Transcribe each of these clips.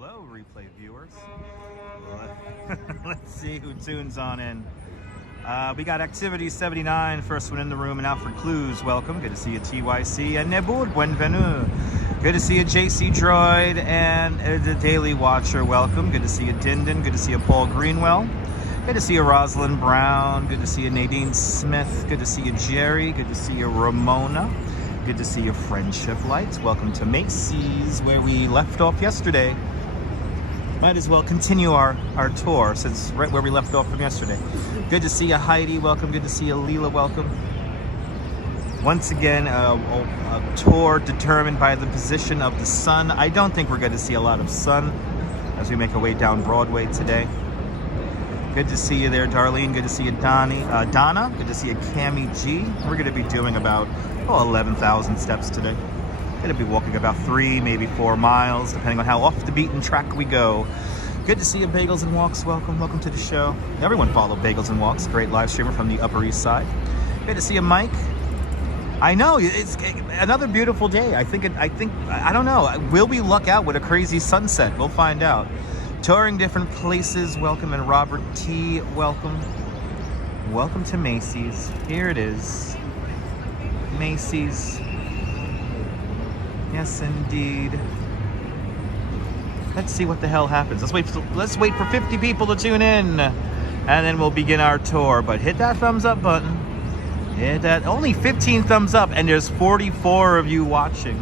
Hello, replay viewers. Let's see who tunes on in. We got Activity 79, first one in the room, and Alfred Clues, welcome. Good to see you, TYC, and Nebur, bienvenue. Good to see you, JC Droid, and the Daily Watcher, welcome. Good to see you, Dindon. Good to see you, Paul Greenwell. Good to see you, Rosalind Brown. Good to see you, Nadine Smith. Good to see you, Jerry. Good to see you, Ramona. Good to see you, Friendship Lights. Welcome to Macy's, where we left off yesterday. Might as well continue our tour since right where we left off from yesterday. Good to see you, Heidi. Welcome. Good to see you, Leela. Welcome. Once again, a tour determined by the position of the sun. I don't think we're going to see a lot of sun as we make our way down Broadway today. Good to see you there, Darlene. Good to see you, Donna. Good to see you, Cami G. We're going to be doing about 11,000 steps today. Going to be walking about 3, maybe 4 miles, depending on how off the beaten track we go. Good to see you, Bagels and Walks. Welcome to the show. Everyone follow Bagels and Walks, great live streamer from the Upper East Side. Good to see you, Mike. I know it's another beautiful day. I don't know. Will we luck out with a crazy sunset? We'll find out. Touring different places. Welcome, and Robert T. Welcome. Welcome to Macy's. Here it is. Macy's. Yes, indeed. Let's see what the hell happens. Let's wait for 50 people to tune in, and then we'll begin our tour. But hit that thumbs up button. Hit that. Only 15 thumbs up, and there's 44 of you watching,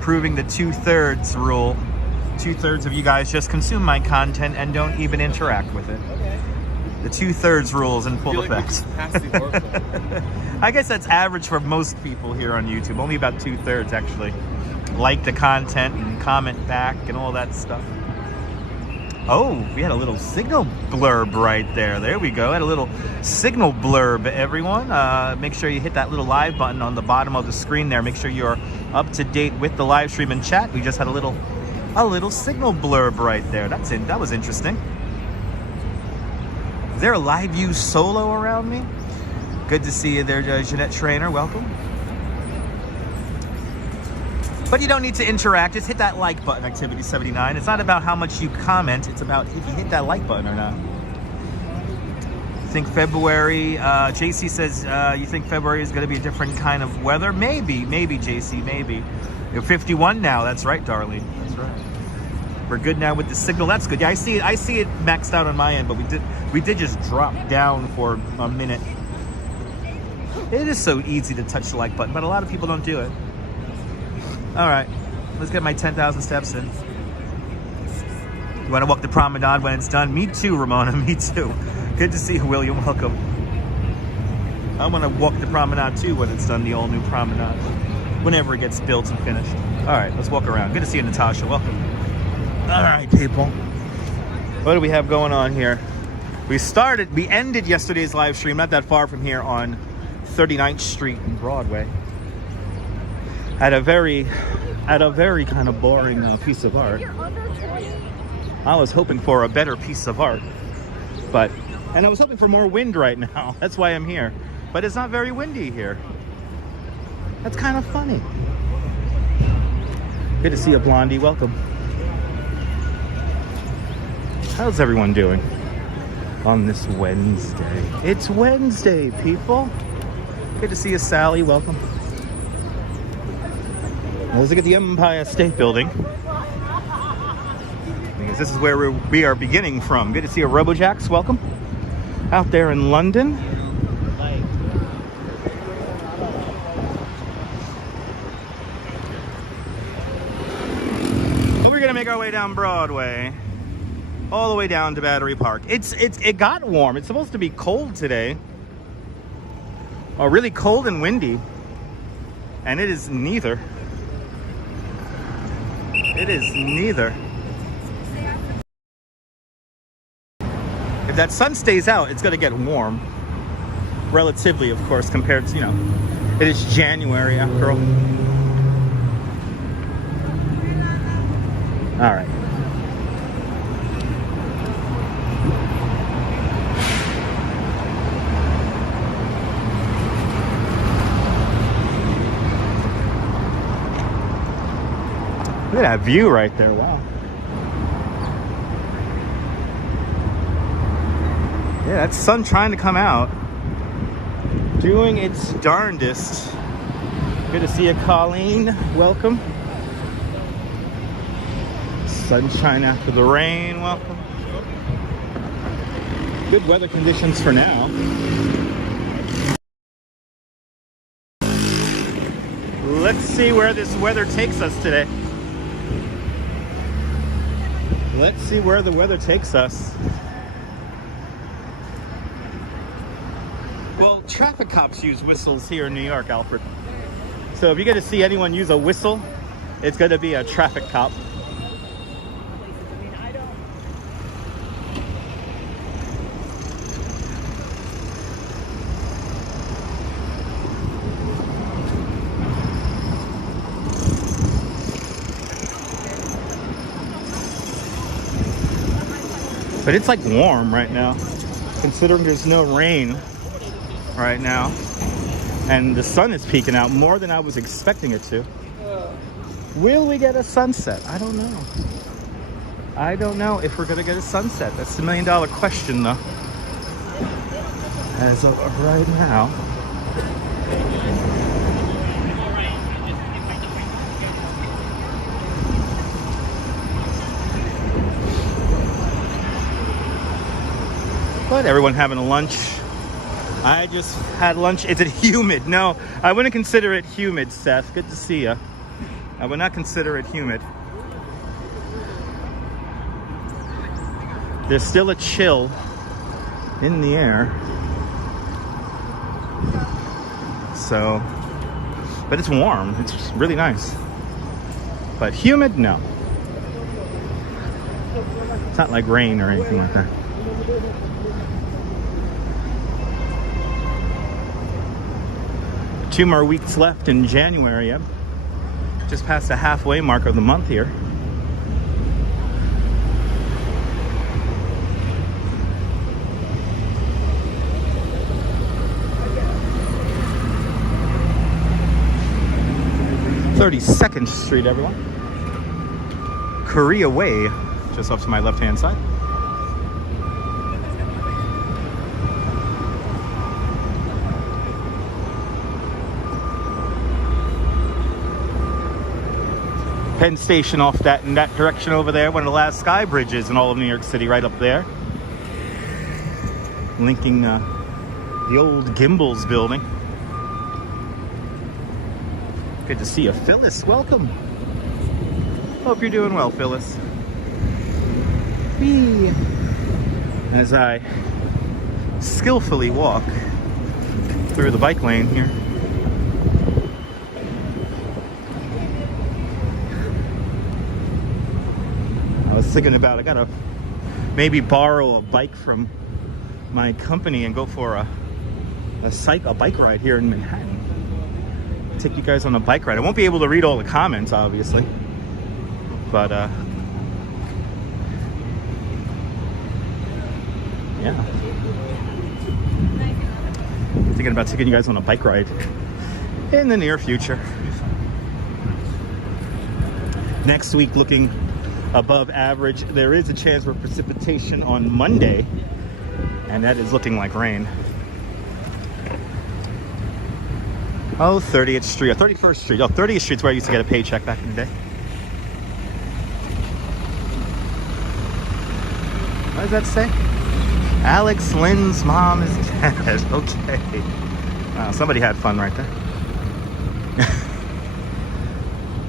proving the 2/3 rule. 2/3 of you guys just consume my content and don't even interact with it. The 2/3 rule is in full effect. I guess that's average for most people here on YouTube. Only about 2/3 actually like the content and comment back and all that stuff. Oh, we had a little signal blurb right there. There we go. Had a little signal blurb, everyone. Make sure you hit that little live button on the bottom of the screen there. Make sure you're up to date with the live stream and chat. We just had a little signal blurb right there. That's it. That was interesting. Is there a live view solo around me? Good to see you there, Jeanette Trainer. Welcome. But you don't need to interact. Just hit that like button, Activity 79. It's not about how much you comment. It's about if you hit that like button or not. Think February. JC says, you think February is going to be a different kind of weather? Maybe, JC, maybe. You're 51 now. That's right, Darlene. That's right. We're good now with the signal. That's good. Yeah, I see it maxed out on my end, but we did just drop down for a minute. It is so easy to touch the like button, but a lot of people don't do it. All right, let's get my 10,000 steps in. You want to walk the promenade when it's done? Me too, Ramona. Me too. Good to see you, William. Welcome. I want to walk the promenade too when it's done, the all-new promenade, whenever it gets built and finished. All right, let's walk around. Good to see you, Natasha. Welcome. All right, people. What do we have going on here? We ended yesterday's live stream not that far from here on 39th Street in Broadway at a very kind of boring piece of art. I was hoping for a better piece of art, and I was hoping for more wind right now. That's why I'm here. But it's not very windy here. That's kind of funny. Good to see you, Blondie. Welcome. How's everyone doing on this Wednesday? It's Wednesday, people. Good to see you, Sally. Welcome. Let's look at the Empire State Building, because this is where we are beginning from. Good to see you, Robojacks. Welcome. Out there in London. So we're gonna make our way down Broadway, all the way down to Battery Park. It got warm. It's supposed to be cold today. Oh, really cold and windy, and it is neither. It is neither. If that sun stays out, it's going to get warm. Relatively, of course, compared to, it is January after all. All right. Look at that view right there. Wow. Yeah, that sun trying to come out. Doing its darndest. Good to see you, Colleen. Welcome. Sunshine after the rain. Welcome. Good weather conditions for now. Let's see where this weather takes us today. Let's see where the weather takes us. Well, traffic cops use whistles here in New York, Alfred. So if you get to see anyone use a whistle, it's going to be a traffic cop. But it's like warm right now, considering there's no rain right now. And the sun is peeking out more than I was expecting it to. Will we get a sunset? I don't know. I don't know if we're gonna get a sunset. That's the million-dollar question though. As of right now. But everyone having a lunch. I just had lunch. Is it humid? No, I wouldn't consider it humid, Seth. Good to see you. I would not consider it humid. There's still a chill in the air. So, but it's warm. It's really nice. But humid? No. It's not like rain or anything like that. Two more weeks left in January. Yep. Just past the halfway mark of the month here. (32nd Street, everyone. Korea Way, just off to my left-hand side. Penn Station off that in that direction over there. One of the last sky bridges in all of New York City, right up there. Linking the old Gimble's building. Good to see you, Phyllis. Welcome. Hope you're doing well, Phyllis. Whee! As I skillfully walk through the bike lane here. I was thinking about, I gotta maybe borrow a bike from my company and go for a bike ride here in Manhattan. Take you guys on a bike ride. I won't be able to read all the comments, obviously, but yeah. Thinking about taking you guys on a bike ride in the near future. Next week looking above average. There is a chance for precipitation on Monday, and that is looking like rain. Oh, 30th Street, 31st Street. Oh, 30th Street's where I used to get a paycheck back in the day. What does that say? Alex Lynn's mom is dead. Okay. Wow, somebody had fun right there.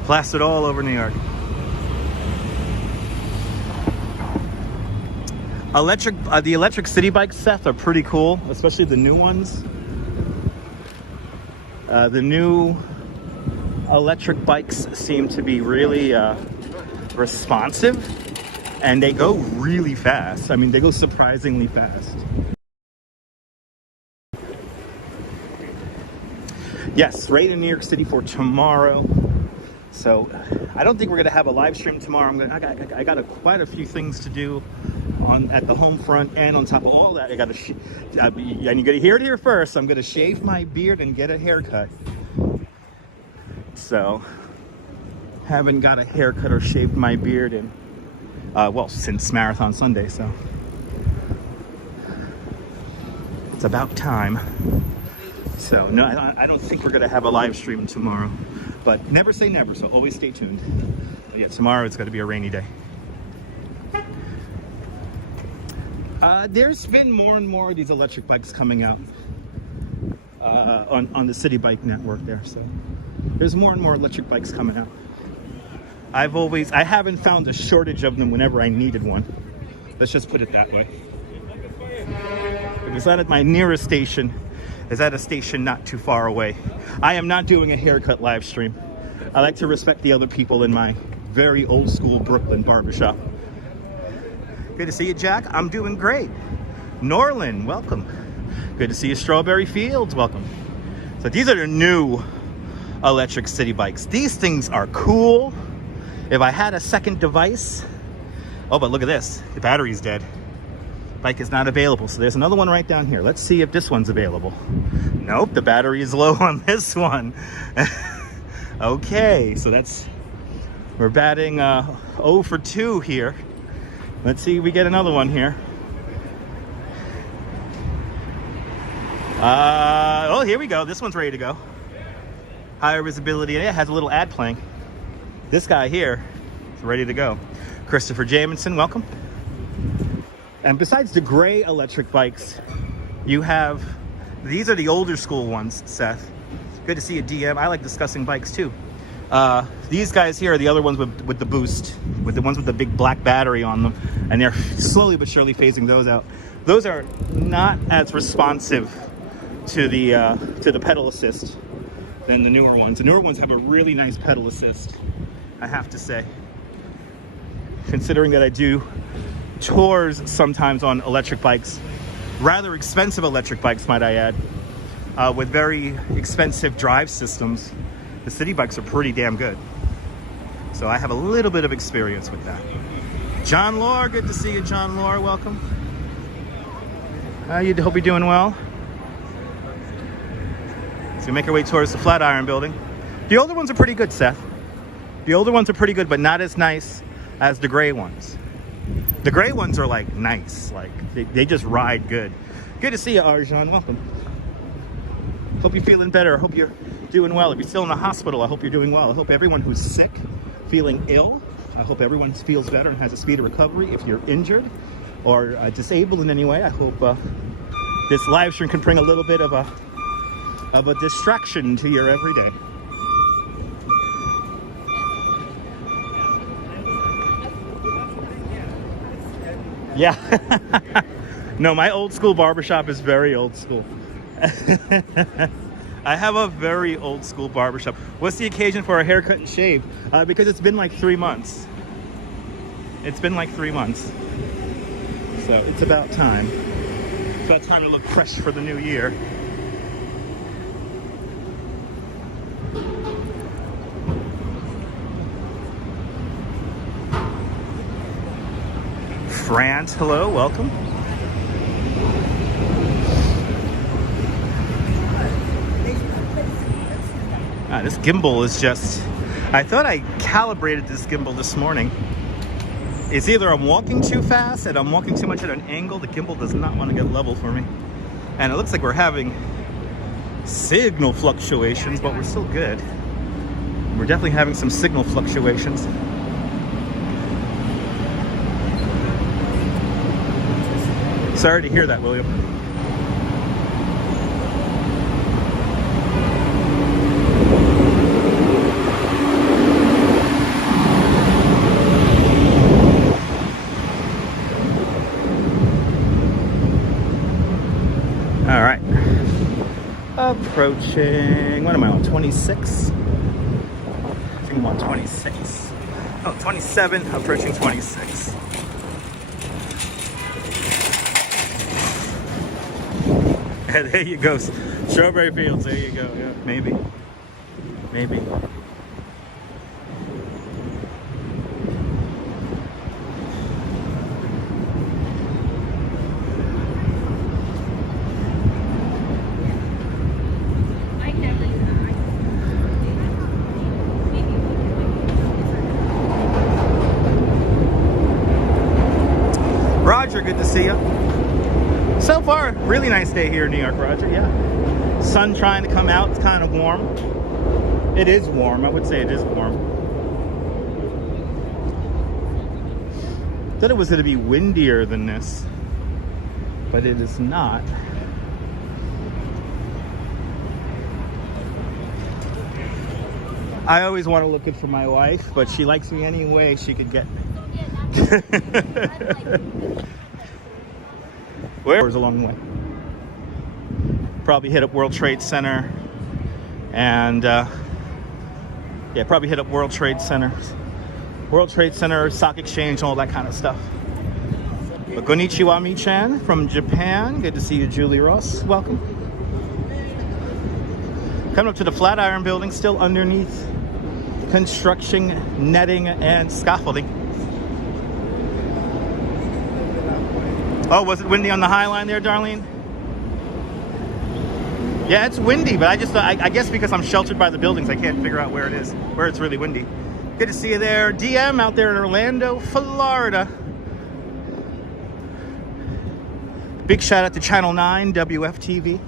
Plastered all over New York. The electric city bikes, Seth, are pretty cool, especially the new ones. The new electric bikes seem to be really responsive, and they go really fast. I mean, they go surprisingly fast. Yes, rain in New York City for tomorrow. So I don't think we're gonna have a live stream tomorrow. I got quite a few things to do at the home front, and on top of all that, and you're gonna hear it here first. I'm gonna shave my beard and get a haircut. So haven't got a haircut or shaved my beard in well, since Marathon Sunday. So It's about time. So no, I don't think we're gonna have a live stream tomorrow, but never say never, so always stay tuned. But yeah, tomorrow it's gonna be a rainy day. There's been more and more of these electric bikes coming out on the city bike network there, so there's more and more electric bikes coming out. I haven't found a shortage of them whenever I needed one. Let's just put it that way. If it's not at my nearest station, it's at a station not too far away. I am not doing a haircut live stream. I like to respect the other people in my very old school Brooklyn barbershop. Good to see you, Jack. I'm doing great. Norlin, welcome. Good to see you, Strawberry Fields, welcome. So these are the new electric city bikes. These things are cool. If I had a second device, oh, but look at this, the battery's dead. Bike is not available, so there's another one right down here. Let's see if this one's available. Nope, the battery is low on this one. Okay, so we're batting 0 for 2 here. Let's see if we get another one here. Oh, here we go. This one's ready to go. Higher visibility. It has a little ad playing. This guy here is ready to go. Christopher Jamison, welcome. And besides the gray electric bikes, you have, these are the older school ones, Seth. Good to see you, DM. I like discussing bikes too. These guys here are the other ones with the boost, with the ones with the big black battery on them. And they're slowly but surely phasing those out. Those are not as responsive to the pedal assist than the newer ones. The newer ones have a really nice pedal assist, I have to say. Considering that I do tours sometimes on electric bikes, rather expensive electric bikes, might I add, with very expensive drive systems, the city bikes are pretty damn good. So I have a little bit of experience with that. John Lore, good to see you, John Lore, welcome. Hope you're doing well. So we make our way towards the Flatiron building. The older ones are pretty good, Seth. The older ones are pretty good, but not as nice as the gray ones. The gray ones are like nice, like they just ride good. Good to see you, Arjan, welcome. Hope you're feeling better. I hope you're doing well. If you're still in the hospital, I hope you're doing well. I hope everyone who's sick, feeling ill, I hope everyone feels better and has a speedy recovery. If you're injured or disabled in any way, I hope this live stream can bring a little bit of a distraction to your everyday. Yeah. No, my old school barbershop is very old school. I have a very old school barbershop. What's the occasion for a haircut and shave? Because it's been like 3 months. It's been like 3 months. So it's about time. It's about time to look fresh for the new year. France, hello, welcome. This gimbal is just, I thought I calibrated this gimbal this morning. It's either I'm walking too fast and I'm walking too much at an angle. The gimbal does not want to get level for me. And it looks like we're having signal fluctuations, but we're still good. We're definitely having some signal fluctuations. Sorry to hear that, William. All right. Approaching, what am I on, 26? I think I'm on 26. Oh, 27, approaching 26. There you go. Strawberry Fields, there you go. Yeah, maybe. Maybe. Roger, good to see you. So far, really nice day here in New York, Roger. Yeah. Sun trying to come out. It's kind of warm. It is warm. I would say it is warm. Thought it was going to be windier than this, but it is not. I always want to look good for my wife, but she likes me any way she could get me. Where's along the way? Probably hit up World Trade Center, and yeah, probably hit up World Trade Center, Stock Exchange, all that kind of stuff. But konnichiwa, Mi-chan from Japan. Good to see you, Julie Ross. Welcome. Coming up to the Flatiron building, still underneath construction, netting, and scaffolding. Oh, was it windy on the High Line there, Darlene? Yeah, it's windy, but I guess because I'm sheltered by the buildings, I can't figure out where it is, where it's really windy. Good to see you there. DM out there in Orlando, Florida. Big shout out to Channel 9, WFTV.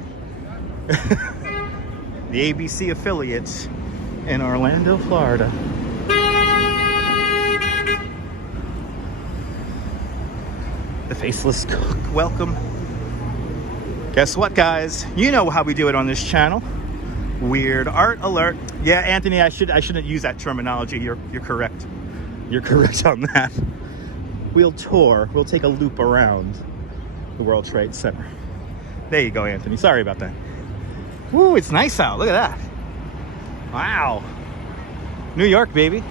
The ABC affiliates in Orlando, Florida. The Faceless Cook, welcome. Guess what, guys? You know how we do it on this channel. Weird art alert. Yeah, Anthony, I shouldn't use that terminology. You're correct. You're correct on that. We'll tour. We'll take a loop around the World Trade Center. There you go, Anthony. Sorry about that. Woo, it's nice out. Look at that. Wow. New York, baby.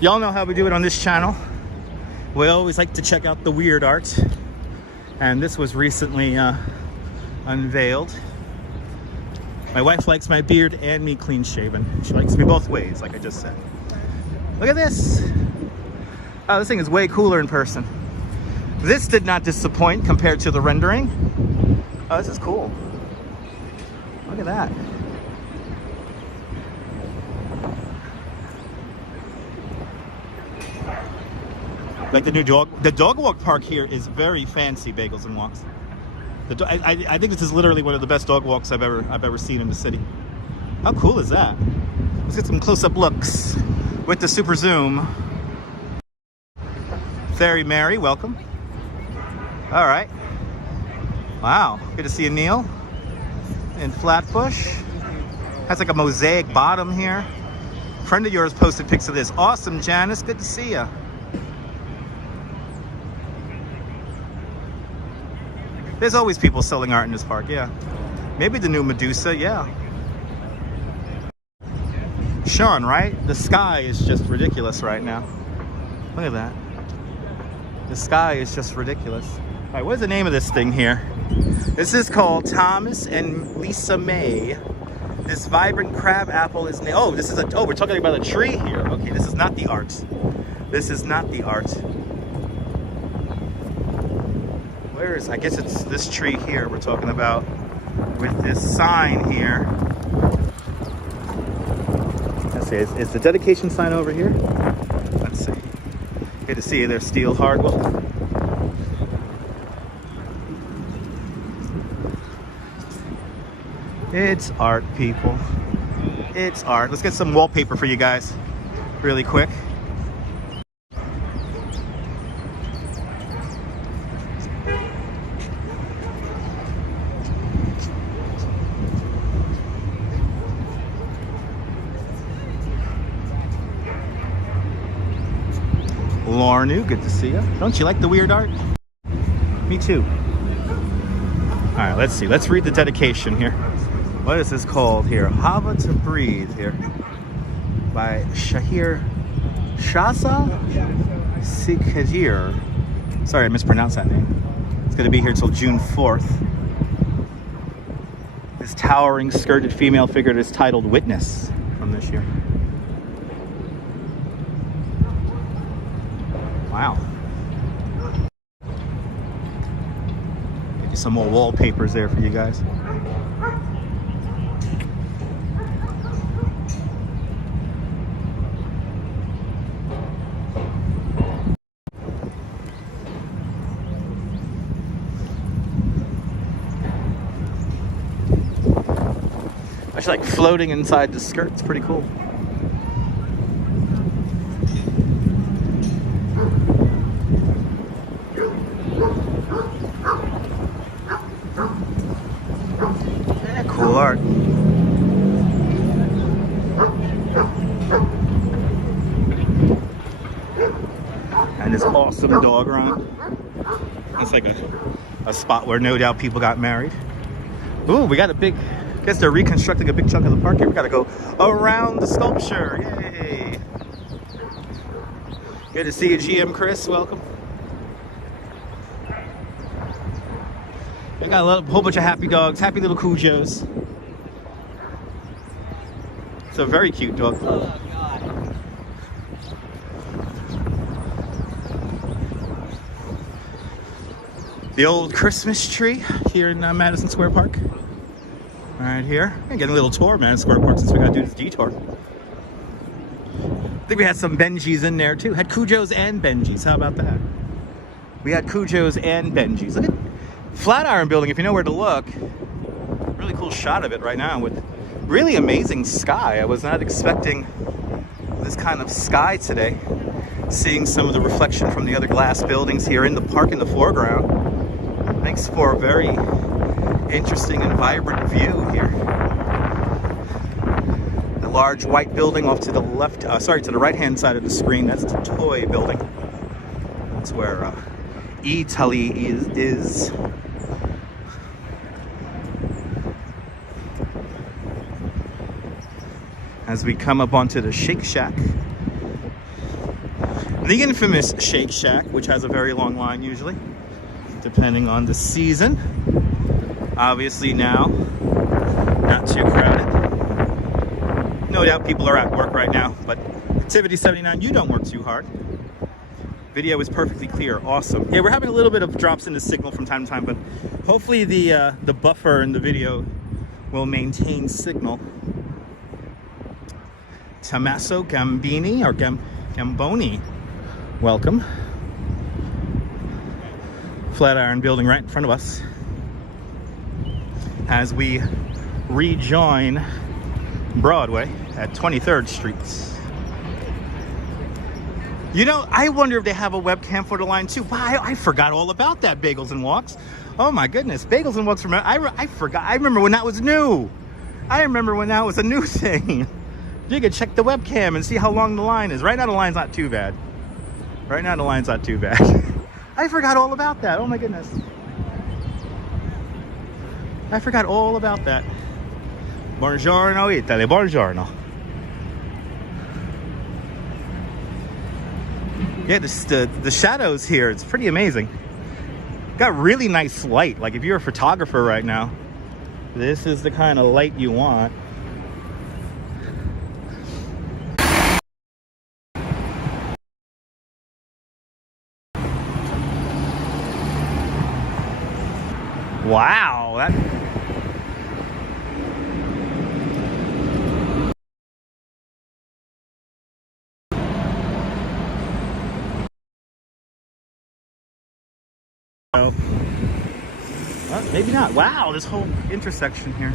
Y'all know how we do it on this channel. We always like to check out the weird art. And this was recently unveiled. My wife likes my beard and me clean shaven. She likes me both ways, like I just said. Look at this. Oh, this thing is way cooler in person. This did not disappoint compared to the rendering. Oh, this is cool. Look at that. Like the dog walk park here is very fancy, Bagels and Walks. I think this is literally one of the best dog walks I've ever seen in the city. How cool is that? Let's get some close-up looks with the super zoom. Fairy Mary, welcome. All right. Wow, good to see you, Neil. In Flatbush. Has like a mosaic bottom here. A friend of yours posted pics of this. Awesome, Janice. Good to see you. There's always people selling art in this park, yeah. Maybe the new Medusa, yeah. Sean, right? The sky is just ridiculous right now. Look at that. The sky is just ridiculous. All right, what's the name of this thing here? This is called Thomas and Lisa May. This vibrant crab apple is named. Oh, this is a. Oh, we're talking about a tree here. Okay, this is not the art. This is not the art. Where is? I guess it's this tree here we're talking about with this sign here. Let's see. Is the dedication sign over here? Let's see. Good to see you there, Steel Hardwell. It's art, people. It's art. Let's get some wallpaper for you guys really quick. Lornu, good to see you. Don't you like the weird art? Me too. All right, let's see. Let's read the dedication here. What is this called here? Hava to Breathe here by Shahir Shasa Sikhadir. Sorry, I mispronounced that name. It's going to be here till June 4th. This towering skirted female figure is titled Witness from this year. Wow. Maybe some more wallpapers there for you guys. Actually, like floating inside the skirt. It's pretty cool. Yeah, cool art. And this awesome dog run. It's like a spot where no doubt people got married. Ooh, we got a big, I guess they're reconstructing a big chunk of the park here. We gotta go around the sculpture. Yay! Good to see you, GM Chris. Welcome. I got a whole bunch of happy dogs, happy little Cujos. It's a very cute dog. Oh, God. The old Christmas tree here in Madison Square Park. Right here. I'm getting a little tour of Madison Square Park since we gotta do this detour. I think we had some Benjis in there too. Had Cujos and Benjis. How about that? We had Cujos and Benjis. Look at Flatiron building, if you know where to look. Really cool shot of it right now with really amazing sky. I was not expecting this kind of sky today. Seeing some of the reflection from the other glass buildings here in the park in the foreground makes for a very interesting and vibrant view here. The large white building off to the left, to the right-hand side of the screen, that's the toy building. That's where Italy is. As we come up onto the Shake Shack. The infamous Shake Shack, which has a very long line usually, depending on the season. Obviously now, not too crowded. No doubt people are at work right now, but Activity 79, you don't work too hard. Video is perfectly clear, awesome. Yeah, we're having a little bit of drops in the signal from time to time, but hopefully the buffer in the video will maintain signal. Tommaso Gambini, or Gamboni, welcome. Flatiron building right in front of us as we rejoin Broadway at 23rd Street. You know, I wonder if they have a webcam for the line too. Wow, I forgot all about that, Bagels and Walks. Oh my goodness, Bagels and Walks. I forgot. I remember when that was new. I remember when that was a new thing. You could check the webcam and see how long the line is. Right now the line's not too bad. Right now the line's not too bad. I forgot all about that. Oh my goodness. I forgot all about that. Buongiorno Italy, buongiorno. Yeah, the shadows here, it's pretty amazing. Got really nice light. Like if you're a photographer right now, this is the kind of light you want. Wow, that... Oh. Well, maybe not. Wow, this whole intersection here.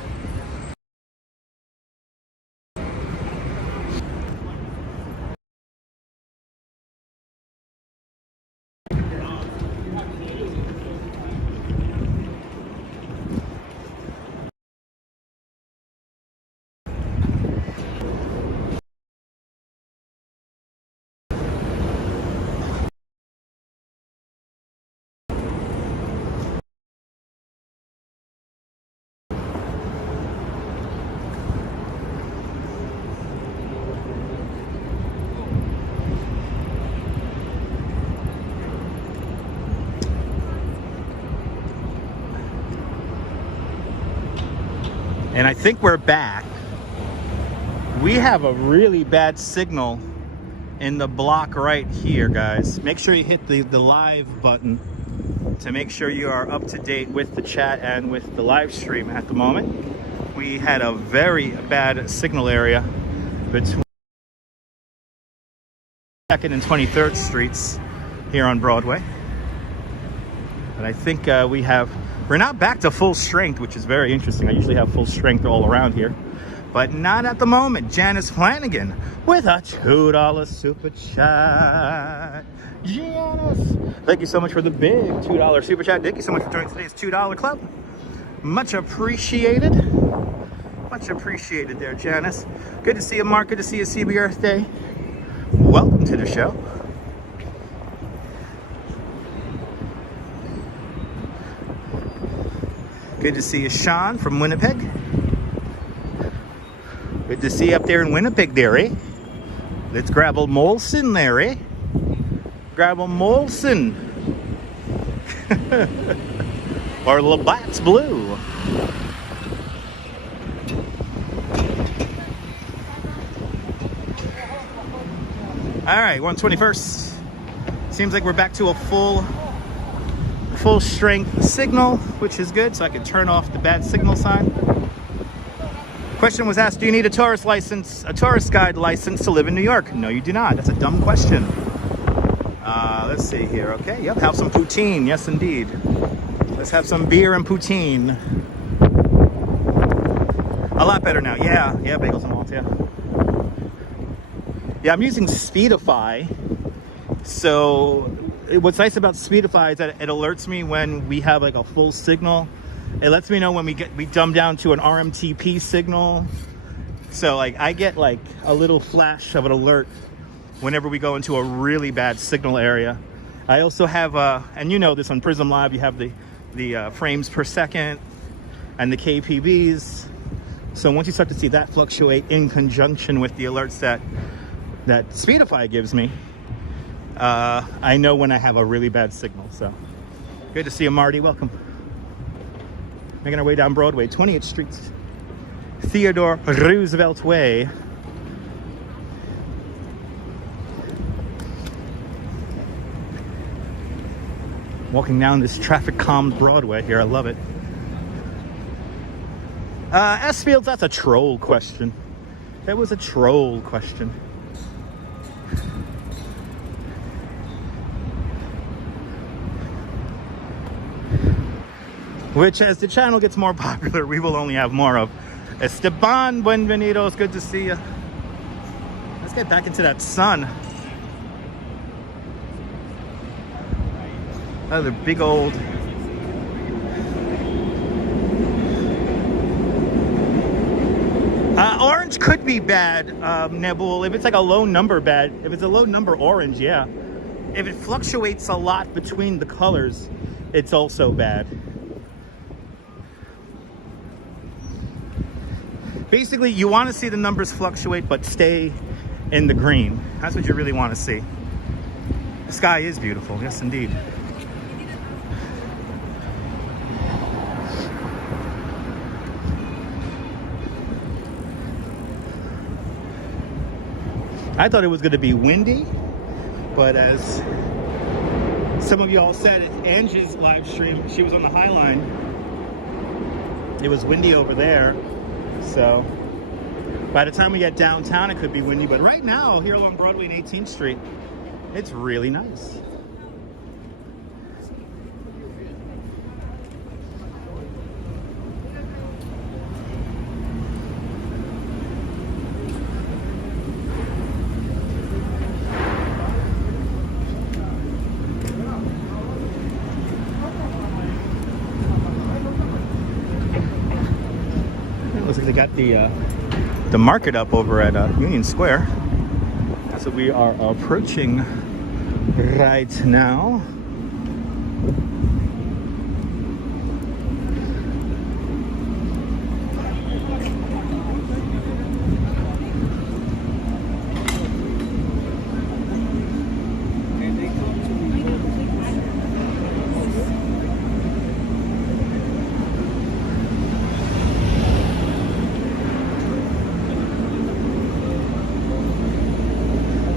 And I think we're back. We have a really bad signal in the block right here, guys. Make sure you hit the live button to make sure you are up to date with the chat and with the live stream at the moment. We had a very bad signal area between 2nd and 23rd Streets here on Broadway. But I think we're not back to full strength, which is very interesting. I usually have full strength all around here. but not at the moment. Janice Flanagan with a $2 super chat. Janice, thank you so much for the big $2 super chat. Thank you so much for joining today's $2 club. Much appreciated. Much appreciated there, Janice. Good to see you, Mark. Good to see you, CB Earth Day. Welcome to the show. Good to see you, Sean from Winnipeg. Good to see you up there in Winnipeg there, eh? Let's grab a Molson there, eh? Grab a Molson. Or Labatt's Blue. All right, 121st. Seems like we're back to a full strength signal, which is good, so I can turn off the bad signal sign. Question was asked, do you need a tourist license, a tourist guide license to live in New York? No, you do not. That's a dumb question. Let's see here. Okay, yep, have some poutine. Yes, indeed. Let's have some beer and poutine. A lot better now. Yeah, bagels and malts, yeah. Yeah, I'm using Speedify. So what's nice about Speedify is that it alerts me when we have like a full signal. It lets me know when we dumb down to an RMTP signal. So like I get like a little flash of an alert whenever we go into a really bad signal area. I also have and you know this on Prism Live, you have the frames per second and the KPBs. So once you start to see that fluctuate in conjunction with the alerts that Speedify gives me, I know when I have a really bad signal. So good to see you, Marty. Welcome. Making our way down Broadway, 20th Street, Theodore Roosevelt Way. Walking down this traffic-calmed Broadway here. I love it. S Fields, that's a troll question. That was a troll question. Which, as the channel gets more popular, we will only have more of. Esteban, buenvenidos, good to see you. Let's get back into that sun. Another big old... orange could be bad, Nebul. If it's like a low number, bad. If it's a low number orange, yeah. If it fluctuates a lot between the colors, it's also bad. Basically, you want to see the numbers fluctuate, but stay in the green. That's what you really want to see. The sky is beautiful, yes indeed. I thought it was going to be windy, but as some of y'all said at Angie's live stream, she was on the High Line. It was windy over there. So by the time we get downtown, it could be windy. But right now, here along Broadway and 18th Street, it's really nice. Looks like they got the market up over at Union Square. That's what we are approaching right now.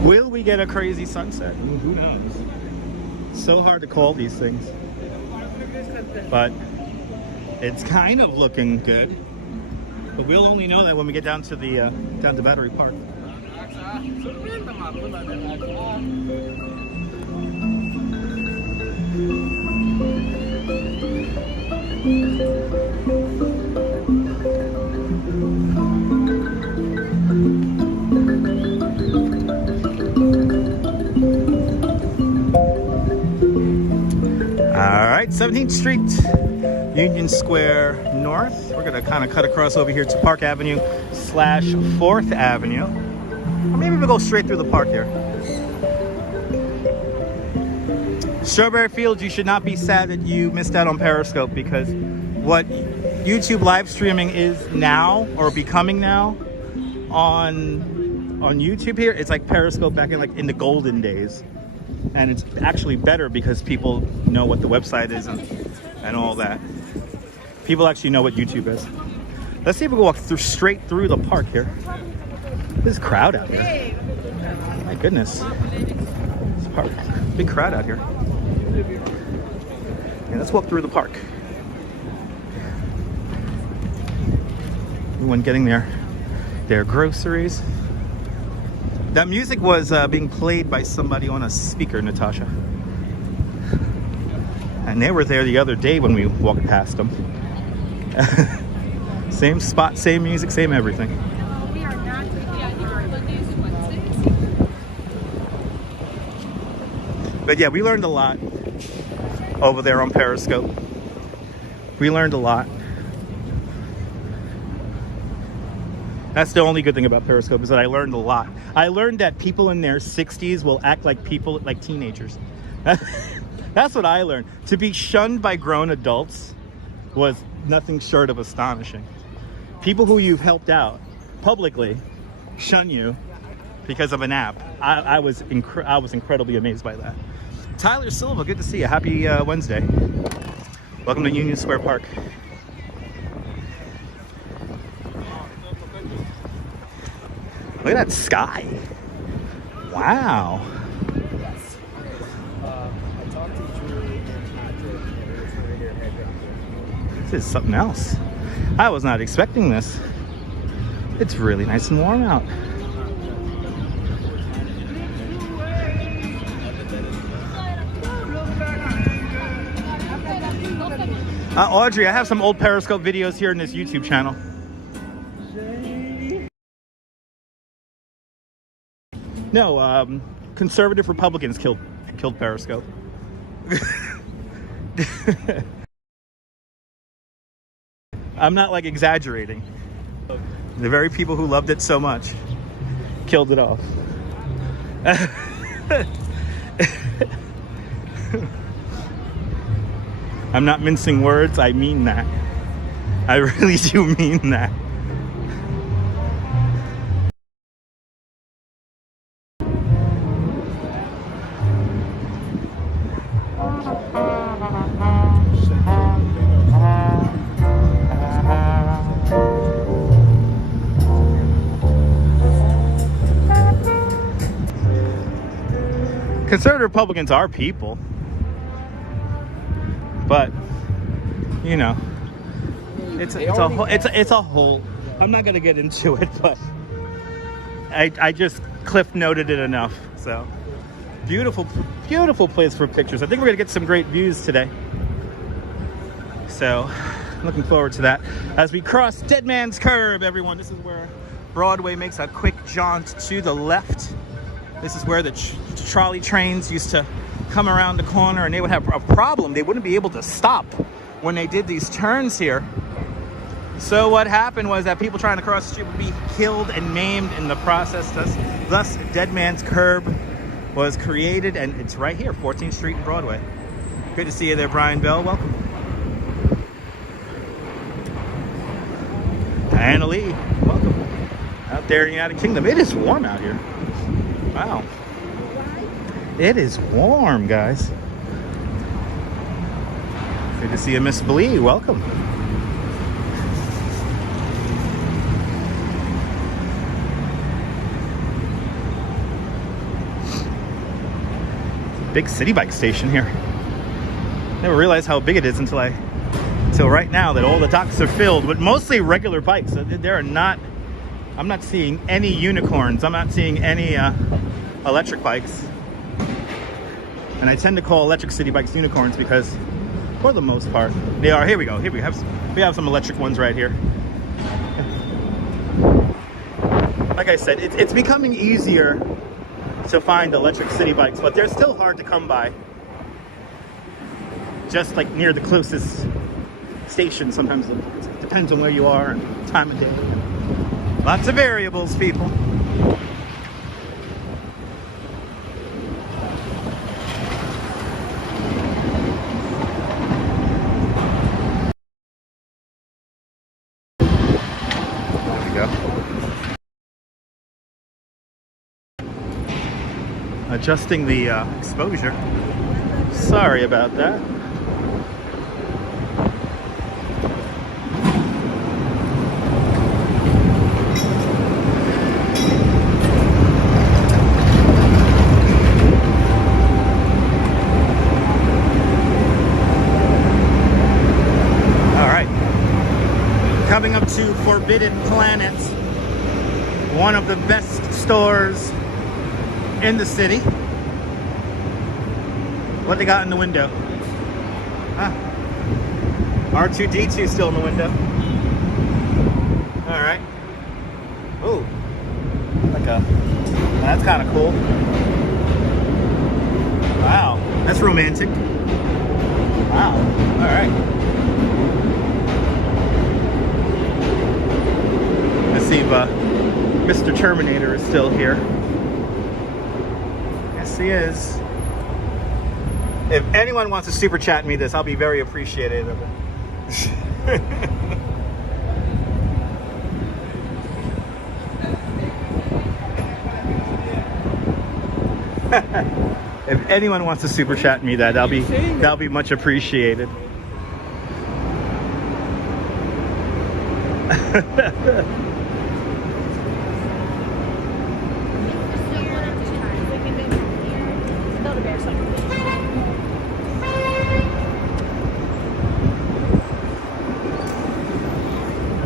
Will we get a crazy sunset? Who knows? So hard to call these things. But it's kind of looking good. But we'll only know that when we get down to the down to Battery Park. 17th Street, Union Square North. We're gonna kind of cut across over here to Park Avenue / 4th Avenue. Or maybe we'll go straight through the park here. Strawberry Fields, you should not be sad that you missed out on Periscope, because what YouTube live streaming is now, or becoming now, on YouTube here, it's like Periscope back in the golden days. And it's actually better because people know what the website is and all that. People actually know what YouTube is. Let's see if we can walk straight through the park here. There's a crowd out here. My goodness. It's a park. Big crowd out here. Yeah, let's walk through the park. Everyone getting their groceries. That music was being played by somebody on a speaker, Natasha. And they were there the other day when we walked past them. Same spot, same music, same everything. We are not But yeah, we learned a lot over there on Periscope. We learned a lot. That's the only good thing about Periscope, is that I learned a lot. I learned that people in their 60s will act like teenagers. That's what I learned. To be shunned by grown adults was nothing short of astonishing. People who you've helped out publicly shun you because of an app. I was incredibly amazed by that. Tyler Silva, good to see you. Happy Wednesday. Welcome to Union Square Park. Look at that sky. Wow. This is something else. I was not expecting this. It's really nice and warm out. Audrey, I have some old Periscope videos here in this YouTube channel. No, conservative Republicans killed Periscope. I'm not like exaggerating. The very people who loved it so much killed it off. I'm not mincing words, I mean that. I really do mean that. Conservative Republicans are people, but you know, it's a whole. I'm not gonna get into it, but I just cliff noted it enough. So beautiful place for pictures. I think we're gonna get some great views today. So looking forward to that as we cross Dead Man's Curve. Everyone, this is where Broadway makes a quick jaunt to the left. This is where the trolley trains used to come around the corner, and they would have a problem. They wouldn't be able to stop when they did these turns here. So what happened was that people trying to cross the street would be killed and maimed in the process. Thus Dead Man's Curve was created, and it's right here, 14th Street and Broadway. Good to see you there, Brian Bell. Welcome. Diana Lee, welcome. Out there in the United Kingdom. It is warm out here. Wow. It is warm, guys. Good to see you, Miss Blee. Welcome. Big city bike station here. Never realized how big it is until right now that all the docks are filled with mostly regular bikes. I'm not seeing any unicorns. I'm not seeing any electric bikes. And I tend to call electric city bikes unicorns because, for the most part, they are. Here we go. Here we have some electric ones right here. Like I said, it's becoming easier to find electric city bikes, but they're still hard to come by. just like near the closest station. Sometimes it depends on where you are and time of day. Lots of variables, people. Adjusting the exposure. Sorry about that. All right. Coming up to Forbidden Planet, one of the best stores in the city. What they got in the window? Huh. R2-D2 still in the window. All right. Ooh, that's kind of cool. Wow, that's romantic. Wow. All right. Let's see if Mr. Terminator is still here. He is. If anyone wants to super chat me this, I'll be very appreciative of it. If anyone wants to super chat me that, that'll be much appreciated.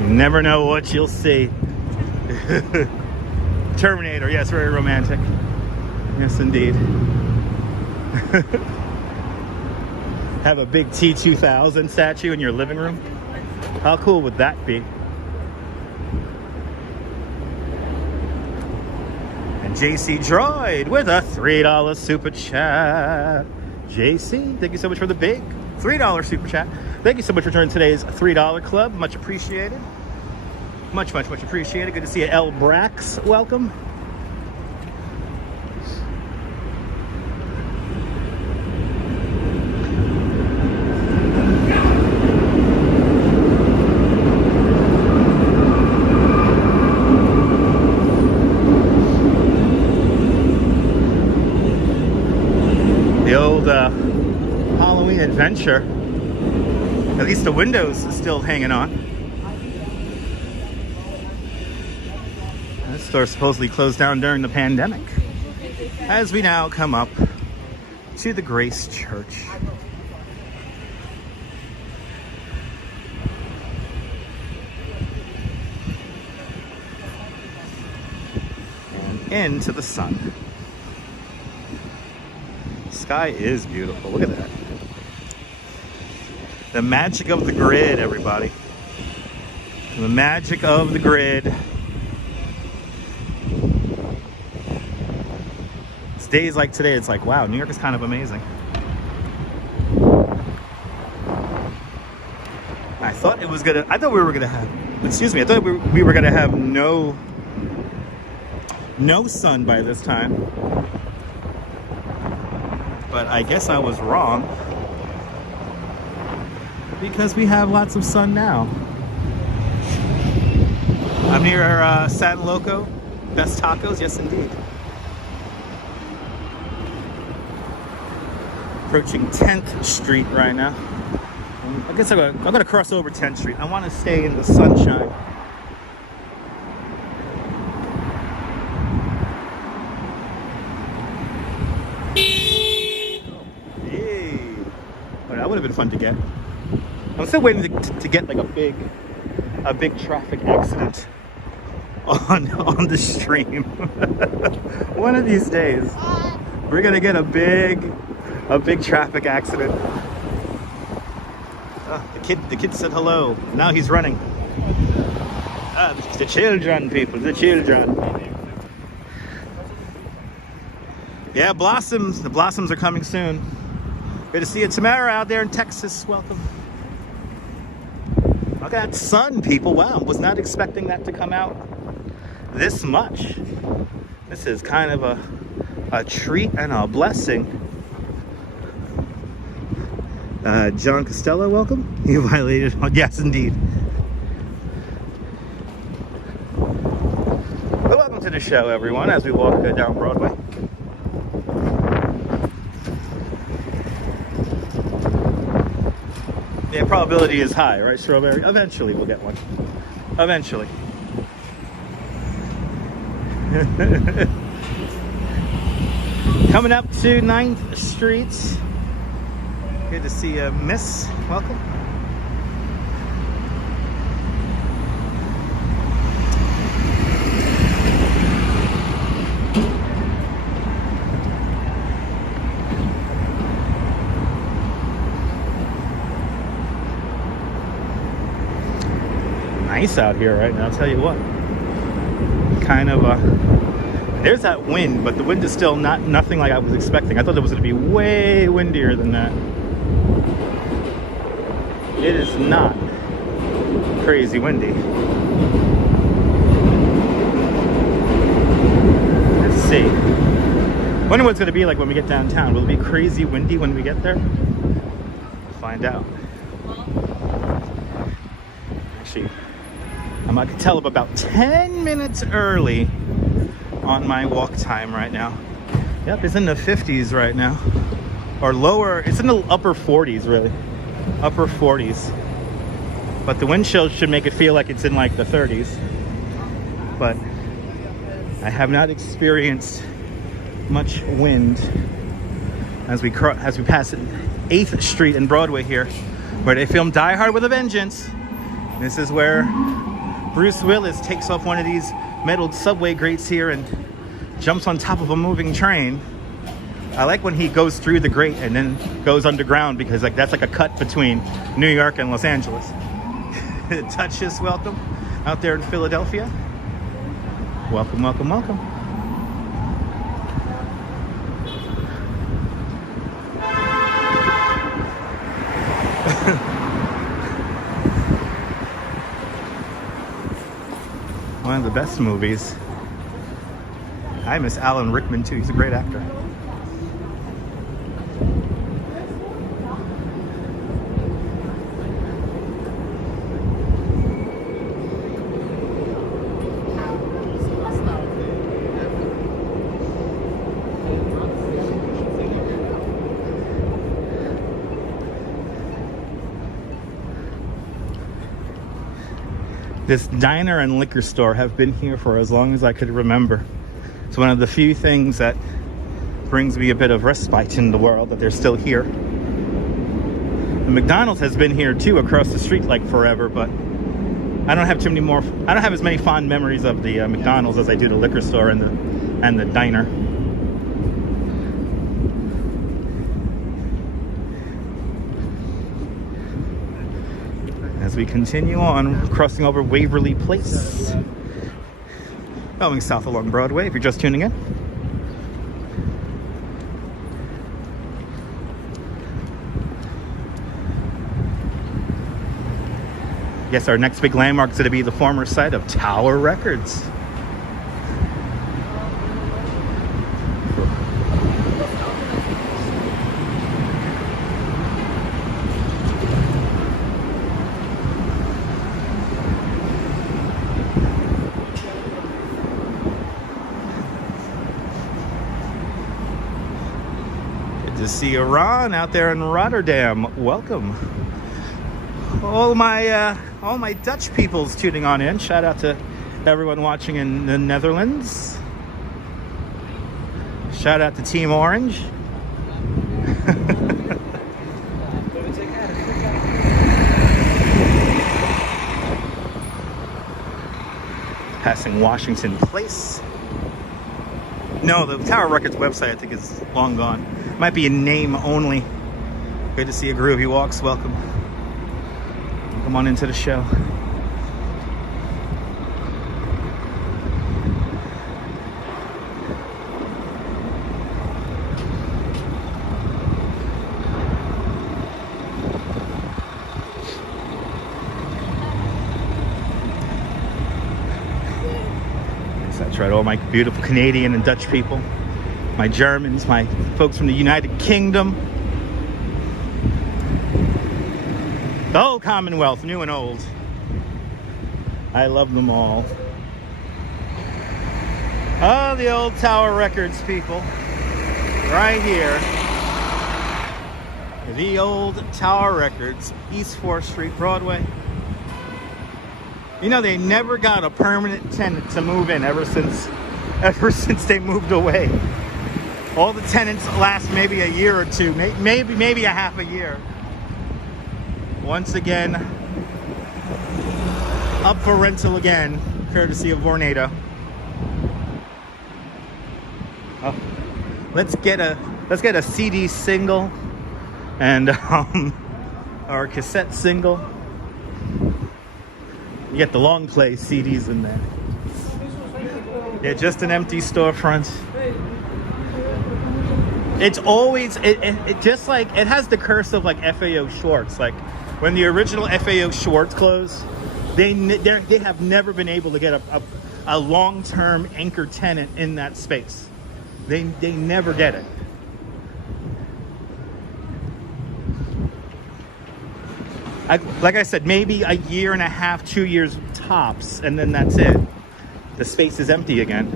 Never know what you'll see. Terminator, yes, very romantic. Yes, indeed. Have a big T-2000 statue in your living room? How cool would that be? And JC Droid with a $3 super chat. JC, thank you so much for the big $3 super chat. Thank you so much for joining today's $3 club. Much appreciated. Much appreciated. Good to see you, L. Brax. Welcome. The old Halloween adventure. At least the windows are still hanging on. This store supposedly closed down during the pandemic. As we now come up to the Grace Church. And into the sun. The sky is beautiful. Look at that. The magic of the grid, everybody. The magic of the grid. Days like today, it's like, wow, New York is kind of amazing. I thought we were gonna have, excuse me, I thought we were gonna have no sun by this time. But I guess I was wrong. Because we have lots of sun now. I'm near San Loco. Best tacos, yes indeed. Approaching 10th Street right now. I guess I'm gonna cross over 10th Street. I want to stay in the sunshine. Yay! Oh, that would have been fun to get. I'm still waiting to get like a big traffic accident on the stream. One of these days, we're gonna get a big traffic accident. Oh, the kid said hello. Now he's running. The children, people, the children. Yeah, blossoms. The blossoms are coming soon. Good to see you, Tamara, out there in Texas. Welcome. Look at that sun, people. Wow, was not expecting that to come out this much. This is kind of a treat and a blessing. John Costello, welcome. You violated. Yes, indeed. Well, welcome to the show, everyone, as we walk down Broadway. The probability is high, right, Strawberry? Eventually we'll get one. Eventually. Coming up to 9th Street. Good to see you, Miss. Welcome. Nice out here right now, I'll tell you what. Kind of there's that wind, but the wind is still nothing like I was expecting. I thought it was going to be way windier than that. It is not crazy windy. Let's see. Wonder what it's going to be like when we get downtown. Will it be crazy windy when we get there? We'll find out. Actually, I can tell I'm about 10 minutes early on my walk time right now. Yep, it's in the 50s right now. Or lower, it's in the upper 40s really. Upper 40s. But the wind chill should make it feel like it's in like the 30s. But I have not experienced much wind as we pass 8th Street and Broadway here, where they filmed Die Hard with a Vengeance. This is where Bruce Willis takes off one of these metal subway grates here and jumps on top of a moving train. I like when he goes through the grate and then goes underground, because like that's like a cut between New York and Los Angeles. Duchess, welcome out there in Philadelphia. Welcome, welcome, welcome. One of the best movies. I miss Alan Rickman too. He's a great actor. This diner and liquor store have been here for as long as I could remember. It's one of the few things that brings me a bit of respite in the world, that they're still here. The McDonald's has been here too, across the street, like forever, but I don't have too many more. I don't have as many fond memories of the McDonald's as I do the liquor store and the diner. As we continue on, crossing over Waverly Place, going south along Broadway, if you're just tuning in. Yes, our next big landmark is going to be the former site of Tower Records. To see Iran out there in Rotterdam. Welcome. All my Dutch peoples tuning on in. Shout out to everyone watching in the Netherlands. Shout out to Team Orange. Passing Washington Place. No, the Tower Records website I think is long gone. Might be a name only. Good to see a Groovy Walks. Welcome. Come on into the show. right? All my beautiful Canadian and Dutch people, my Germans, my folks from the United Kingdom, the whole Commonwealth, new and old. I love them all. Oh, the old Tower Records people, right here. The old Tower Records, East 4th Street, Broadway. You know, they never got a permanent tenant to move in ever since they moved away. All the tenants last maybe a year or two, maybe a half a year. Once again, up for rental again, courtesy of Vornado. Oh, let's get a CD single and our cassette single. You get the long play CDs in there. Yeah, just an empty storefront. It's always it just like it has the curse of like FAO Schwartz. Like when the original FAO Schwartz closed, they have never been able to get a long-term anchor tenant in that space. They never get it. Like I said, maybe a year and a half, 2 years tops, and then that's it. The space is empty again.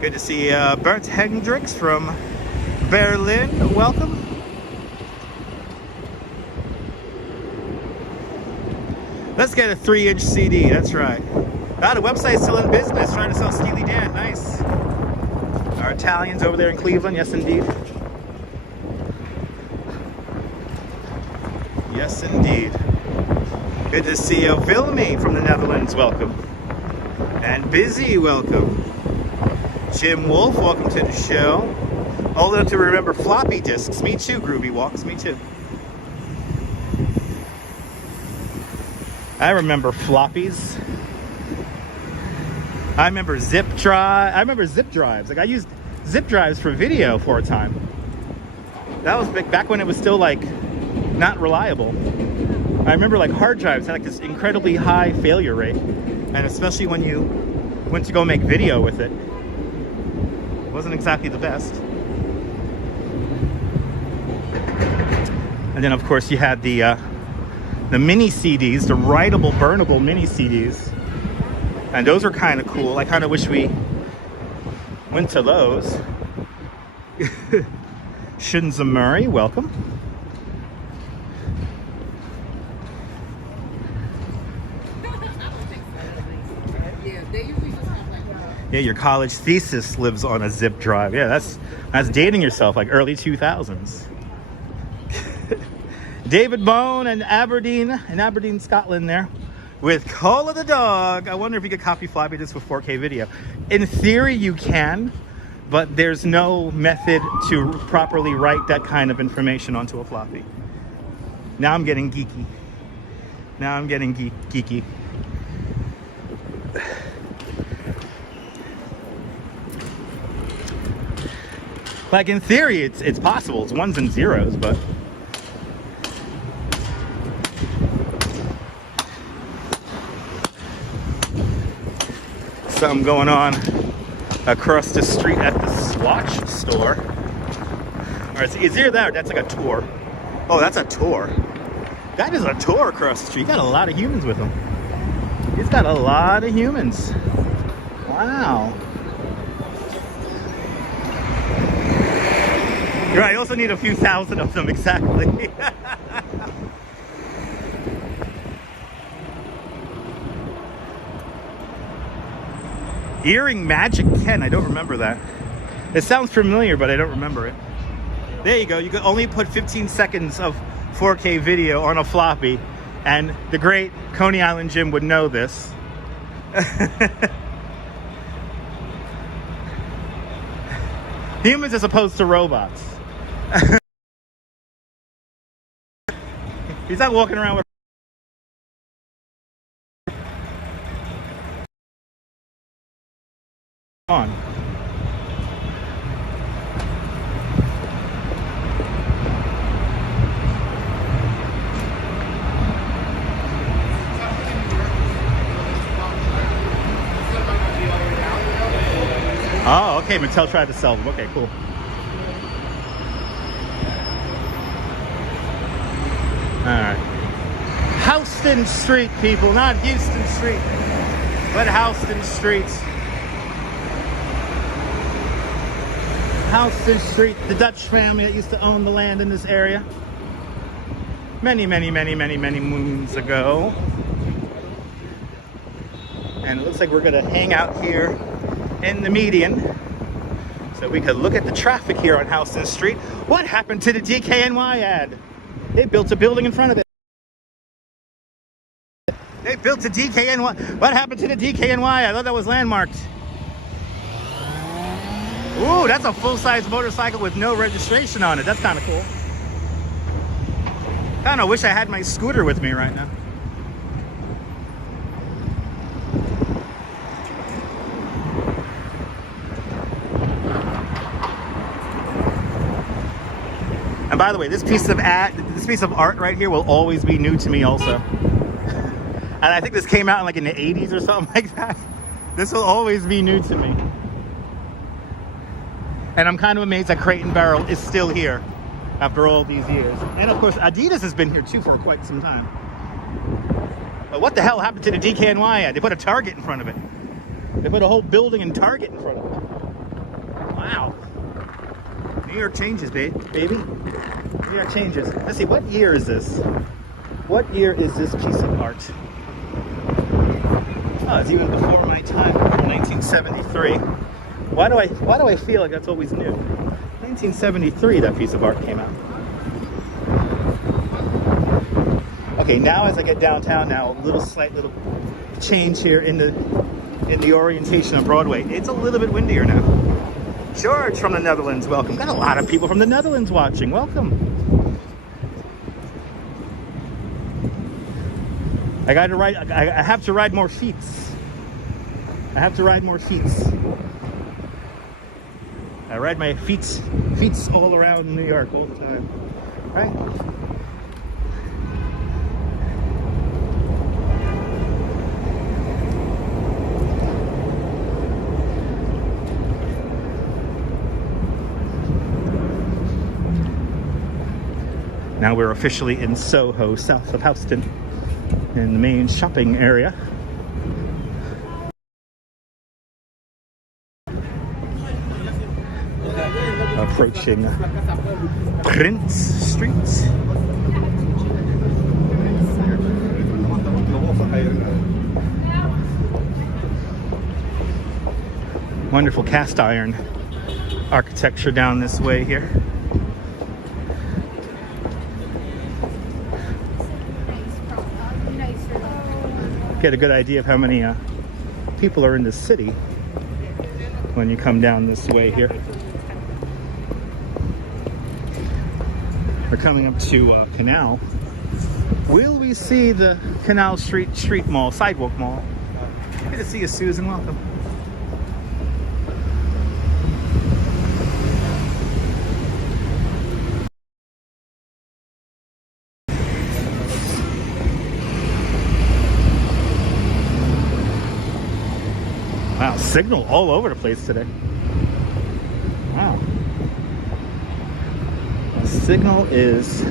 Good to see Bert Hendricks from Berlin. Welcome. Let's get a 3-inch CD. That's right. Ah, the website's still in business, trying to sell Steely Dan. Nice. Our Italians over there in Cleveland. Yes, indeed. Yes, indeed. Good to see you, Vilmi from the Netherlands. Welcome. And Busy, welcome. Jim Wolf, welcome to the show. Old enough to remember floppy disks. Me too, Groovy Walks. Me too. I remember floppies. I remember zip drives. Like I used zip drives for video for a time. That was back when it was still like not reliable. I remember like hard drives had like this incredibly high failure rate, and especially when you went to go make video with it, it wasn't exactly the best. And then of course you had the mini CDs, the writable, burnable mini CDs, and those were kind of cool. I kind of wish we went to those. Shinza Murray, welcome. Yeah, your college thesis lives on a zip drive. Yeah, that's dating yourself, like early 2000s. David Bone in Aberdeen, Scotland there with Call of the Dog. I wonder if you could copy floppy disk with 4K video. In theory, you can, but there's no method to properly write that kind of information onto a floppy. Now I'm getting geeky. Geeky. Like in theory, it's possible. It's ones and zeros, but something going on across the street at the Swatch store. Or it's either that or that's like a tour. Oh, that's a tour. That is a tour across the street. You got a lot of humans with him. He's got a lot of humans. Wow. You're right, I also need a few thousand of them, exactly. Earring Magic 10, I don't remember that. It sounds familiar, but I don't remember it. There you go, you can only put 15 seconds of 4K video on a floppy, and the great Coney Island Jim would know this. Humans as opposed to robots. He's not walking around with on. Oh, okay. Mattel tried to sell them. Okay, cool. All right. Houston Street, people, not Houston Street, but Houston Street. Houston Street, the Dutch family that used to own the land in this area many moons ago. And it looks like we're gonna hang out here in the median so we could look at the traffic here on Houston Street. What happened to the DKNY ad? They built a building in front of it. They built a DKNY. What happened to the DKNY? I thought that was landmarked. Ooh, that's a full-size motorcycle with no registration on it. That's kind of cool. Kind of wish I had my scooter with me right now. And by the way, this piece of art right here will always be new to me also. And I think this came out in like in the 80s or something like that. This will always be new to me. And I'm kind of amazed that Crate and Barrel is still here after all these years. And of course, Adidas has been here too for quite some time. But what the hell happened to the DKNY ad? They put a Target in front of it. They put a whole building and Target in front of it. Wow. New York changes, baby. New York changes. Let's see, what year is this? What year is this piece of art? Oh, it's even before my time, 1973. Why do I feel like that's always new? 1973, that piece of art came out. Okay, now as I get downtown now, a slight little change here in the orientation of Broadway. It's a little bit windier now. George from the Netherlands, welcome. Got a lot of people from the Netherlands watching. Welcome. I have to ride more feets. I have to ride more feets. I ride my feet all around New York all the time, right? Now we're officially in SoHo, south of Houston, in the main shopping area. Approaching Prince Street. Wonderful cast iron architecture down this way here. Get a good idea of how many people are in the city when you come down this way here. We're coming up to Canal. Will we see the Canal Street Mall, Sidewalk Mall? Good to see you, Susan. Welcome. Wow, signal all over the place today. Wow. The signal is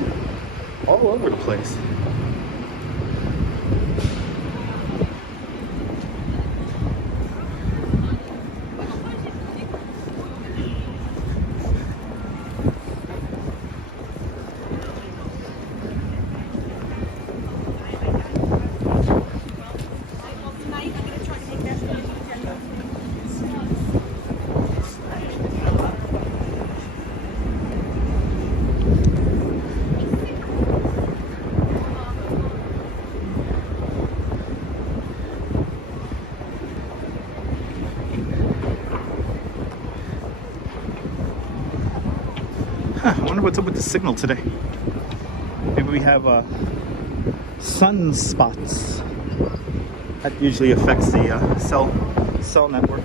all over the place. I wonder what's up with the signal today. Maybe we have sunspots. That usually affects the cell network.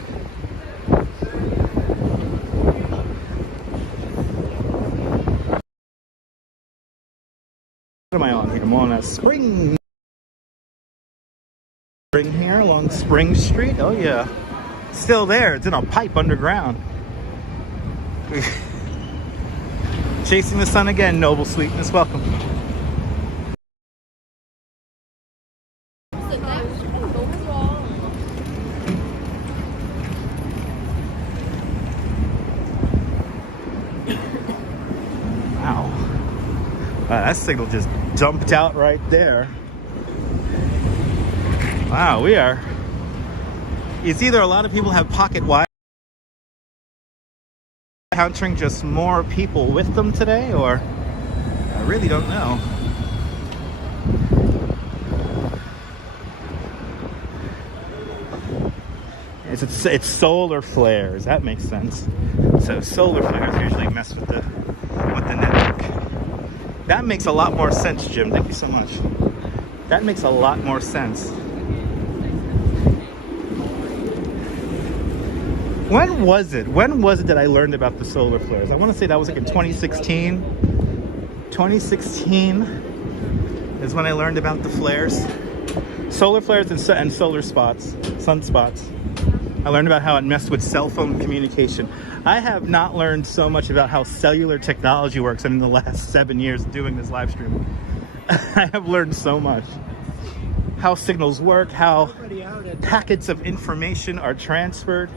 What am I on here? I'm on a Spring here along Spring Street. Oh yeah. Still there. It's in a pipe underground. Chasing the sun again, noble sweetness. Welcome. Wow. That signal just dumped out right there. Wow, we are. It's either a lot of people have pocket Wi-Fi, encountering just more people with them today, or I really don't know. It's solar flares. That makes sense. So solar flares usually mess with the network. That makes a lot more sense, Jim. Thank you so much. That makes a lot more sense. When was it that I learned about the solar flares? I want to say that was like in 2016. 2016 is when I learned about the flares. Solar flares and solar spots, sunspots. I learned about how it messed with cell phone communication. I have not learned so much about how cellular technology works in the last 7 years doing this live stream. I have learned so much. How signals work, how packets of information are transferred.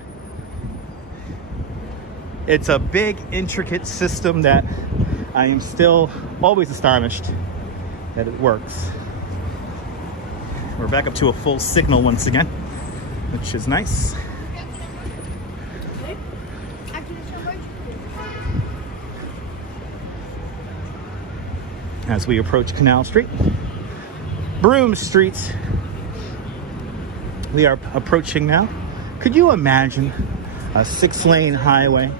It's a big, intricate system that I am still always astonished that it works. We're back up to a full signal once again, which is nice. As we approach Canal Street, Broome Street, we are approaching now. Could you imagine a 6-lane highway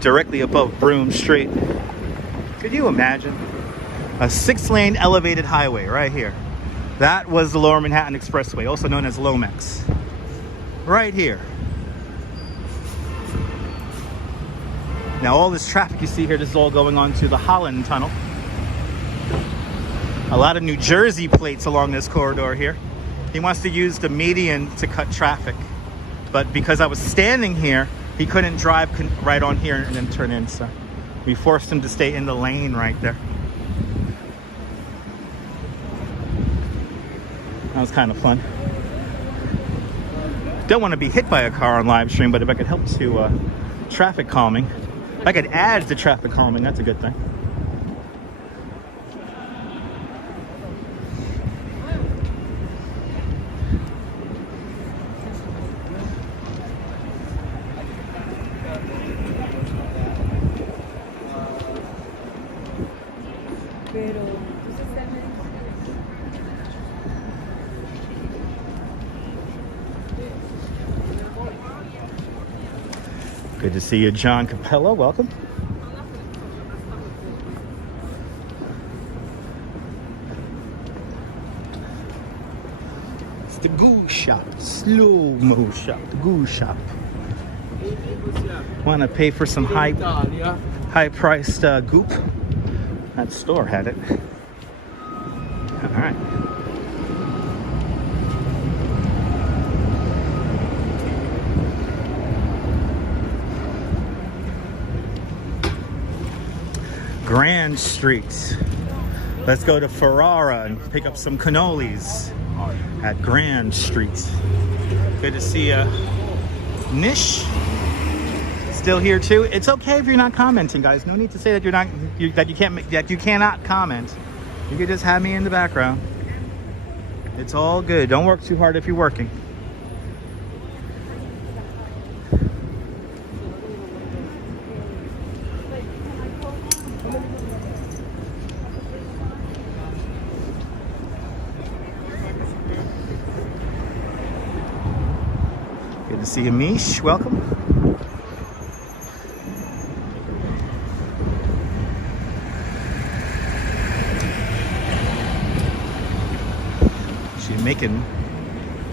directly above Broome Street? Could you imagine a 6-lane elevated highway right here? That was the Lower Manhattan Expressway, also known as Lomex. Right here. Now all this traffic you see here, this is all going on to the Holland Tunnel. A lot of New Jersey plates along this corridor here. He wants to use the median to cut traffic. But because I was standing here, he couldn't drive right on here and then turn in. So we forced him to stay in the lane right there. That was kind of fun. Don't want to be hit by a car on live stream, but if I could help to traffic calming, if I could add to traffic calming, that's a good thing. Good to see you, John Capella. Welcome. It's the Goo Shop, slow-mo shop, the Goo Shop. Want to pay for some high-priced goop? That store had it. All right. Grand Street. Let's go to Ferrara and pick up some cannolis at Grand Street. Good to see you, Nish. Still here too. It's okay if you're not commenting, guys. No need to say that you cannot comment. You can just have me in the background. It's all good. Don't work too hard if you're working. Good to see you, Mish. Welcome.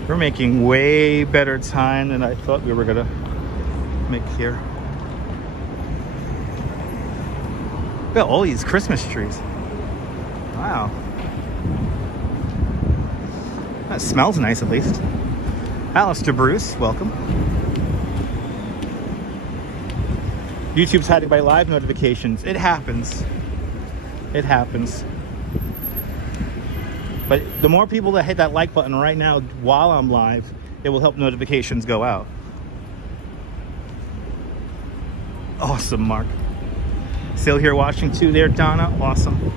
We're making way better time than I thought we were gonna make here. Look at all these Christmas trees. Wow. That smells nice, at least. Alistair Bruce, welcome. YouTube's hiding by live notifications. It happens. It happens. But the more people that hit that like button right now while I'm live, it will help notifications go out. Awesome, Mark. Still here watching too there, Donna. Awesome.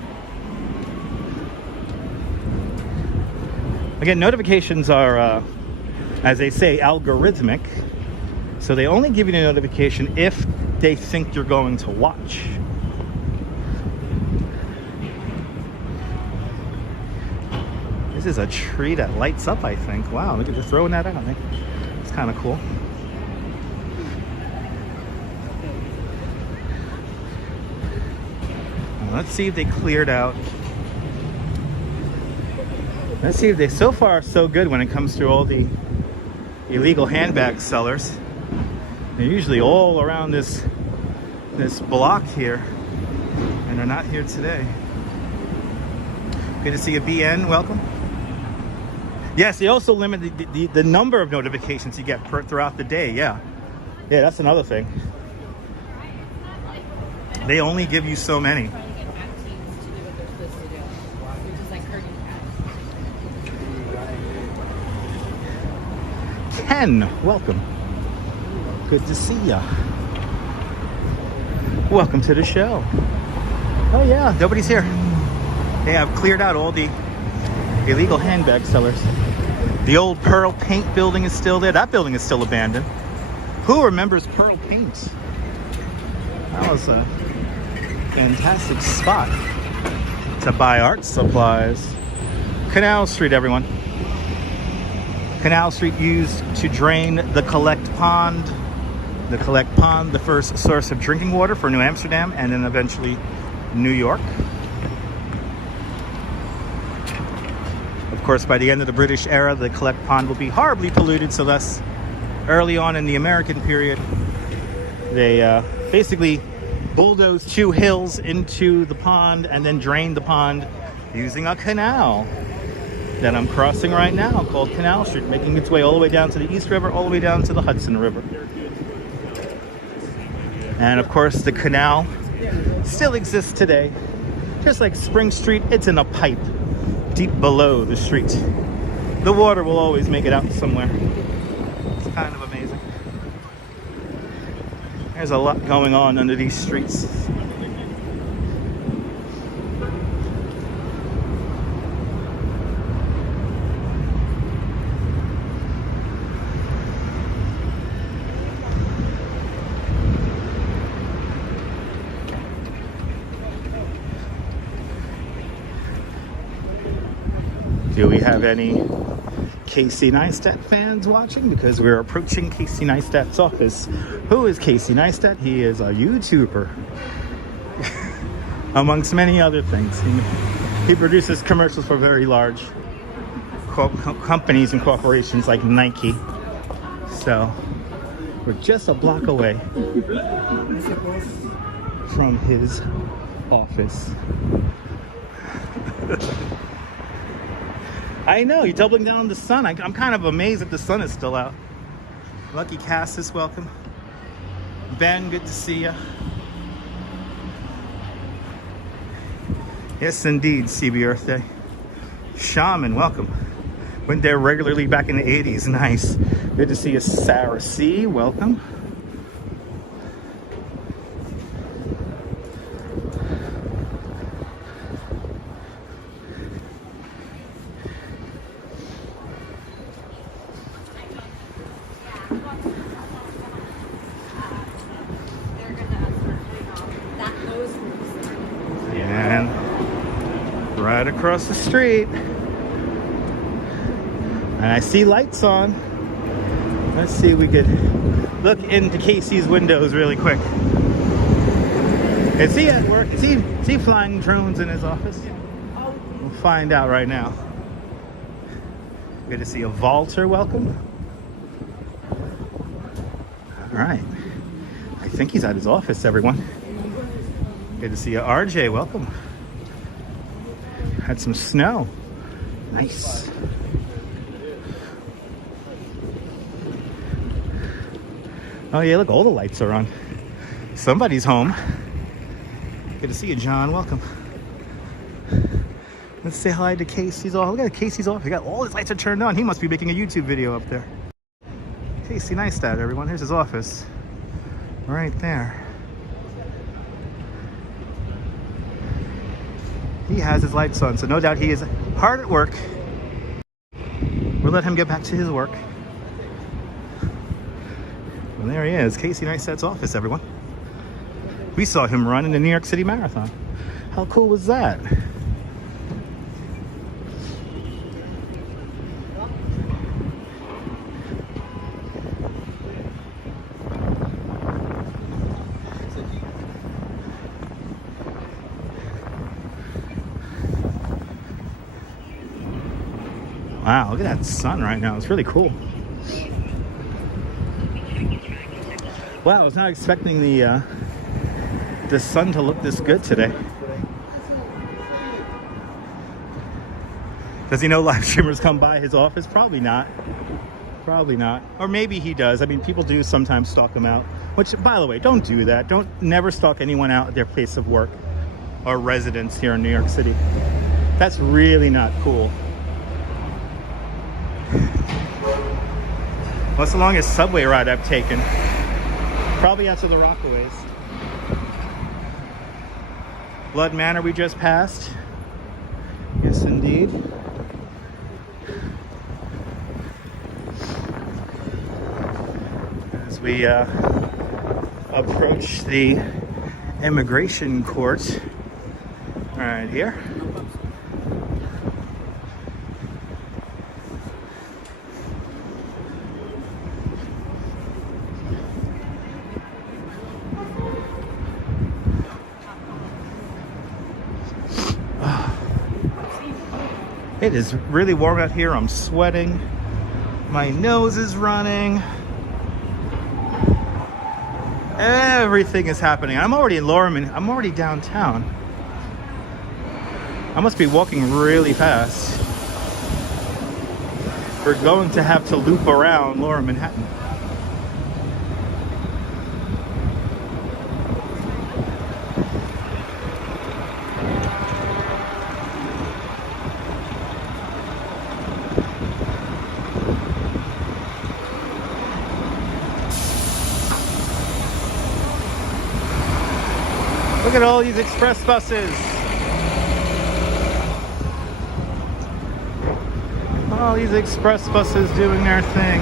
Again, notifications are, as they say, algorithmic. So they only give you the notification if they think you're going to watch. This is a tree that lights up, I think. Wow, look at just throwing that out. It's kind of cool. Let's see if they cleared out. Let's see if they, so far so good when it comes to all the illegal handbag sellers. They're usually all around this block here, and they're not here today. Good to see you, BN. Welcome. Yes, they also limit the number of notifications you get throughout the day. Yeah, that's another thing. They only give you so many. Ken, welcome. Good to see ya. Welcome to the show. Oh yeah, nobody's here. They have cleared out all the illegal handbag sellers. The old Pearl Paint building is still there. That building is still abandoned. Who remembers Pearl Paint? That was a fantastic spot to buy art supplies. Canal Street, everyone. Canal Street used to drain the Collect Pond. The Collect Pond, the first source of drinking water for New Amsterdam and then eventually New York. Of course, by the end of the British era, the Collect Pond will be horribly polluted, so thus, early on in the American period, they basically bulldozed 2 hills into the pond and then drained the pond using a canal that I'm crossing right now called Canal Street, making its way all the way down to the East River, all the way down to the Hudson River. And of course, the canal still exists today. Just like Spring Street, it's in a pipe deep below the street. The water will always make it out somewhere. It's kind of amazing. There's a lot going on under these streets. Do we have any Casey Neistat fans watching? Because we're approaching Casey Neistat's office. Who is Casey Neistat? He is a YouTuber, amongst many other things. He produces commercials for very large companies and corporations like Nike. So we're just a block away from his office. I know, you're doubling down on the sun. I'm kind of amazed that the sun is still out. Lucky Cassis, welcome. Ben, good to see you. Yes, indeed, CB Earth Day. Shaman, welcome. Went there regularly back in the 80s. Nice. Good to see you, Sarah C. Welcome. Right across the street, and I see lights on. Let's see if we could look into Casey's windows really quick. Is he at work? Is he flying drones in his office? We'll find out right now. Good to see a Walter, welcome. All right, I think he's at his office, everyone. Good to see you, RJ, welcome. Had some snow. Nice. Oh yeah, look, all the lights are on. Somebody's home. Good to see you, John. Welcome. Let's say hi to Casey's off. Look at Casey's off. He got all his lights are turned on. He must be making a YouTube video up there. Casey Neistat, everyone. Here's his office. Right there. He has his lights on, so no doubt he is hard at work. We'll let him get back to his work. And there he is, Casey Neistat's office, everyone. We saw him run in the New York City Marathon. How cool was that? Wow, look at that sun right now. It's really cool. Wow, I was not expecting the sun to look this good today. Does he know live streamers come by his office? Probably not. Probably not. Or maybe he does. I mean, people do sometimes stalk him out. Which, by the way, don't do that. Don't never stalk anyone out at their place of work or residence here in New York City. That's really not cool. What's the longest subway ride I've taken? Probably after the Rockaways. Blood Manor we just passed. Yes, indeed. As we approach the immigration court right here. It is really warm out here. I'm sweating. My nose is running. Everything is happening. I'm already in Lorman. I'm already downtown. I must be walking really fast. We're going to have to loop around Lower Manhattan. Look at all these express buses. All these express buses doing their thing.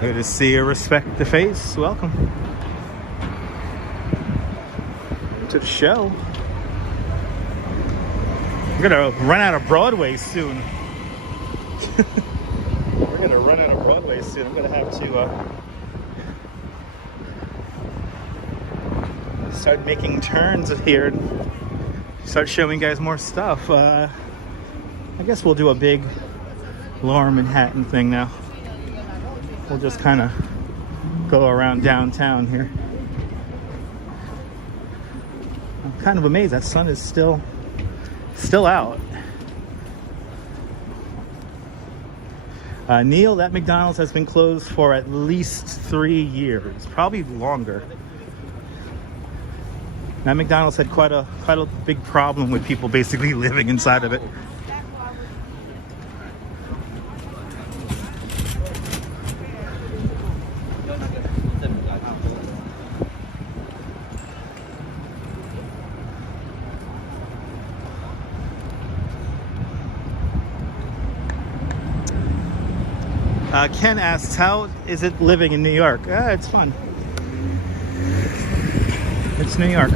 Good to see you. Respect the face. Welcome to the show. We're gonna run out of Broadway soon. We're gonna run out of Broadway soon. I'm gonna have to start making turns here and start showing you guys more stuff. I guess we'll do a big Lower Manhattan thing now. We'll just kind of go around downtown here. I'm kind of amazed that sun is still out. Neil, that McDonald's has been closed for at least 3 years, probably longer. That McDonald's had quite a big problem with people basically living inside of it. Ken asks, how is it living in New York? It's fun. It's New York.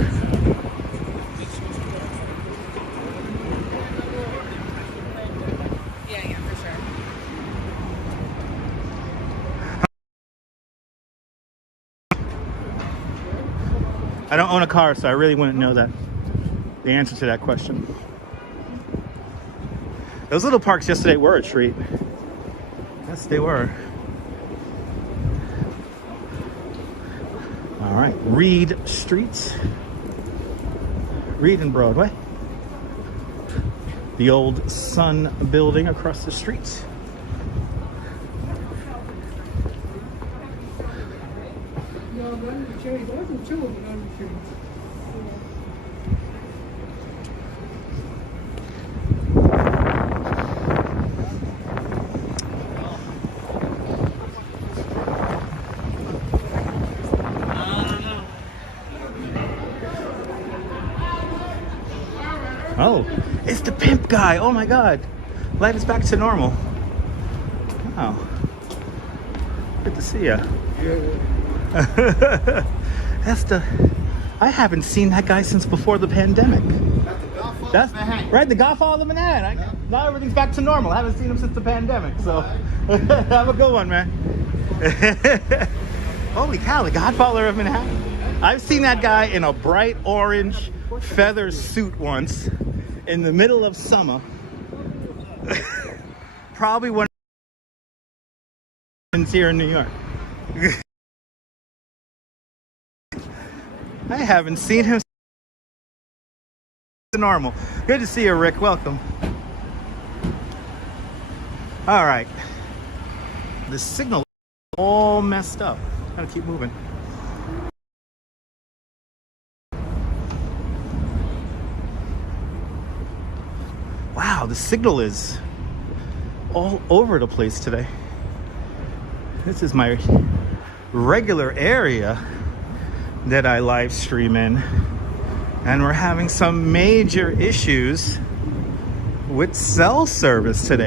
Yeah, for sure. I don't own a car, so I really wouldn't know the answer to that question. Those little parks yesterday were a treat. Yes, they were. All right, Reed Street. Reed and Broadway. The old Sun building across the street. Oh, it's the pimp guy. Oh my God. Life is back to normal. Wow. Good to see ya. That's the... I haven't seen that guy since before the pandemic. That's right, the Godfather of Manhattan. Now everything's back to normal. I haven't seen him since the pandemic, so have a good one, man. Holy cow, the Godfather of Manhattan. I've seen that guy in a bright orange feather suit once in the middle of summer. Probably one here in New York. I haven't seen him since normal. Good to see you, Rick. Welcome. All right. The signal is all messed up. Gotta keep moving. Wow, the signal is all over the place today. This is my regular area that I live stream in, and we're having some major issues with cell service today.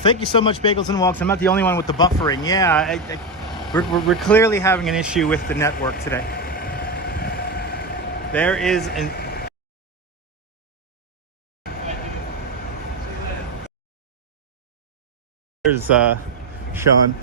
Thank you so much, Bagels and Walks. I'm not the only one with the buffering. Yeah, we're clearly having an issue with the network today. There is an... There's Sean.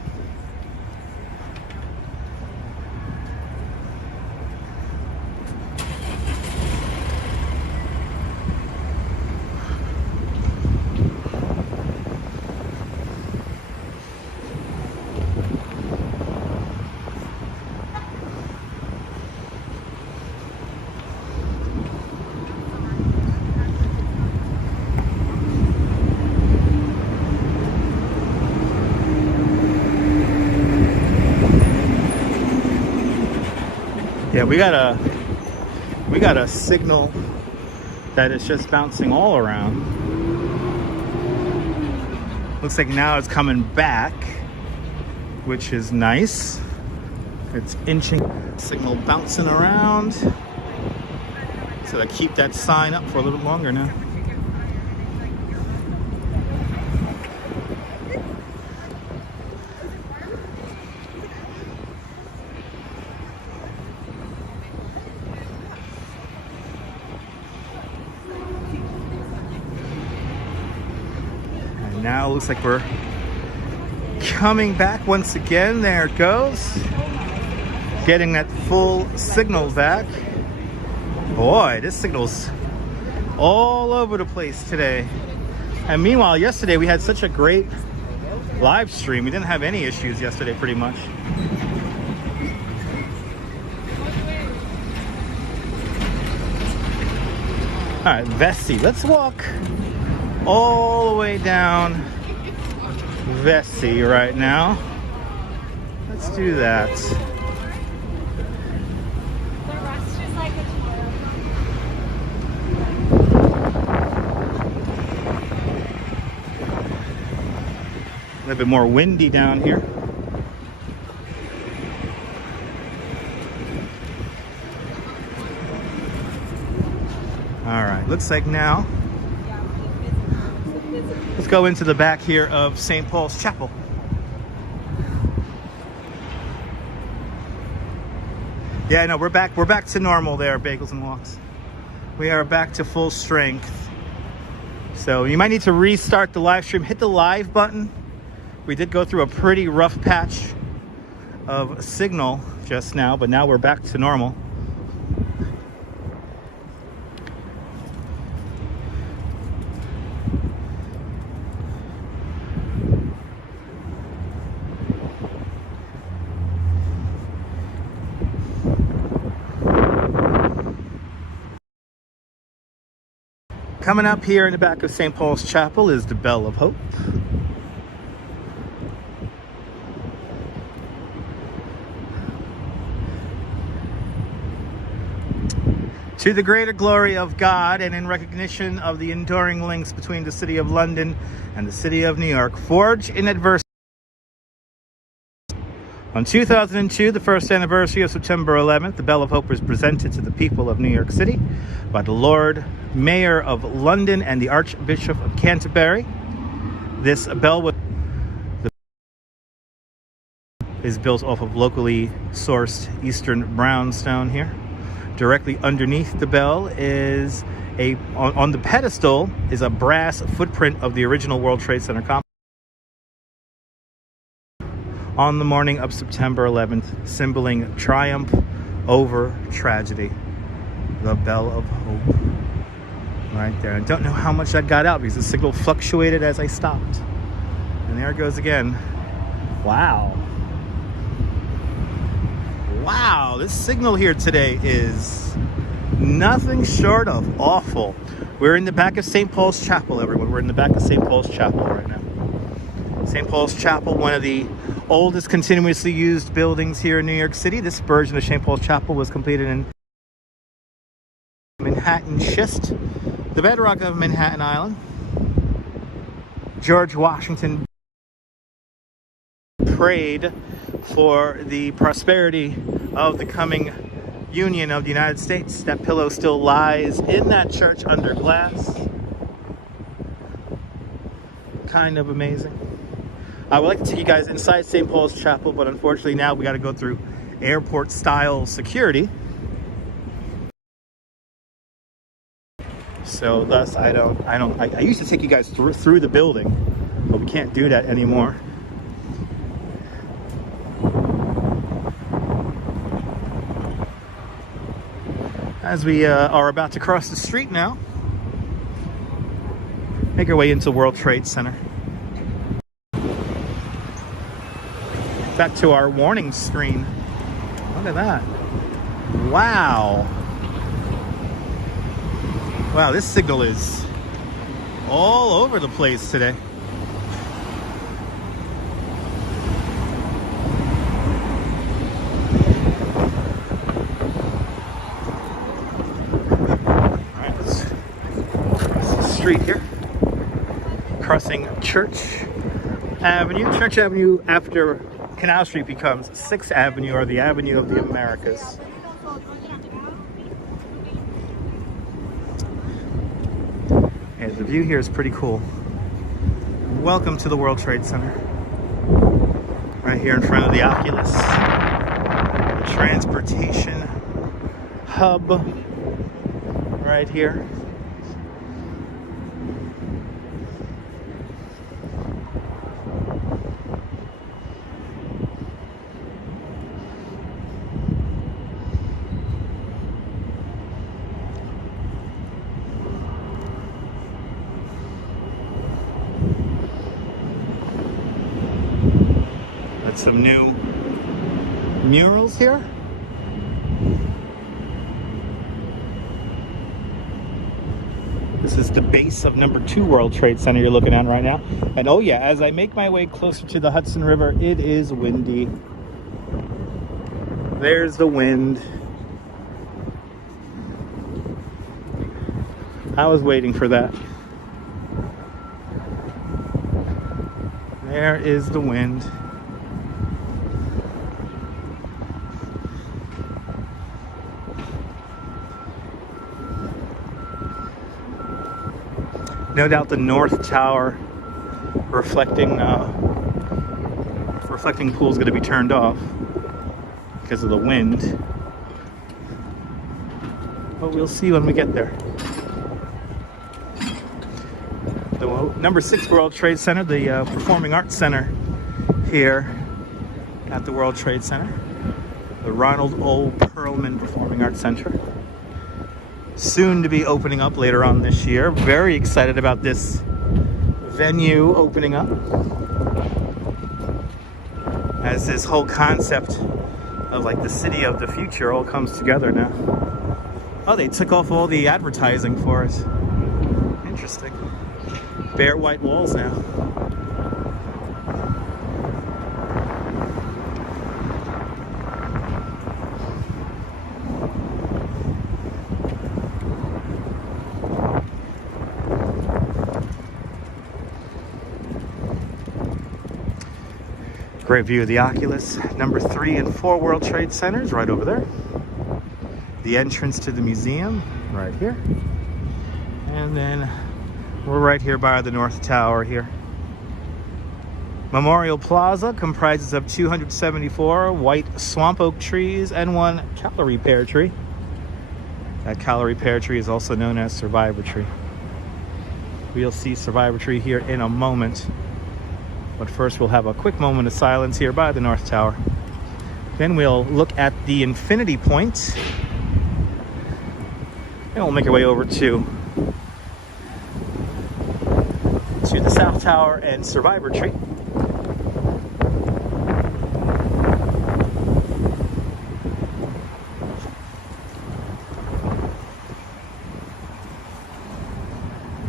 Yeah, we got a signal that is just bouncing all around. Looks like now it's coming back, which is nice. It's inching, signal bouncing around. So I keep that sign up for a little longer now. now it looks like we're coming back once again. There it goes. Getting that full signal back. Boy, this signal's all over the place today. And meanwhile, yesterday we had such a great live stream. We didn't have any issues yesterday, pretty much. All right, Vesey. Let's walk all the way down Vesey right now. Let's do that. A little bit more windy down here. All right, looks like now let's go into the back here of St. Paul's Chapel. Yeah, no, we're back to normal there, Bagels and Walks. We are back to full strength. So you might need to restart the live stream. Hit the live button. We did go through a pretty rough patch of signal just now, but now we're back to normal. Coming up here in the back of St. Paul's Chapel is the Bell of Hope. To the greater glory of God and in recognition of the enduring links between the City of London and the City of New York, forged in adversity. On 2002, the first anniversary of September 11th, the Bell of Hope was presented to the people of New York City by the Lord Mayor of London and the Archbishop of Canterbury. This bell is built off of locally sourced Eastern brownstone here. Directly underneath the bell is on the pedestal is a brass footprint of the original World Trade Center complex. On the morning of September 11th, symboling triumph over tragedy, the Bell of Hope. Right there. I don't know how much that got out because the signal fluctuated as I stopped. And there it goes again. Wow. Wow, this signal here today is nothing short of awful. We're in the back of St. Paul's Chapel, everyone. We're in the back of St. Paul's Chapel right now. St. Paul's Chapel, one of the oldest continuously used buildings here in New York City. This version of St. Paul's Chapel was completed in Manhattan schist, the bedrock of Manhattan Island. George Washington prayed for the prosperity of the coming Union of the United States. That pillow still lies in that church under glass. Kind of amazing. I would like to take you guys inside St. Paul's Chapel, but unfortunately now we got to go through airport style security. So thus I used to take you guys through the building, but we can't do that anymore. As we are about to cross the street now, make our way into World Trade Center. Back to our warning screen. Look at that. Wow. Wow, this signal is all over the place today. All right, let's cross the street here. Crossing Church Avenue. Church Avenue after Canal Street becomes 6th Avenue, or the Avenue of the Americas. And the view here is pretty cool. Welcome to the World Trade Center. Right here in front of the Oculus. The transportation hub right here. some new murals here. This is the base of number 2 World Trade Center you're looking at right now. And oh yeah, as I make my way closer to the Hudson River, it is windy. There's the wind. I was waiting for that. There is the wind. No doubt the North Tower reflecting pool is going to be turned off because of the wind. But we'll see when we get there. The number 6 World Trade Center, the Performing Arts Center here at the World Trade Center. The Ronald O. Perlman Performing Arts Center. Soon to be opening up later on this year. Very excited about this venue opening up, as this whole concept of like the city of the future all comes together now. Oh, they took off all the advertising for us. Interesting. Bare white walls now. Great view of the Oculus. Number 3 and 4 World Trade Centers right over there. The entrance to the museum right here. And then we're right here by the North Tower here. Memorial Plaza comprises of 274 white swamp oak trees and 1 calorie pear tree. That calorie pear tree is also known as Survivor Tree. We'll see Survivor Tree here in a moment. But first we'll have a quick moment of silence here by the North Tower. Then we'll look at the Infinity Point. And we'll make our way over to the South Tower and Survivor Tree.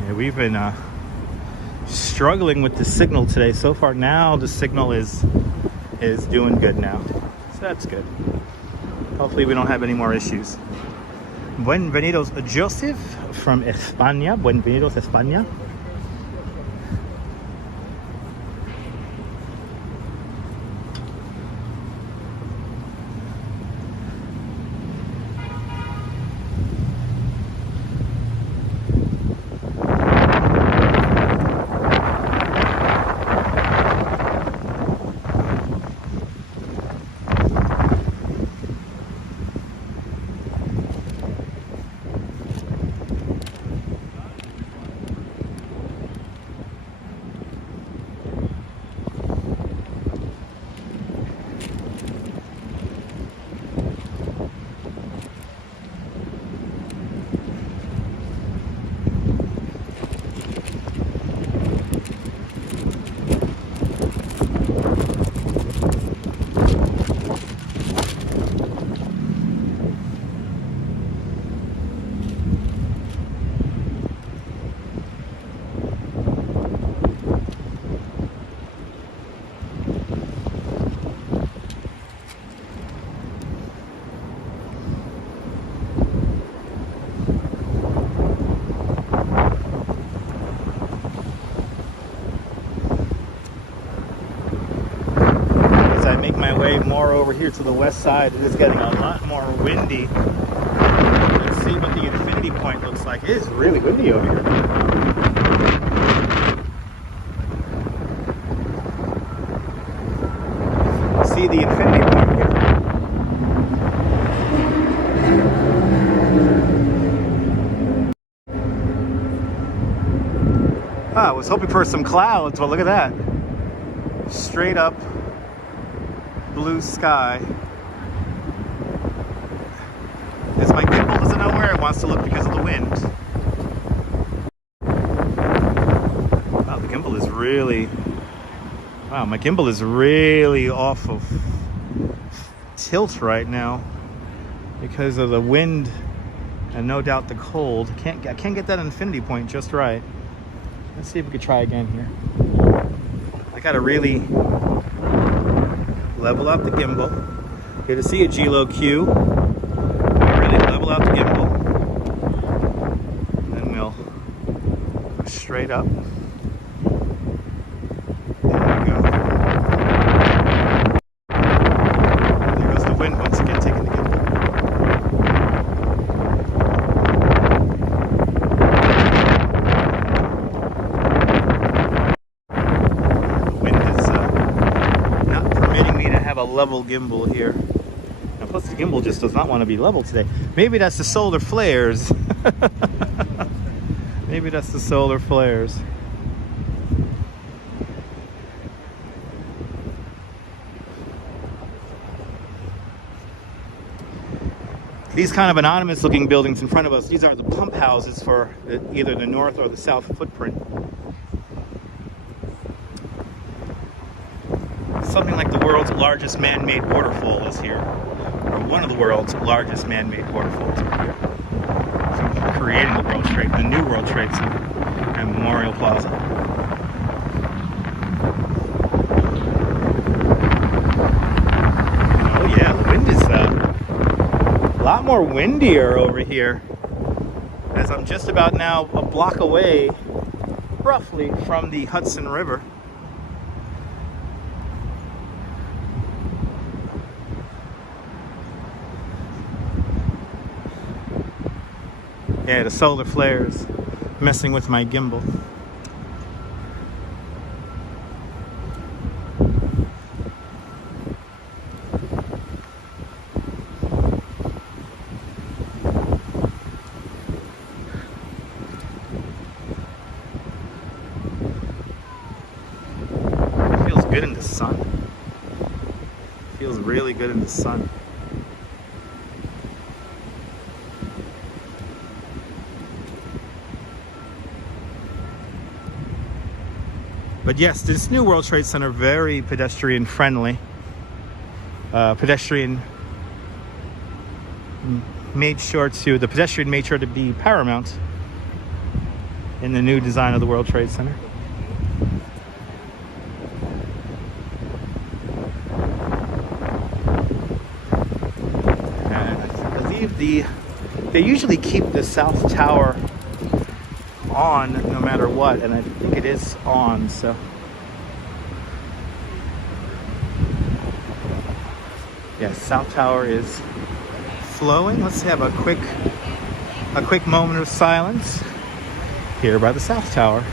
Yeah, we've been struggling with the signal today. So far now the signal is doing good now. So that's good. Hopefully we don't have any more issues. Bienvenidos Joseph from España. Bienvenidos España. More over here to the west side. It is getting a lot more windy. Let's see what the Infinity Point looks like. It is really windy over here. See the Infinity Point here. I was hoping for some clouds, but look at that. Straight up blue sky. As my Gimble doesn't know where it wants to look because of the wind. Wow, the Gimble is really Wow, my gimbal is really off of tilt right now because of the wind and no doubt the cold. I can't get that infinity point just right. Let's see if we could try again here. I gotta really level out the gimbal. Good to see you, G-Lo Q. Really level out the gimbal. Then we'll go straight up. Level gimbal here. And plus the gimbal just does not want to be level today. Maybe that's the solar flares. Maybe that's the solar flares. These kind of anonymous looking buildings in front of us, these are the pump houses for either the north or the south footprint. Something like the world's largest man-made waterfall is here, or one of the world's largest man-made waterfalls are here. So creating the new World Trade Center and Memorial Plaza. Oh yeah, the wind is a lot more windier over here, as I'm just about now a block away, roughly, from the Hudson River. Yeah, the solar flares messing with my gimbal. Feels good in the sun. Feels really good in the sun. But yes, this new World Trade Center, very pedestrian friendly. The pedestrian made sure to be paramount in the new design of the World Trade Center. And I believe they usually keep the South Tower on no matter what, and I think it is on, so yes, South Tower is flowing. Let's have a quick moment of silence here by the South Tower.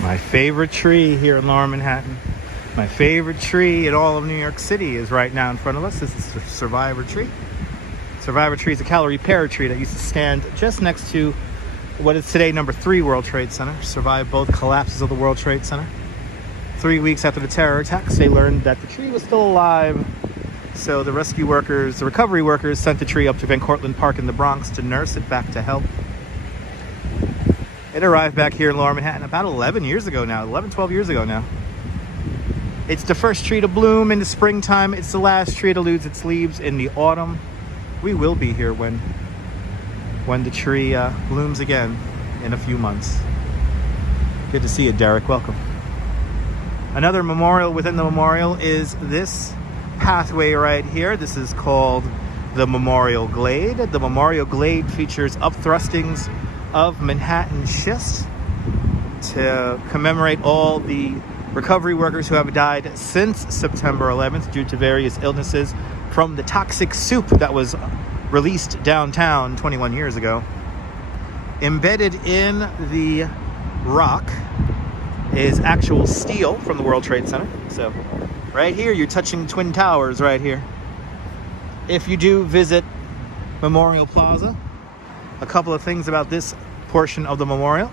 My favorite tree here in Lower Manhattan, my favorite tree in all of New York City is right now in front of us. This is the Survivor tree. Survivor tree is a calorie pear tree that used to stand just next to what is today number 3 World Trade Center. Survived both collapses of the World Trade Center. 3 weeks after the terror attacks, they learned that the tree was still alive So the rescue workers, the recovery workers, sent the tree up to Van Cortlandt Park in the Bronx to nurse it back to health. It arrived back here in Lower Manhattan about 11 years ago now, 11, 12 years ago now. It's the first tree to bloom in the springtime. It's the last tree to lose its leaves in the autumn. We will be here when the tree blooms again in a few months. Good to see you, Derek. Welcome. Another memorial within the memorial is this pathway right here. This is called the Memorial Glade. The Memorial Glade features upthrustings of Manhattan schist to commemorate all the recovery workers who have died since September 11th due to various illnesses from the toxic soup that was released downtown 21 years ago. Embedded in the rock is actual steel from the World Trade Center. So right here, you're touching Twin Towers right here. If you do visit Memorial Plaza, a couple of things about this portion of the memorial.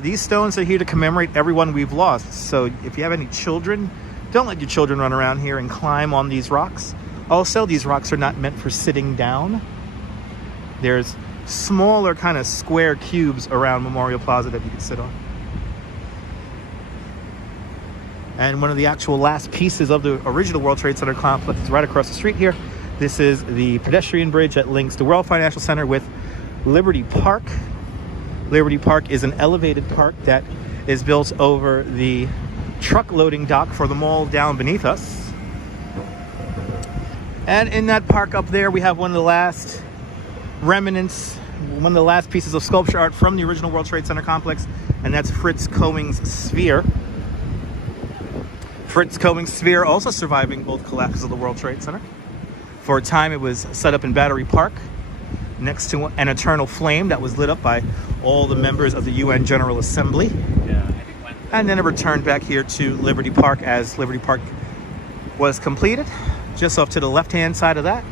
These stones are here to commemorate everyone we've lost. So if you have any children, don't let your children run around here and climb on these rocks. Also, these rocks are not meant for sitting down. There's smaller kind of square cubes around Memorial Plaza that you can sit on. And one of the actual last pieces of the original World Trade Center complex is right across the street here. This is the pedestrian bridge that links the World Financial Center with Liberty Park. Liberty Park is an elevated park that is built over the truck loading dock for the mall down beneath us. And in that park up there, we have one of the last remnants, one of the last pieces of sculpture art from the original World Trade Center complex, and that's Fritz Coming's Sphere. Fritz Coming's Sphere also surviving both collapses of the World Trade Center. For a time, it was set up in Battery Park next to an eternal flame that was lit up by all the members of the UN General Assembly. And then it returned back here to Liberty Park as Liberty Park was completed. Just off to the left-hand side of that,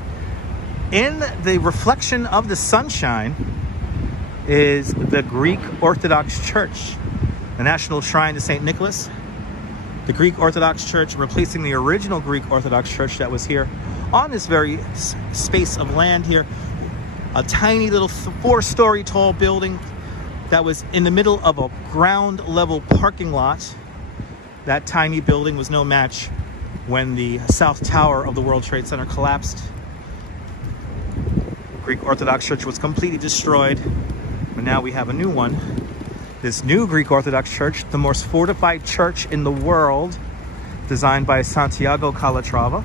in the reflection of the sunshine, is the Greek Orthodox Church, the National Shrine to St. Nicholas. The Greek Orthodox Church replacing the original Greek Orthodox Church that was here on this very space of land here. A tiny little 4-story tall building that was in the middle of a ground level parking lot. That tiny building was no match when the South Tower of the World Trade Center collapsed. The Greek Orthodox Church was completely destroyed, but now we have a new one. This new Greek Orthodox Church, the most fortified church in the world, designed by Santiago Calatrava.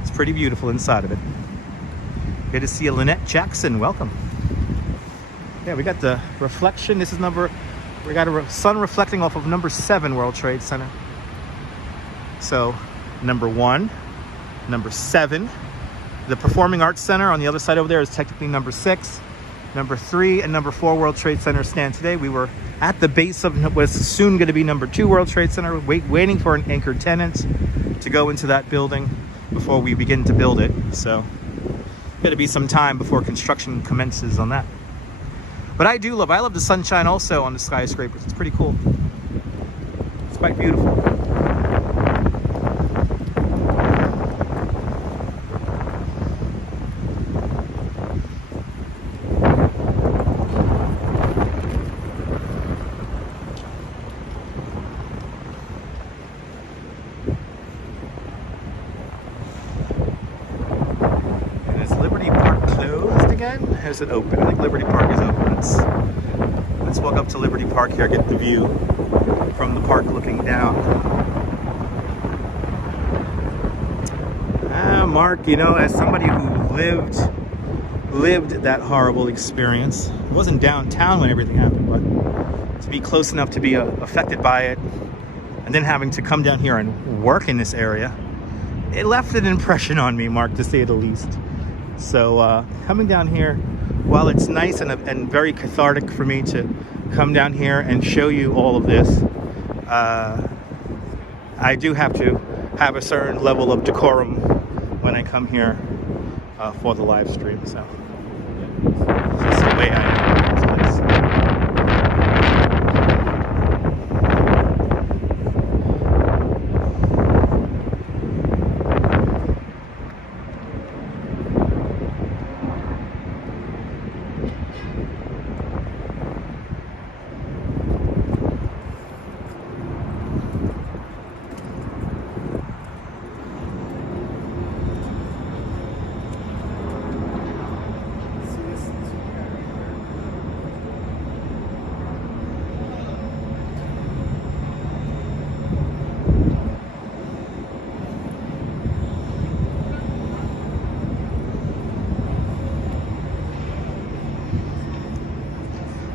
It's pretty beautiful inside of it. Good to see you, Lynette Jackson. Welcome. Yeah, we got the reflection. This is we got a sun reflecting off of number 7 World Trade Center. So number 1, number 7. The Performing Arts Center on the other side over there is technically number 6. Number 3 and number 4 World Trade Center stand today. We were at the base of what's soon going to be number 2 World Trade Center, waiting for an anchor tenant to go into that building before we begin to build it. So going to be some time before construction commences on that. But I love the sunshine also on the skyscrapers. It's pretty cool. It's quite beautiful. And is Liberty Park closed again? Or is it open? I think Liberty Park is open. Let's walk up to Liberty Park here, get the view from the park looking down. Mark, you know, as somebody who lived that horrible experience, it wasn't downtown when everything happened, but to be close enough to be affected by it, and then having to come down here and work in this area, it left an impression on me, Mark, to say the least. So coming down here, while it's nice and very cathartic for me to come down here and show you all of this, I do have to have a certain level of decorum when I come here for the live stream. So that's the way I am in this place.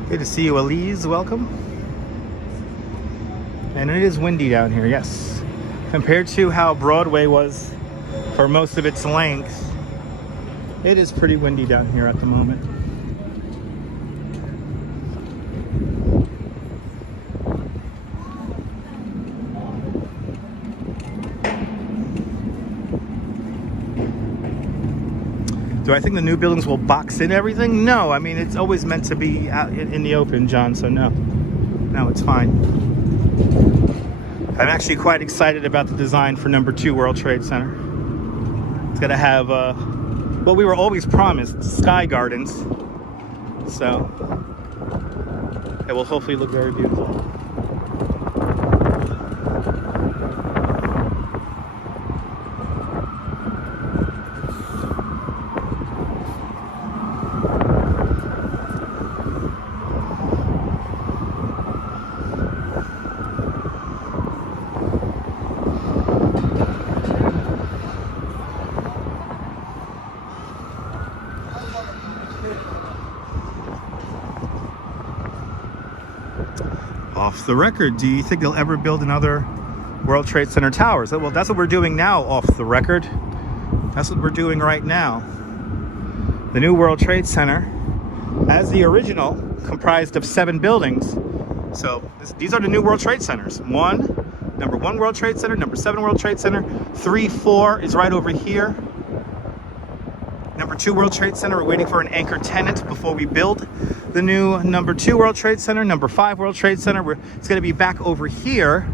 Good to see you, Elise. Welcome. And it is windy down here, yes. Compared to how Broadway was for most of its length, it is pretty windy down here at the moment. Do I think the new buildings will box in everything? No, I mean, it's always meant to be out in the open, John, so no. No, it's fine. I'm actually quite excited about the design for number 2 World Trade Center. It's gonna have, well, we were always promised sky gardens, so it will hopefully look very beautiful. Off the record, do you think they'll ever build another World Trade Center towers? Well, that's what we're doing now, off the record. That's what we're doing right now. The new World Trade Center, as the original, comprised of 7 buildings. So these are the new World Trade Centers. Number 1 World Trade Center, number 7 World Trade Center, 3, 4 is right over here. Number 2 World Trade Center, we're waiting for an anchor tenant before we build the new number 2 World Trade Center. Number 5 World Trade Center, it's going to be back over here.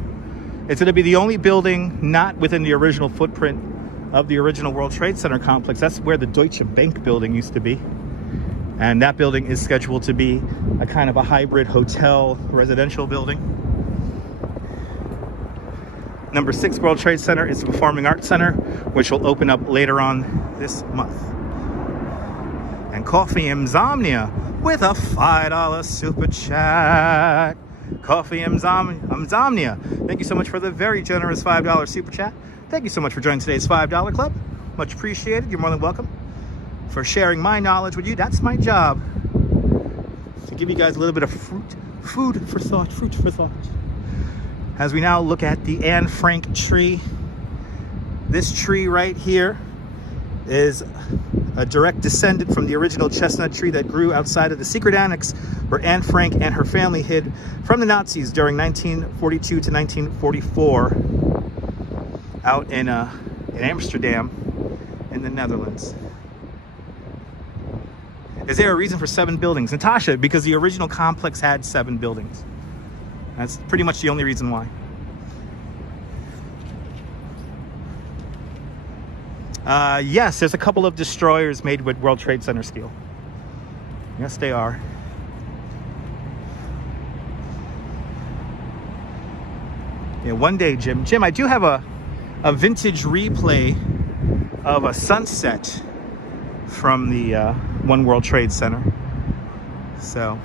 It's going to be the only building not within the original footprint of the original World Trade Center complex. That's where the Deutsche Bank building used to be. And that building is scheduled to be a kind of a hybrid hotel residential building. Number 6 World Trade Center is the Performing Arts Center, which will open up later on this month. And Coffee Insomnia with a $5 super chat. Coffee Insomnia. Thank you so much for the very generous $5 super chat. Thank you so much for joining today's $5 club. Much appreciated. You're more than welcome. For sharing my knowledge with you. That's my job. To give you guys a little bit of food for thought. As we now look at the Anne Frank tree. This tree right here is a direct descendant from the original chestnut tree that grew outside of the secret annex where Anne Frank and her family hid from the Nazis during 1942 to 1944 out in Amsterdam in the Netherlands. Is there a reason for 7 buildings? Natasha, because the original complex had 7 buildings. That's pretty much the only reason why. Yes, there's a couple of destroyers made with World Trade Center steel. Yes, they are. Yeah, one day, Jim. Jim, I do have a vintage replay of a sunset from the One World Trade Center. So.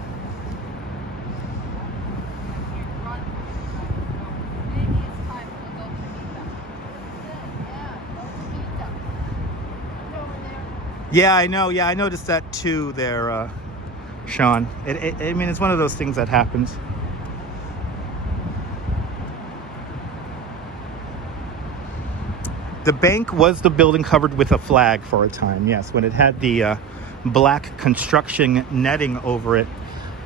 Yeah, I know. Yeah, I noticed that too there, Sean. I mean, it's one of those things that happens. The bank was the building covered with a flag for a time, yes. When it had the black construction netting over it,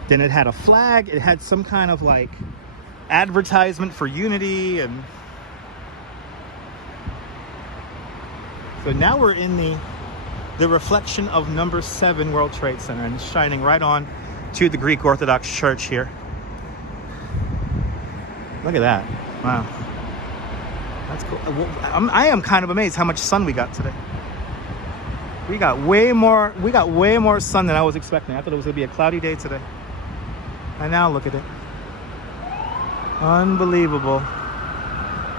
then it had a flag. It had some kind of like advertisement for unity. And so now we're in the reflection of number 7 World Trade Center, and it's shining right on to the Greek Orthodox Church here. Look at that. Wow. That's cool. I am kind of amazed how much sun we got today. We got way more sun than I was expecting. I thought it was gonna be a cloudy day today. And now look at it. Unbelievable.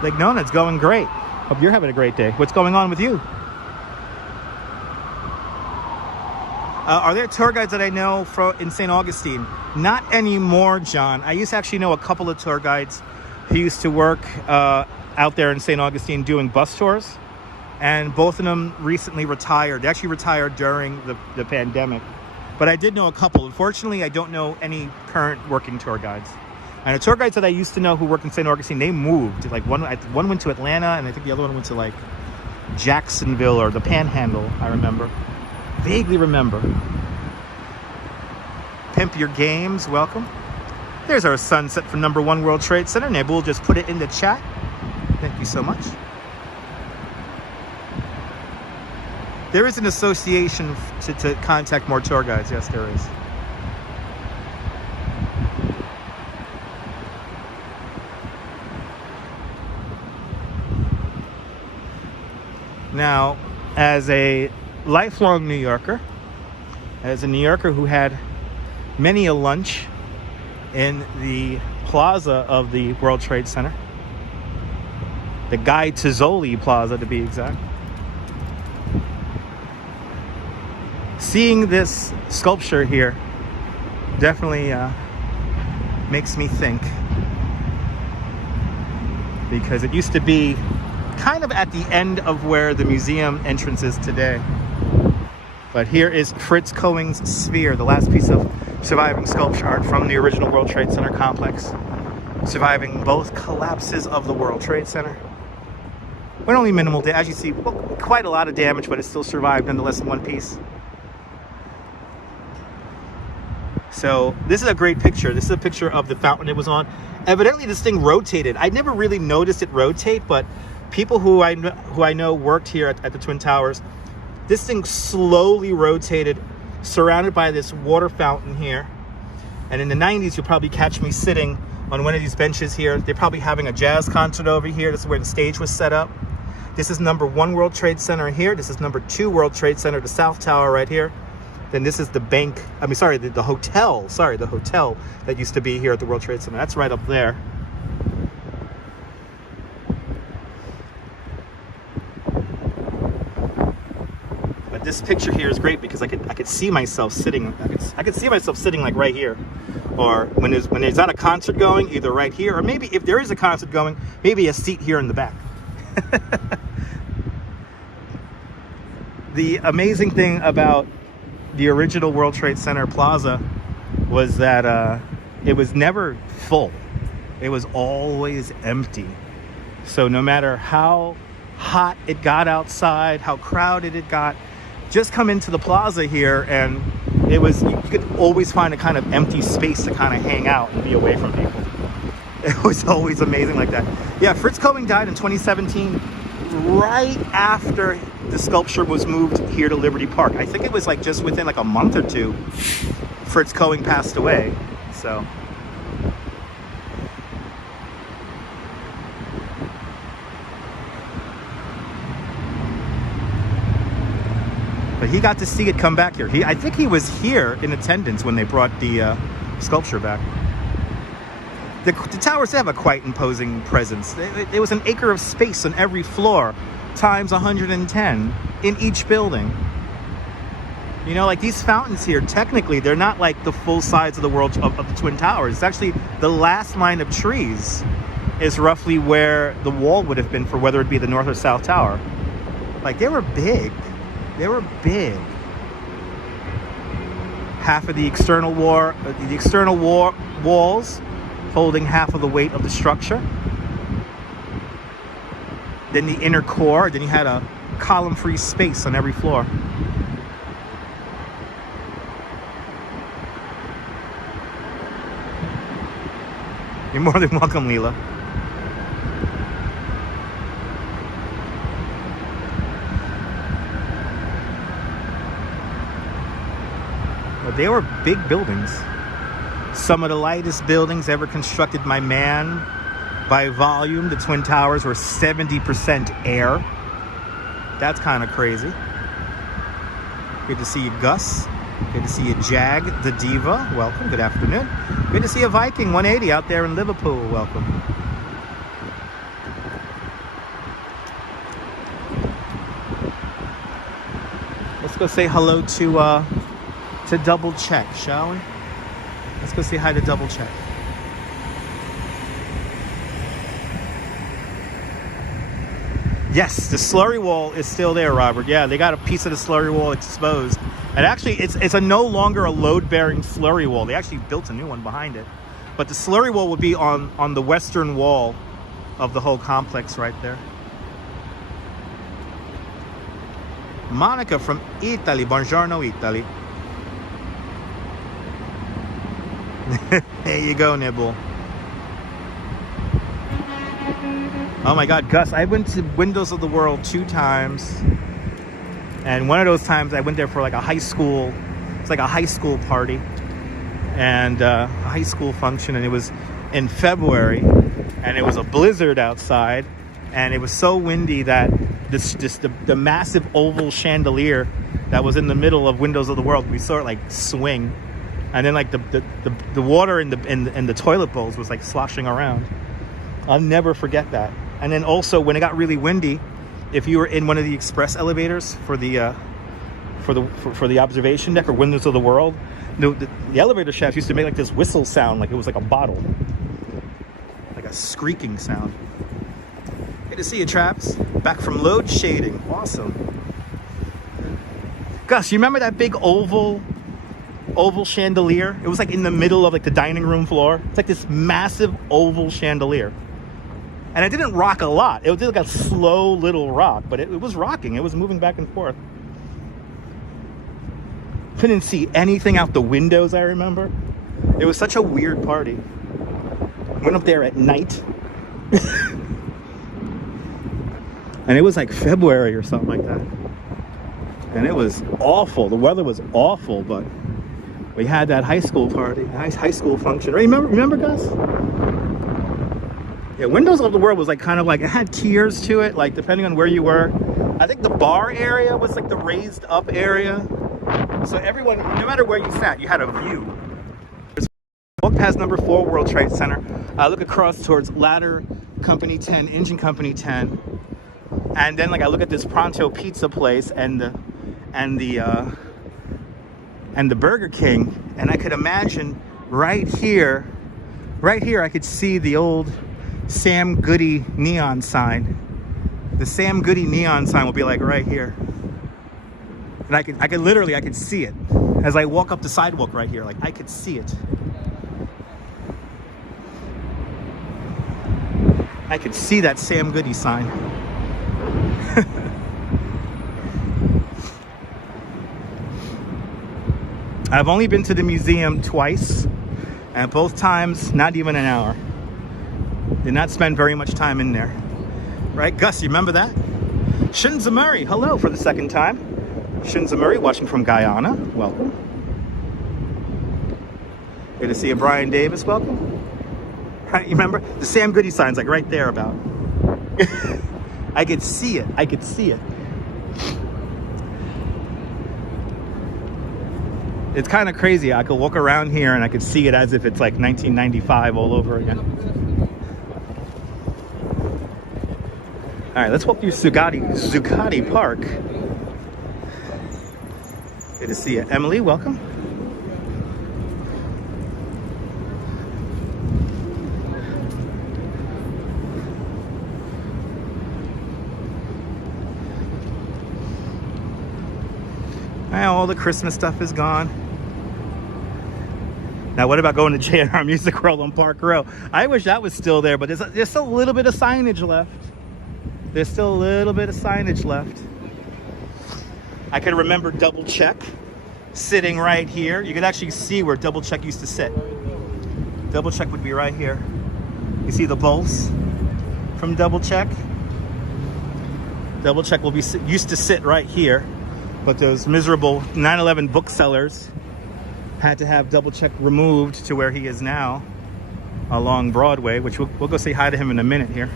Lake Nona's going great. Hope you're having a great day. What's going on with you? Are there tour guides that I know in St. Augustine? Not anymore, John. I used to actually know a couple of tour guides who used to work out there in St. Augustine doing bus tours. And both of them recently retired. They actually retired during the pandemic. But I did know a couple. Unfortunately, I don't know any current working tour guides. And the tour guides that I used to know who worked in St. Augustine, they moved. Like one went to Atlanta, and I think the other one went to like Jacksonville or the Panhandle, I remember. Vaguely remember. Pimp Your Games, welcome. There's our sunset from #1 World Trade Center. Nabul just put it in the chat. Thank you so much. There is an association to contact more tour guides. Yes, there is. Now, as a lifelong New Yorker, as a New Yorker who had many a lunch in the plaza of the World Trade Center, the Guy Tizzoli Plaza to be exact, seeing this sculpture here definitely makes me think, because it used to be kind of at the end of where the museum entrance is today. But here is Fritz Cohen's Sphere, the last piece of surviving sculpture art from the original World Trade Center complex, surviving both collapses of the World Trade Center. But only minimal damage, as you see, well, quite a lot of damage, but it still survived nonetheless in one piece. So this is a great picture. This is a picture of the fountain it was on. Evidently this thing rotated. I never really noticed it rotate, but people who I know worked here at the Twin Towers, this thing slowly rotated, surrounded by this water fountain here. And in the 90s, you'll probably catch me sitting on one of these benches here. They're probably having a jazz concert over here. This is where the stage was set up. This is #1 World Trade Center here. This is #2 World Trade Center, the South Tower right here. Then this is the bank, the hotel, the hotel that used to be here at the World Trade Center. That's right up there. But this picture here is great because I could see myself sitting, I could see myself sitting like right here. Or when there's not a concert going, either right here, or maybe if there is a concert going, maybe a seat here in the back. The amazing thing about the original World Trade Center Plaza was that it was never full. It was always empty. So no matter how hot it got outside, how crowded it got, just come into the plaza here and you could always find a kind of empty space to kind of hang out and be away from people. It was always amazing like that. Yeah, Fritz Cohen died in 2017, right after the sculpture was moved here to Liberty Park. I think it was like just within like a month or two, Fritz Cohen passed away. So. But he got to see it come back here. I think he was here in attendance when they brought the sculpture back. The towers have a quite imposing presence. There was an acre of space on every floor, times 110 in each building. You know, like these fountains here, technically, they're not like the full size of the world of the Twin Towers. It's actually the last line of trees is roughly where the wall would have been for whether it be the North or South Tower. Like they were big. They were big. Half of the external walls holding half of the weight of the structure. Then the inner core. Then you had a column-free space on every floor. You're more than welcome, Leela. They were big buildings. Some of the lightest buildings ever constructed by man. By volume, the Twin Towers were 70% air. That's kind of crazy. Good to see you, Gus. Good to see you, Jag the Diva. Welcome. Good afternoon. Good to see you, Viking 180 out there in Liverpool. Welcome. Let's go say hello to Double Check, shall we? Let's go say hi to Double Check. Yes, the slurry wall is still there, Robert. Yeah, they got a piece of the slurry wall exposed. And actually, it's no longer a load-bearing slurry wall. They actually built a new one behind it. But the slurry wall would be on the western wall of the whole complex right there. Monica from Italy. Buongiorno, Italy. There you go, Nibble. Oh my God, Gus, I went to Windows of the World 2 times. And one of those times I went there for like a high school, it's like a high school party and a high school function. And it was in February and it was a blizzard outside. And it was so windy that the massive oval chandelier that was in the middle of Windows of the World, we saw it like swing. And then like the water in the toilet bowls was like sloshing around. I'll never forget that. And then also when it got really windy, if you were in one of the express elevators for the observation deck or Windows of the World, the elevator shafts used to make like this whistle sound, like it was like a bottle, like a squeaking sound. Good to see you, Traps. Back from load shading. Awesome. Gus, you remember that big oval chandelier? It was like in the middle of like the dining room floor. It's like this massive oval chandelier. And it didn't rock a lot. It did like a slow little rock, but it was rocking. It was moving back and forth. Couldn't see anything out the windows, I remember. It was such a weird party. Went up there at night. And it was like February or something like that. And it was awful. The weather was awful, but we had that high school party, high school function. Remember, Gus? Yeah, Windows of the World was like kind of like, it had tiers to it, like depending on where you were. I think the bar area was like the raised up area. So everyone, no matter where you sat, you had a view. Walk past number 4 World Trade Center. I look across towards Ladder Company 10, Engine Company 10. And then like I look at this Pronto Pizza place and the Burger King. And I could imagine right here I could see the old Sam Goody neon sign. The Sam Goody neon sign will be like right here. And I could see it as I walk up the sidewalk right here. Like I could see it. I could see that Sam Goody sign. I've only been to the museum twice, and both times not even an hour. Did not spend very much time in there. Right, Gus, you remember that? Shinza Murray, hello for the second time. Shinza Murray, watching from Guyana, welcome. Good to see you, Brian Davis, welcome. Right, you remember? The Sam Goody sign's like right there about. I could see it, It's kind of crazy. I could walk around here and I could see it as if it's like 1995 all over again. All right, let's walk through Zuccotti Park. Good to see you. Emily, welcome. All the Christmas stuff is gone. Now, what about going to J&R Music World on Park Row? I wish that was still there, but there's still a little bit of signage left. There's still a little bit of signage left. I can remember Double Check sitting right here. You could actually see where Double Check used to sit. Double Check would be right here. You see the bolts from Double Check? Double Check will be used to sit right here, but those miserable 9/11 booksellers had to have Double Check removed to where he is now along Broadway, which we'll go say hi to him in a minute here.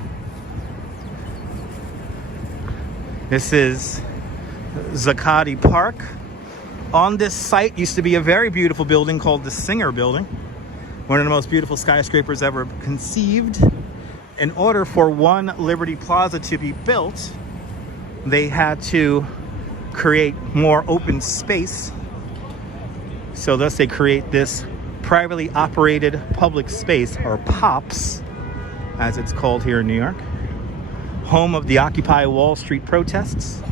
This is Zuccotti Park. On this site used to be a very beautiful building called the Singer Building, one of the most beautiful skyscrapers ever conceived. In order for One Liberty Plaza to be built, they had to create more open space. So thus they create this privately operated public space, or POPs, as it's called here in New York, home of the Occupy Wall Street protests.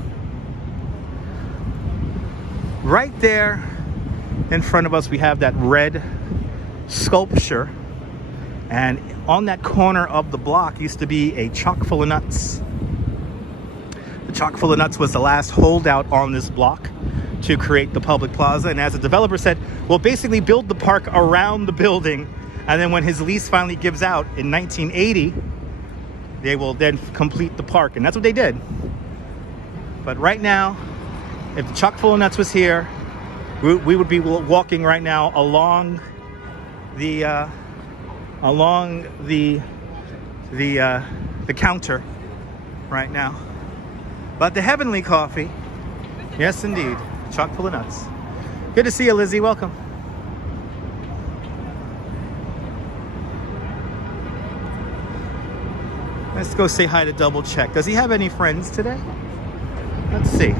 Right there in front of us, we have that red sculpture, and on that corner of the block used to be a chock full of nuts. The chock full of nuts was the last holdout on this block to create the public plaza, and as the developer said, we'll basically build the park around the building, and then when his lease finally gives out in 1980, they will then complete the park, and that's what they did. But right now, if the chock full of nuts was here, we would be walking right now along the counter right now. But the Heavenly Coffee, yes indeed, chock full of nuts. Good to see you, Lizzie. Welcome. Let's go say hi to Double Check. Does he have any friends today? Let's see.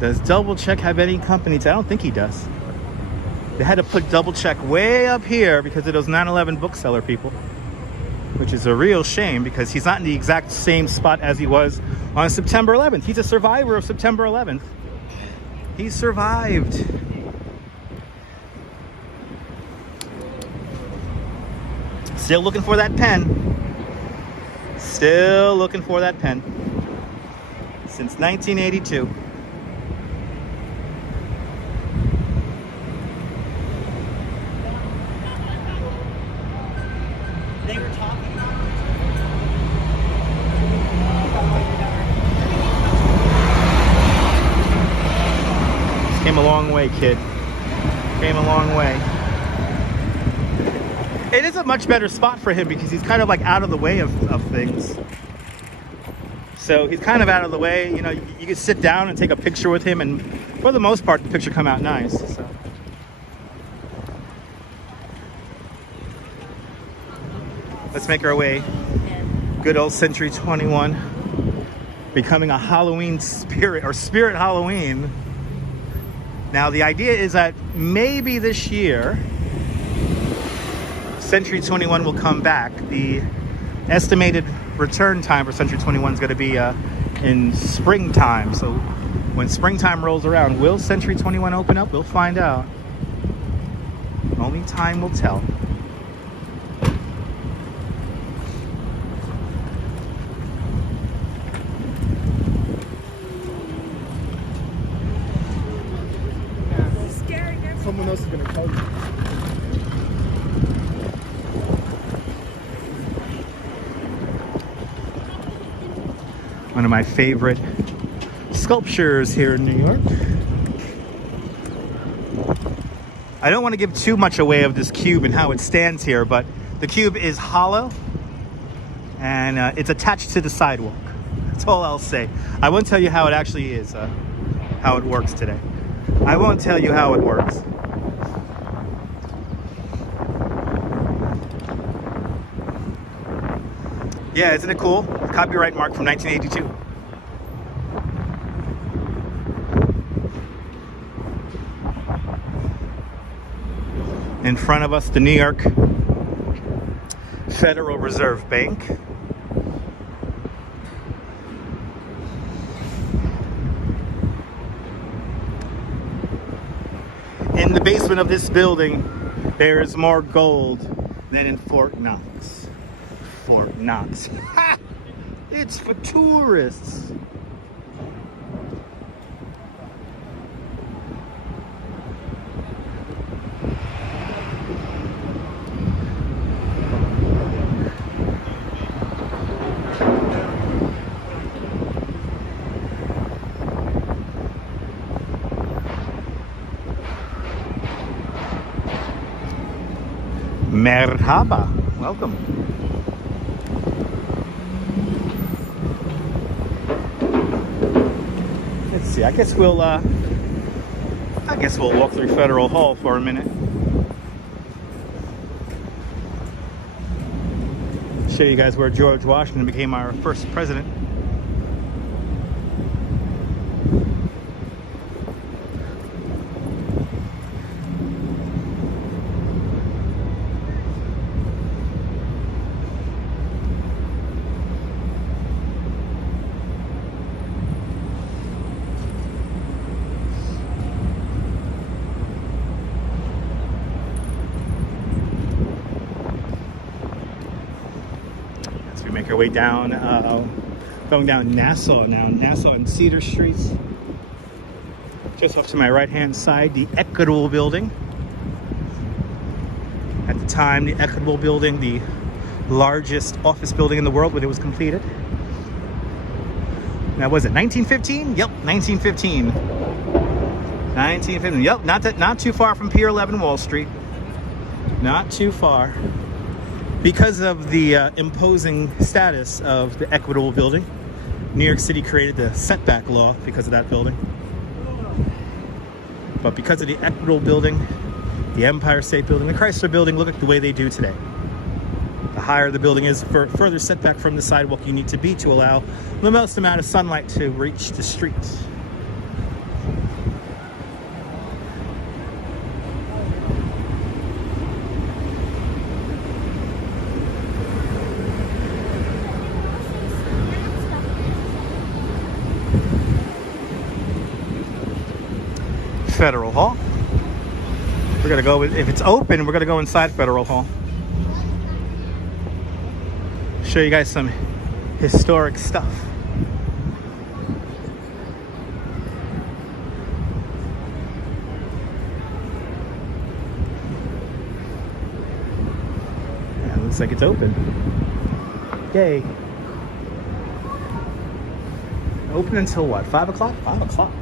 Does Double Check have any company? I don't think he does. They had to put Double Check way up here because of those 9/11 bookseller people, which is a real shame because he's not in the exact same spot as he was on September 11th. He's a survivor of September 11th. He survived. Still looking for that pen. Still looking for that pen. Since 1982. They were talking about Came a long way, kid. Came a long way. It is a much better spot for him because he's kind of like out of the way of things. So he's kind of out of the way. You know, you can sit down and take a picture with him, and for the most part, the picture come out nice. So. Let's make our way. Good old Century 21, becoming a Halloween spirit, or Spirit Halloween. Now the idea is that maybe this year, Century 21 will come back. The estimated return time for Century 21 is going to be in springtime. So when springtime rolls around, will Century 21 open up? We'll find out. Only time will tell. someone else is going to call you. One of my favorite sculptures here in New York. I don't want to give too much away of this cube and how it stands here, but the cube is hollow and it's attached to the sidewalk. That's all I'll say. I won't tell you how it actually is, how it works today. I won't tell you how it works. Yeah, isn't it cool? Copyright mark from 1982. In front of us, the New York Federal Reserve Bank. In the basement of this building, there is more gold than in Fort Knox. Fort Knox. Ha! It's for tourists. Merhaba. Welcome. Let's see. I guess we'll walk through Federal Hall for a minute. Show you guys where George Washington became our first president. Make our way down, going down Nassau now. Nassau and Cedar Streets. Just off to my right-hand side, the Equitable Building. At the time, the Equitable Building, the largest office building in the world when it was completed. Now, was it 1915? Yep, 1915. 1915. Yep, not too far from Pier 11 Wall Street. Not too far. Because of the imposing status of the Equitable Building, New York City created the setback law because of that building. But because of the Equitable Building, the Empire State Building, the Chrysler Building look like the way they do today. The higher the building is, for further setback from the sidewalk you need to be to allow the most amount of sunlight to reach the streets. Federal Hall. We're gonna go, if it's open, we're gonna go inside Federal Hall. Show you guys some historic stuff. Yeah, looks like it's open. Yay. Open until what? 5 o'clock? 5 o'clock.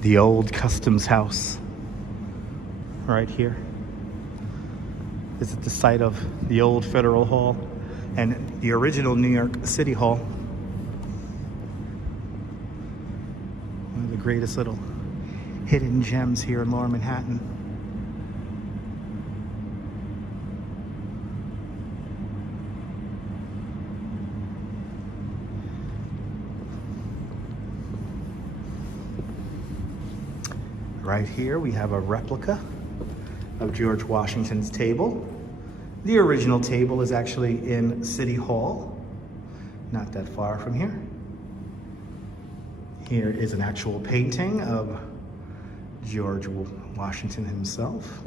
The old Customs House right here. This is the site of the old Federal Hall and the original New York City Hall. One of the greatest little hidden gems here in Lower Manhattan. Right here we have a replica of George Washington's table. The original table is actually in City Hall, not that far from here. Here is an actual painting of George Washington himself.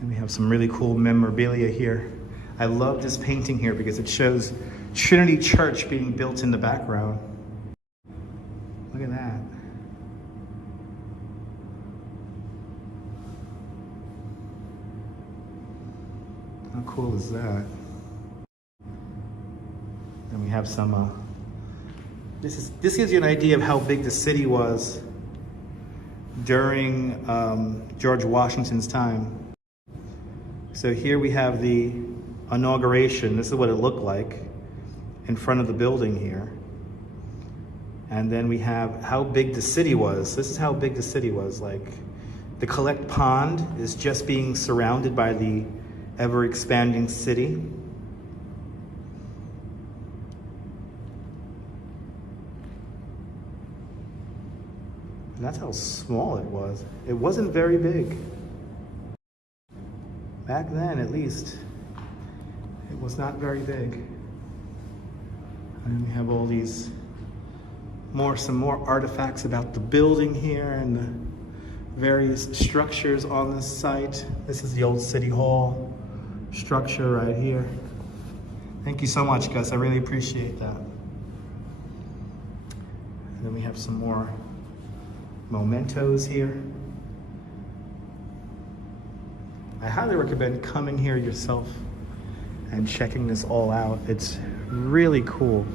And we have some really cool memorabilia here. I love this painting here because it shows Trinity Church being built in the background. Look at that. How cool is that? And we have some, this gives you an idea of how big the city was during George Washington's time. So here we have the inauguration. This is what it looked like in front of the building here. And then we have how big the city was. This is how big the city was. Like, the Collect Pond is just being surrounded by the ever-expanding city. And that's how small it was. It wasn't very big. Back then, at least, it was not very big. And we have all these some more artifacts about the building here and the various structures on this site. This is the old City Hall structure right here. Thank you so much, Gus. I really appreciate that. And then we have some more mementos here. I highly recommend coming here yourself and checking this all out. It's really cool.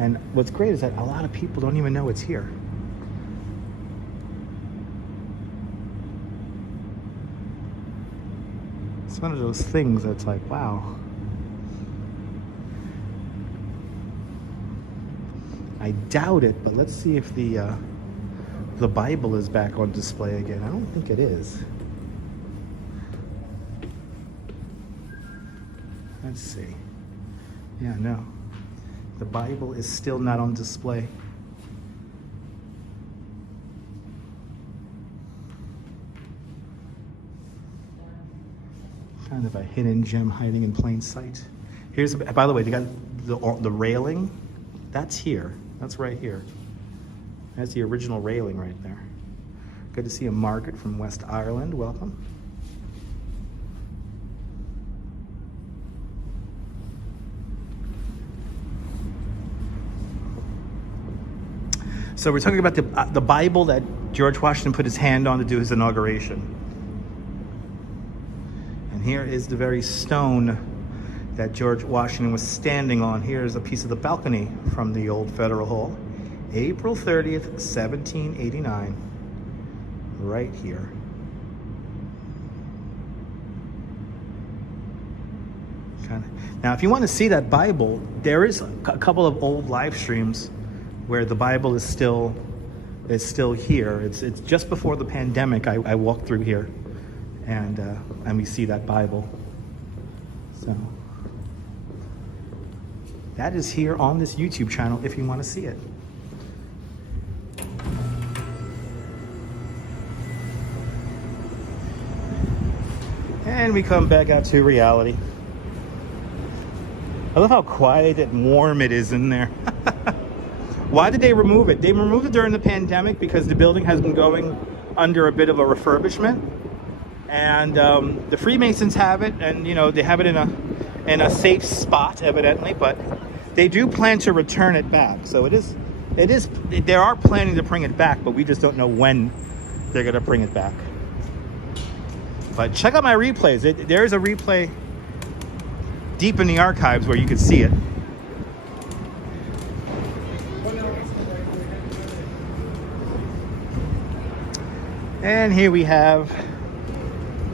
And what's great is that a lot of people don't even know it's here. It's one of those things that's like, wow. I doubt it, but let's see if the Bible is back on display again. I don't think it is. Let's see. Yeah, no. The Bible is still not on display. Kind of a hidden gem hiding in plain sight. Here's, by the way, they got the railing. That's here. That's right here. That's the original railing right there. Good to see a Margaret from West Ireland. Welcome. So we're talking about the Bible that George Washington put his hand on to do his inauguration. And here is the very stone that George Washington was standing on. Here's a piece of the balcony from the old Federal Hall. April 30th, 1789. Right here. Now, if you want to see that Bible, there is a couple of old live streams where the Bible is still here. It's just before the pandemic. I walked through here, and we see that Bible. So that is here on this YouTube channel if you want to see it. And we come back out to reality. I love how quiet and warm it is in there. Why did they remove it? They removed it during the pandemic because the building has been going under a bit of a refurbishment. And the Freemasons have it, and you know, they have it in a safe spot, evidently, but they do plan to return it back. So they are planning to bring it back, but we just don't know when they're gonna bring it back. But check out my replays. There's a replay deep in the archives where you can see it. And here we have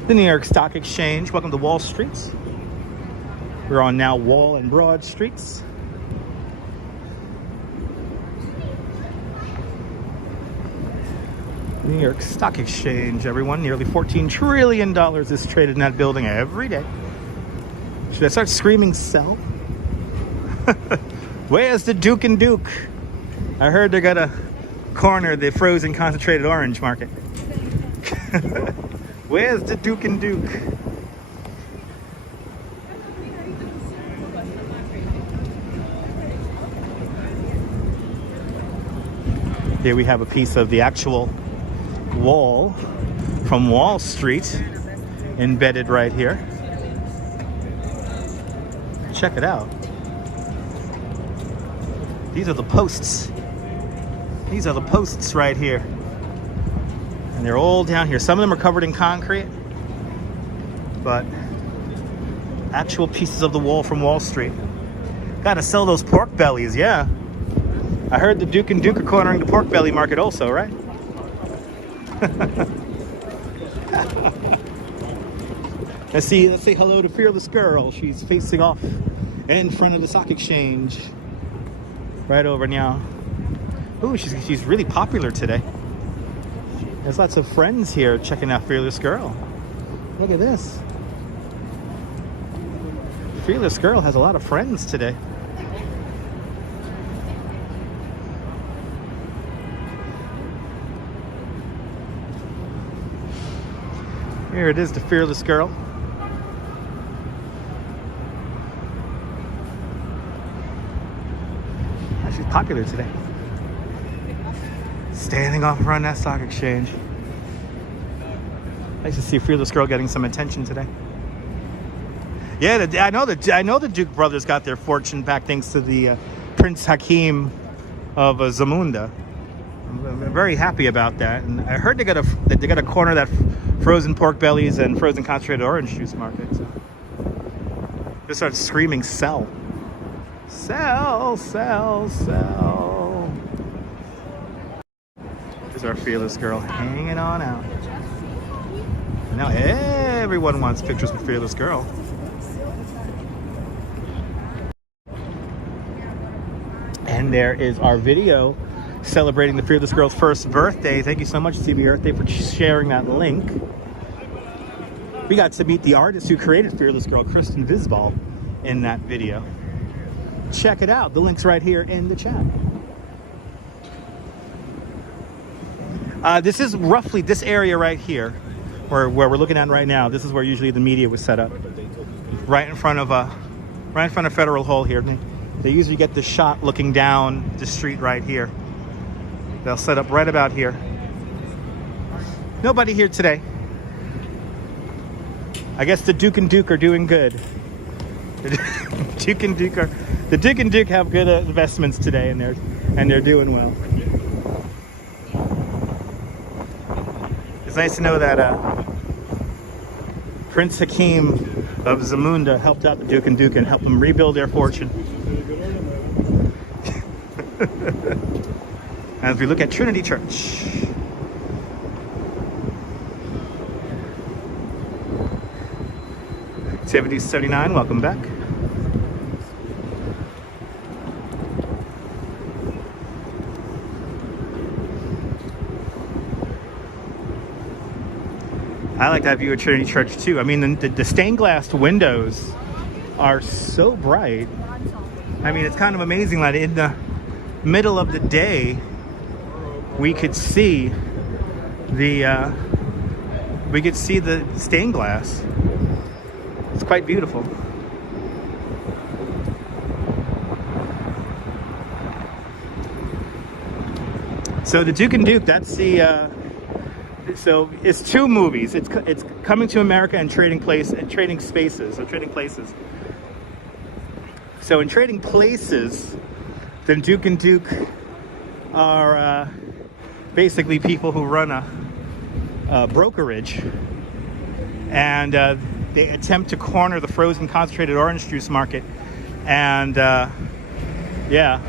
the New York Stock Exchange. Welcome to Wall Street. We're on now Wall and Broad Streets. New York Stock Exchange, everyone. Nearly $14 trillion is traded in that building every day. Should I start screaming sell? Where's the Duke and Duke? I heard they're gonna corner the frozen concentrated orange market. Where's the Duke and Duke? Here we have a piece of the actual wall from Wall Street embedded right here. Check it out. These are the posts. These are the posts right here. And they're all down here. Some of them are covered in concrete, but actual pieces of the wall from Wall Street. Gotta sell those pork bellies, yeah. I heard the Duke and Duke are cornering the pork belly market also, right? Let's say hello to Fearless Girl. She's facing off in front of the stock exchange. Right over now. Ooh, she's really popular today. There's lots of friends here checking out Fearless Girl. Look at this. Fearless Girl has a lot of friends today. Here it is, the Fearless Girl. She's popular today. Standing off front of that stock exchange. Nice to see Fearless Girl getting some attention today. Yeah, I know the Duke brothers got their fortune back thanks to the Prince Hakeem of Zamunda. I'm very happy about that, and I heard they got to corner that frozen pork bellies and frozen concentrated orange juice market. So just started screaming, sell. Sell, sell, sell. There's our fearless girl hanging on out. Now everyone wants pictures with fearless girl. And there is our video celebrating the fearless girl's first birthday. Thank you so much, CB Earthday, for sharing that link. We got to meet the artist who created Fearless Girl, Kristen Visbal, in that video. Check it out. The link's right here in the chat. This is roughly this area right here, where we're looking at right now. This is where usually the media was set up, right in front of Federal Hall here. They usually get the shot looking down the street right here. They'll set up right about here. Nobody here today. I guess the Duke and Duke are doing good. The Duke and Duke have good investments today, and they're doing well. It's nice to know that Prince Hakeem of Zamunda helped out the Duke and Duke and helped them rebuild their fortune. As we look at Trinity Church. Activity 79, welcome back. I like that view of Trinity Church too. I mean, the stained glass windows are so bright. I mean, it's kind of amazing that in the middle of the day, we could see the stained glass. It's quite beautiful. So the Duke and Duke, that's the so it's two movies. It's Coming to America and Trading Spaces. So in Trading Places, the Duke and Duke are basically people who run a brokerage, and they attempt to corner the frozen concentrated orange juice market. And yeah,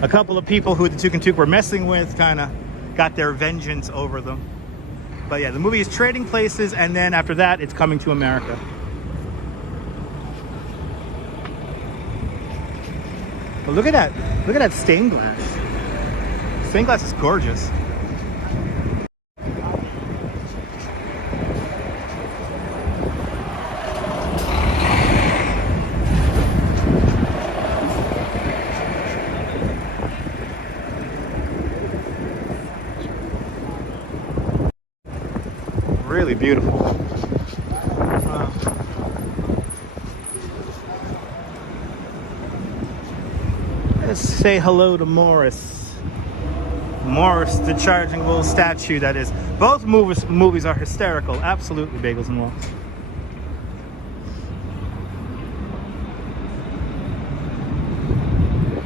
a couple of people who the Duke and Duke were messing with kind of got their vengeance over them. But yeah, the movie is Trading Places, and then after that, it's Coming to America. But look at that. Look at that stained glass. Stained glass is gorgeous. Really beautiful. Wow. Let's say hello to Morris. Morris, the charging little statue that is. Both movies are hysterical. Absolutely, Bagels and Walks.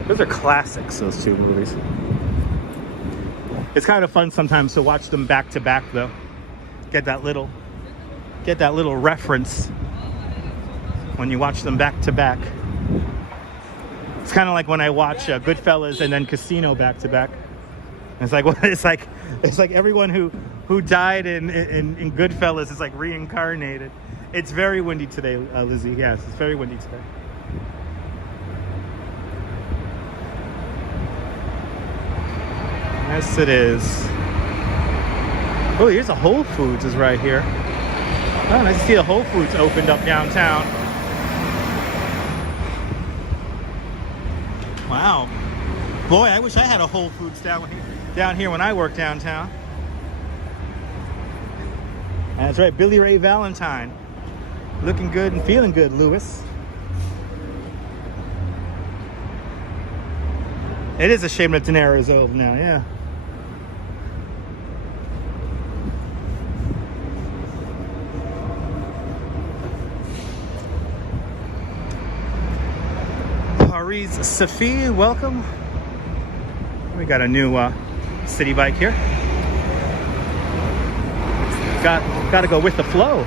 Those are classics, those two movies. It's kind of fun sometimes to watch them back to back, though. Get that little reference when you watch them back to back. It's kind of like when I watch Goodfellas and then Casino back to back. It's like it's like everyone who died in Goodfellas is like reincarnated. It's very windy today, Lizzie. Yes, it's very windy today. Yes, it is. Oh, here's a Whole Foods is right here. Oh, nice to see the Whole Foods opened up downtown. Wow. Boy, I wish I had a Whole Foods down here when I worked downtown. That's right, Billy Ray Valentine. Looking good and feeling good, Lewis. It is a shame that De Niro is old now, yeah. Paris Safi, welcome. We got a new city bike here. Got Got to go with the flow.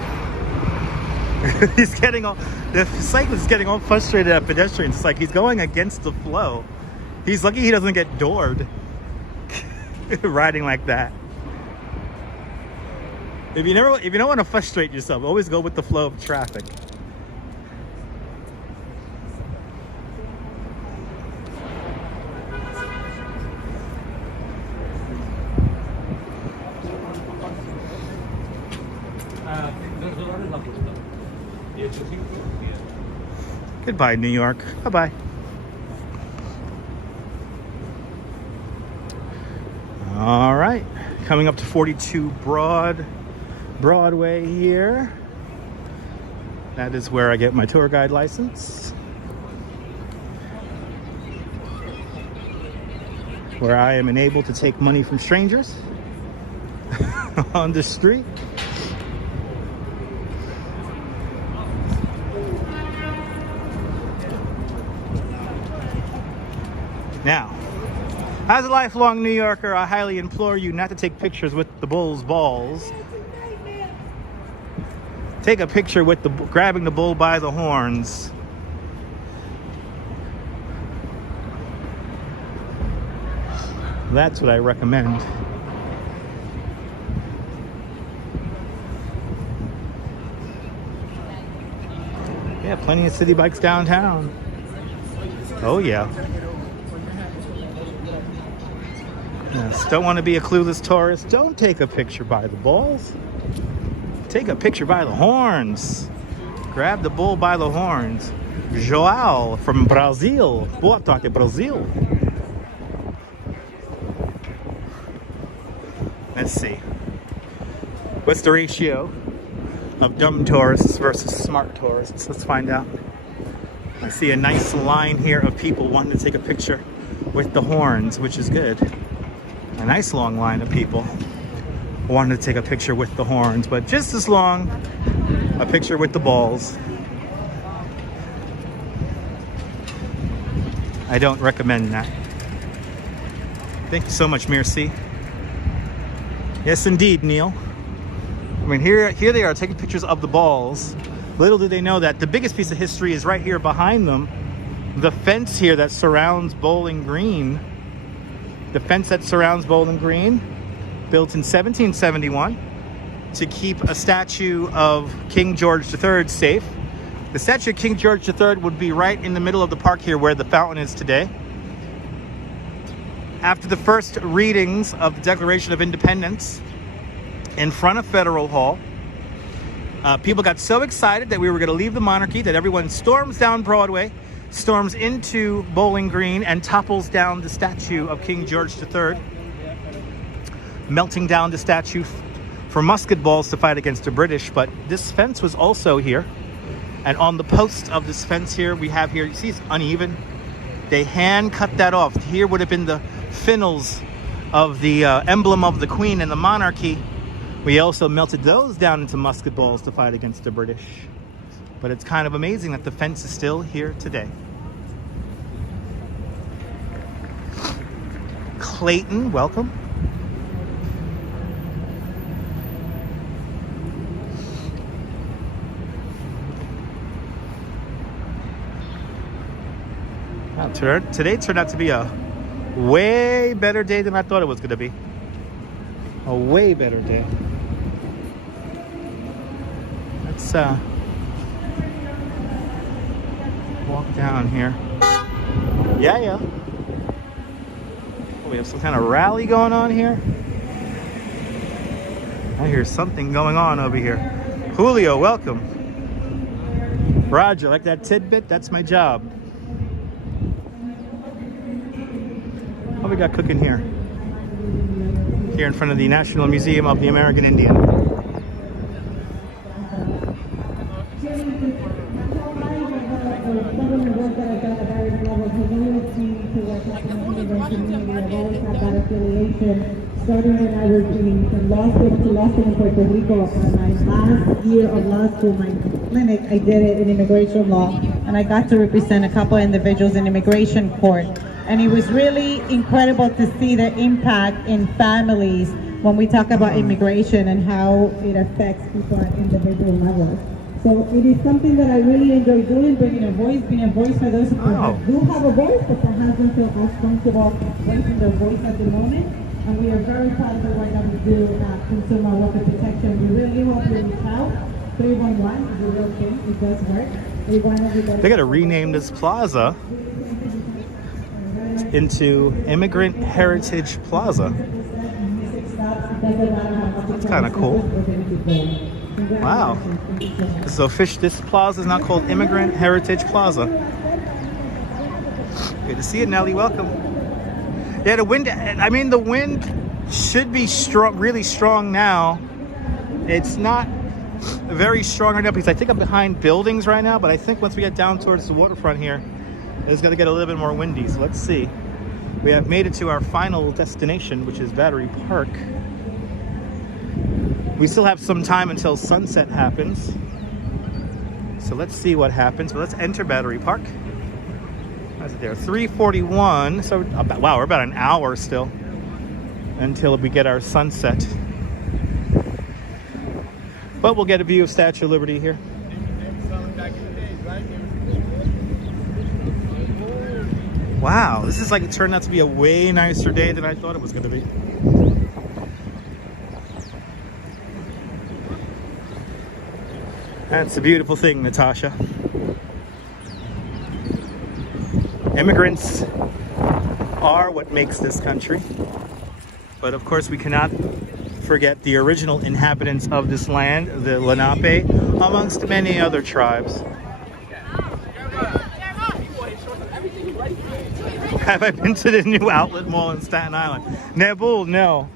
He's getting all, the cyclist is getting all frustrated at pedestrians. It's like he's going against the flow. He's lucky he doesn't get doored riding like that. If you don't want to frustrate yourself, always go with the flow of traffic. Goodbye, New York. Bye-bye. All right, coming up to 42 Broadway here. That is where I get my tour guide license. Where I am enabled to take money from strangers on the street. Now, as a lifelong New Yorker, I highly implore you not to take pictures with the bull's balls. Take a picture with grabbing the bull by the horns. That's what I recommend. Yeah, plenty of city bikes downtown. Oh yeah. Yes, don't want to be a clueless tourist. Don't take a picture by the balls. Take a picture by the horns. Grab the bull by the horns. João from Brazil. Boa tarde, Brazil. Let's see. What's the ratio of dumb tourists versus smart tourists? Let's find out. I see a nice line here of people wanting to take a picture with the horns, which is good. A nice long line of people wanting to take a picture with the horns, but just as long a picture with the balls. I don't recommend that. Thank you so much, Merci. Yes, indeed, Neil. I mean, here they are taking pictures of the balls. Little do they know that the biggest piece of history is right here behind them. The fence here that surrounds Bowling Green. The fence that surrounds Bowling Green, built in 1771 to keep a statue of King George III safe. The statue of King George III would be right in the middle of the park here where the fountain is today. After the first readings of the Declaration of Independence in front of Federal Hall, people got so excited that we were going to leave the monarchy that everyone storms down Broadway, storms into Bowling Green, and topples down the statue of King George III, melting down the statue for musket balls to fight against the British. But this fence was also here, and on the post of this fence here, we have here, you see it's uneven. They hand cut that off. Here would have been the finnels of the emblem of the Queen and the monarchy. We also melted those down into musket balls to fight against the British. But it's kind of amazing that the fence is still here today. Clayton, welcome. Wow, today turned out to be a way better day than I thought it was going to be. A way better day. Let's walk down here. Yeah. Oh, we have some kind of rally going on here. I hear something going on over here. Julio, welcome. Roger, like that tidbit? That's my job. What we got cooking here? Here in front of the National Museum of the American Indian. Starting when I was from law school to law school in Puerto Rico, on my last year of law school, my clinic, I did it in immigration law, and I got to represent a couple of individuals in immigration court. And it was really incredible to see the impact in families when we talk about immigration and how it affects people at individual levels. So it is something that I really enjoy doing, being a voice for those who do have a voice, but perhaps don't feel as comfortable voicing their voice at the moment. And we are very proud of the work that we do at Consumer Worker Protection. We really hope you reach out. 311 is a real thing. It does work. We want everybody. They got to rename this plaza into Immigrant Heritage Plaza. That's kind of cool. Wow. So this plaza is now called Immigrant Heritage Plaza. Good to see you, Nelly. Welcome. Yeah, the wind, I mean, the wind should be strong, really strong now. It's not very strong right now because I think I'm behind buildings right now, but I think once we get down towards the waterfront here, it's going to get a little bit more windy. So let's see. We have made it to our final destination, which is Battery Park. We still have some time until sunset happens. So let's see what happens. Well, let's enter Battery Park. How's it there? 3:41. So wow, we're about an hour still until we get our sunset. But we'll get a view of Statue of Liberty here. Wow, this is like, it turned out to be a way nicer day than I thought it was going to be. That's a beautiful thing, Natasha. Immigrants are what makes this country. But of course, we cannot forget the original inhabitants of this land, the Lenape, amongst many other tribes. Have I been to the new outlet mall in Staten Island? Nebul, no.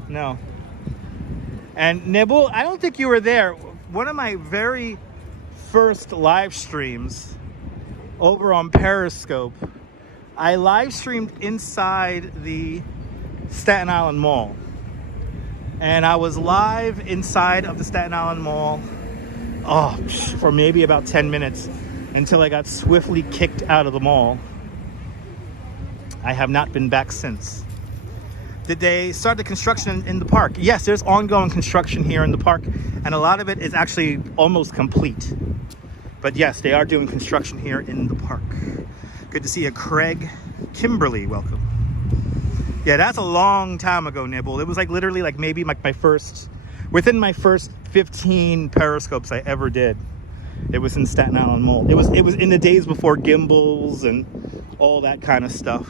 And Nebul, I don't think you were there. One of my very first live streams over on Periscope, I live streamed inside the Staten Island Mall. And I was live inside of the Staten Island Mall for maybe about 10 minutes until I got swiftly kicked out of the mall. I have not been back since. Did they start the construction in the park? Yes, there's ongoing construction here in the park, and a lot of it is actually almost complete. But yes, they are doing construction here in the park. Good to see you, Craig. Kimberly, welcome. Yeah, that's a long time ago, Nibble. It was like literally like maybe like within my first 15 periscopes I ever did. It was in Staten Island Mall. It was in the days before gimbals and all that kind of stuff.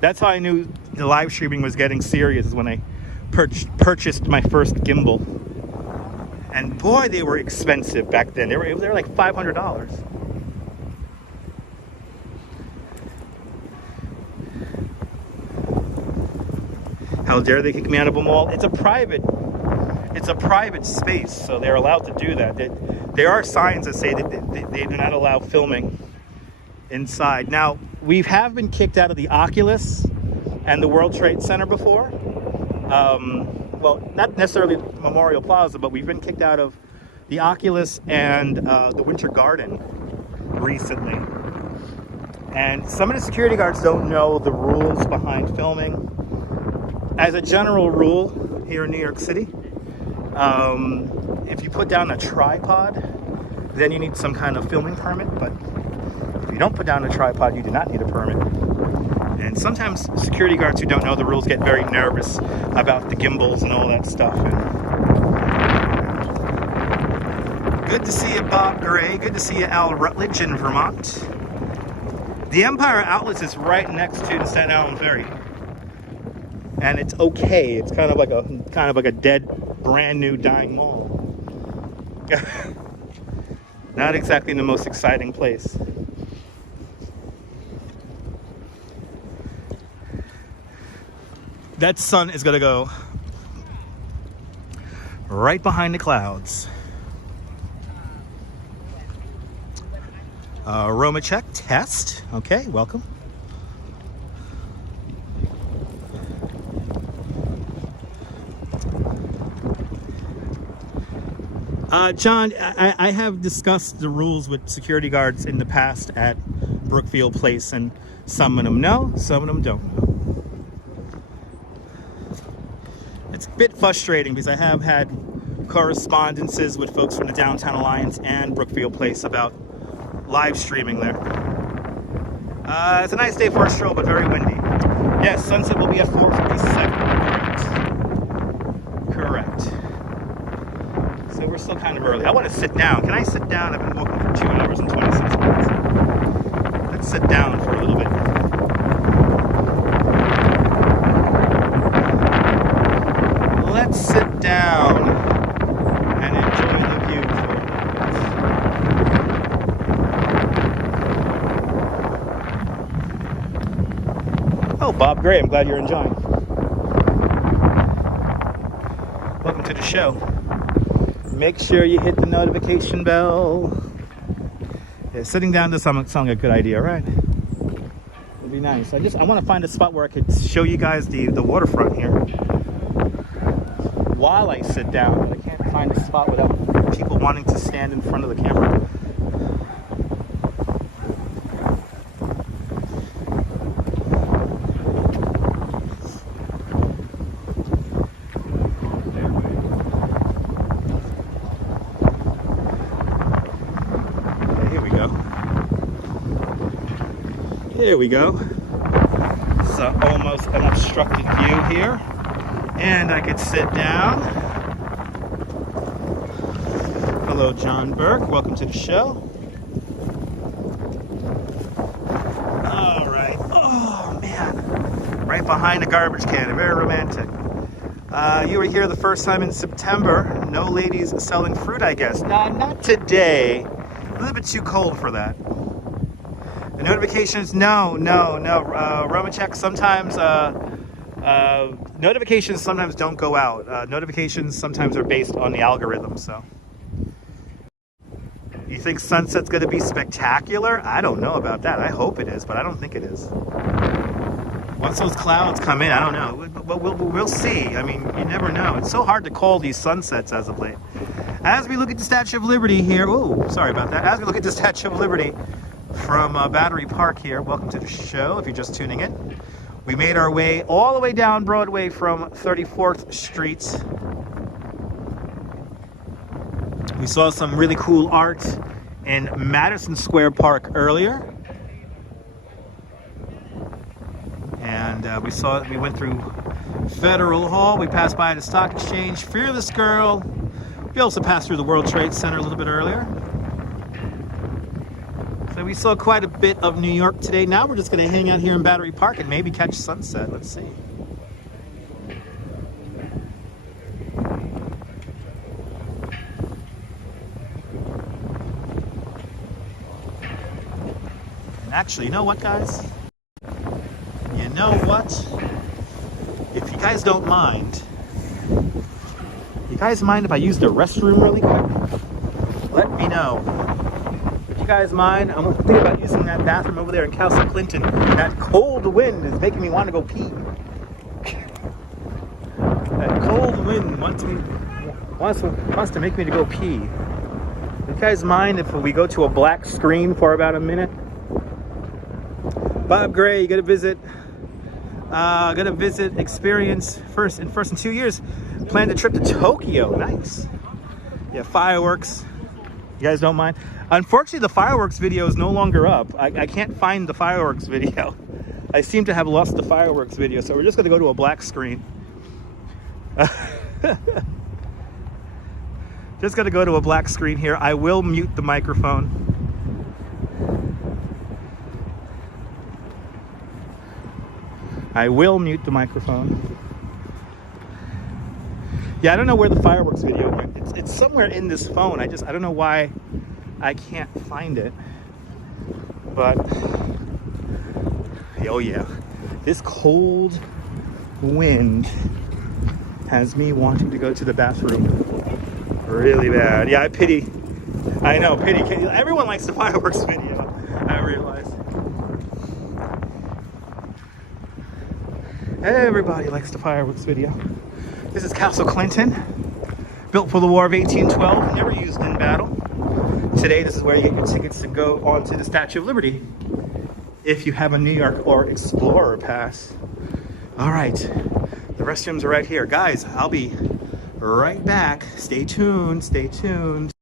That's how I knew the live streaming was getting serious, is when I purchased my first gimbal. And boy, they were expensive back then. They were like $500. How dare they kick me out of a mall? It's a private space, so they're allowed to do that. There are signs that say that they do not allow filming inside. Now, we have been kicked out of the Oculus and the World Trade Center before. Well, not necessarily Memorial Plaza, but we've been kicked out of the Oculus and the Winter Garden recently. And some of the security guards don't know the rules behind filming. As a general rule here in New York City, if you put down a tripod, then you need some kind of filming permit. But if you don't put down a tripod, you do not need a permit. And sometimes security guards who don't know the rules get very nervous about the gimbals and all that stuff. And good to see you, Bob Gray. Good to see you, Al Rutledge in Vermont. The Empire Outlets is right next to the Staten Island Ferry. And it's okay. It's kind of like a dead, brand new, dying mall. Not exactly the most exciting place. That sun is gonna go right behind the clouds. Aroma check, test. Okay, welcome. John, I have discussed the rules with security guards in the past at Brookfield Place, and some of them know, some of them don't know. It's a bit frustrating because I have had correspondences with folks from the Downtown Alliance and Brookfield Place about live streaming there. It's a nice day for a stroll, but very windy. Yes, sunset will be at 4:57. Correct. So we're still kind of early. I want to sit down. Can I sit down? I've been walking for 2 hours and 26 minutes. Let's sit down for a little bit. Let's sit down and enjoy the view for a minute. Oh, Bob Gray, I'm glad you're enjoying. Welcome to the show. Make sure you hit the notification bell. Yeah, sitting down does sound like a good idea, right? It'd be nice. I want to find a spot where I could show you guys the waterfront here while I sit down, but I can't find a spot without people wanting to stand in front of the camera. There we go. It's almost an obstructed view here. And I could sit down. Hello, John Burke. Welcome to the show. All right. Oh, man. Right behind a garbage can. Very romantic. You were here the first time in September. No ladies selling fruit, I guess. Not today. A little bit too cold for that. The notifications, no. Romachek, sometimes notifications sometimes don't go out. Notifications sometimes are based on the algorithm, so. You think sunset's gonna be spectacular? I don't know about that. I hope it is, but I don't think it is. Once those clouds come in, I don't know. We'll see. I mean, you never know. It's so hard to call these sunsets as of late. As we look at the Statue of Liberty here, oh, sorry about that. As we look at the Statue of Liberty from Battery Park here, welcome to the show if you're just tuning in. We made our way all the way down Broadway from 34th Street. We saw some really cool art in Madison Square Park earlier. And we went through Federal Hall. We passed by the Stock Exchange, Fearless Girl. We also passed through the World Trade Center a little bit earlier. So we saw quite a bit of New York today. Now we're just going to hang out here in Battery Park and maybe catch sunset. Let's see. And actually, you know what, guys? You know what? If you guys don't mind, you guys mind if I use the restroom really quick? Let me know. If you guys mind, I'm thinking about using that bathroom over there in Castle Clinton. That cold wind is making me want to go pee. That cold wind wants to make me to go pee. You guys mind if we go to a black screen for about a minute? Bob Gray, you gotta visit experience first in 2 years. Planned a trip to Tokyo. Nice. Yeah, fireworks. You guys don't mind? Unfortunately, the fireworks video is no longer up. I can't find the fireworks video. I seem to have lost the fireworks video, so we're just gonna go to a black screen. Just gonna go to a black screen here. I will mute the microphone. I will mute the microphone. Yeah, I don't know where the fireworks video went. It's somewhere in this phone. I don't know why I can't find it. But oh yeah, this cold wind has me wanting to go to the bathroom really bad. Yeah, I know, pity. Everyone likes the fireworks video, I realize. Everybody likes the fireworks video. This is Castle Clinton, built for the War of 1812, never used in battle. Today, this is where you get your tickets to go onto the Statue of Liberty if you have a New York or Explorer pass. All right, the restrooms are right here. Guys, I'll be right back. Stay tuned, stay tuned.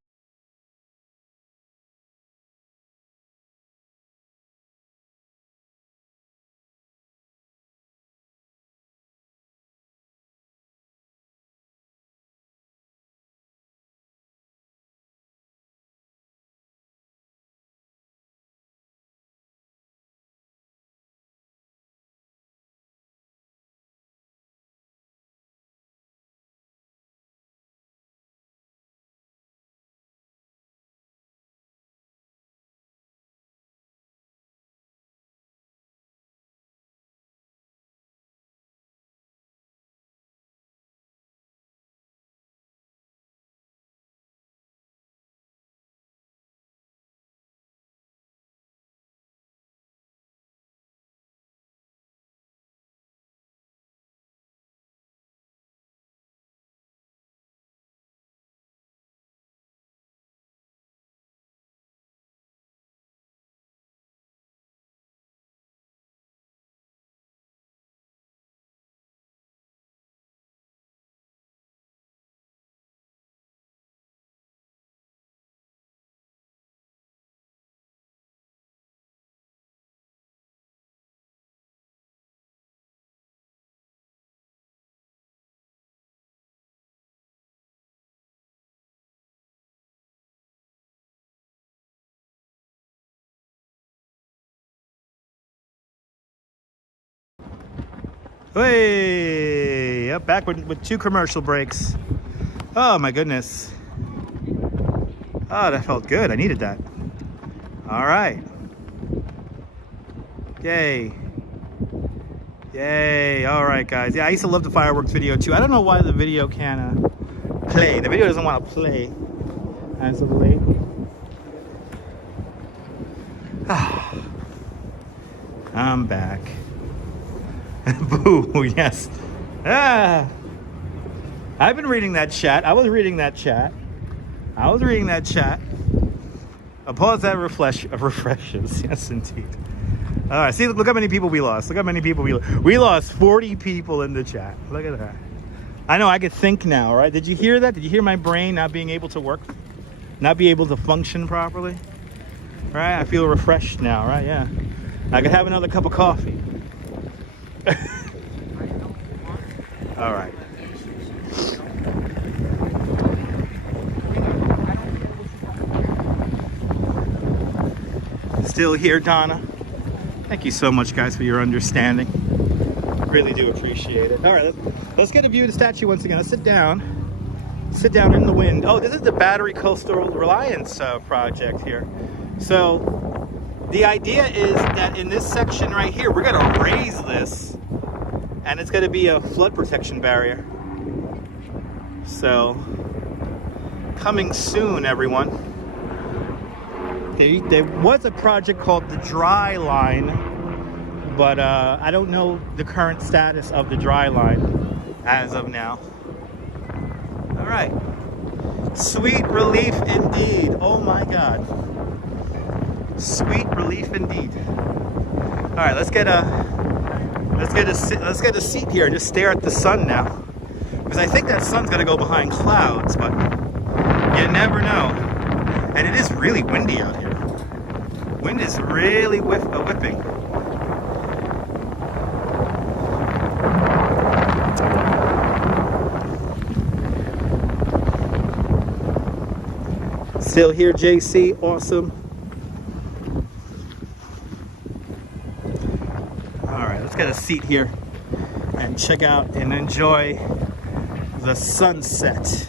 Hey, up back with 2 commercial breaks. Oh my goodness. Oh, that felt good. I needed that. All right. Yay. Yay. All right, guys. Yeah, I used to love the fireworks video too. I don't know why the video can't play. The video doesn't want to play as of late. I'm back. Boo, yes. Ah. I've been reading that chat. I was reading that chat. A pause that refreshes. Yes, indeed. All right, see, look how many people we lost. We lost 40 people in the chat. Look at that. I know, I could think now, right? Did you hear that? Did you hear my brain not being able to work? Not be able to function properly? Right? I feel refreshed now, right? Yeah. I could have another cup of coffee. All right. Still here, Donna. Thank you so much, guys, for your understanding. Really do appreciate it. All right, let's get a view of the statue once again. Let's sit down in the wind. Oh, this is the Battery Coastal Reliance project here. So the idea is that in this section right here, we're gonna raise this, and it's gonna be a flood protection barrier. So, coming soon, everyone. There was a project called the Dry Line, but I don't know the current status of the Dry Line as of now. All right, sweet relief indeed. Oh my God. Sweet relief indeed. All right, let's get a seat here and just stare at the sun now, because I think that sun's gonna go behind clouds, but you never know. And it is really windy out here. Wind is really whipping. Still here, JC. Awesome. Let's get a seat here and check out and enjoy the sunset.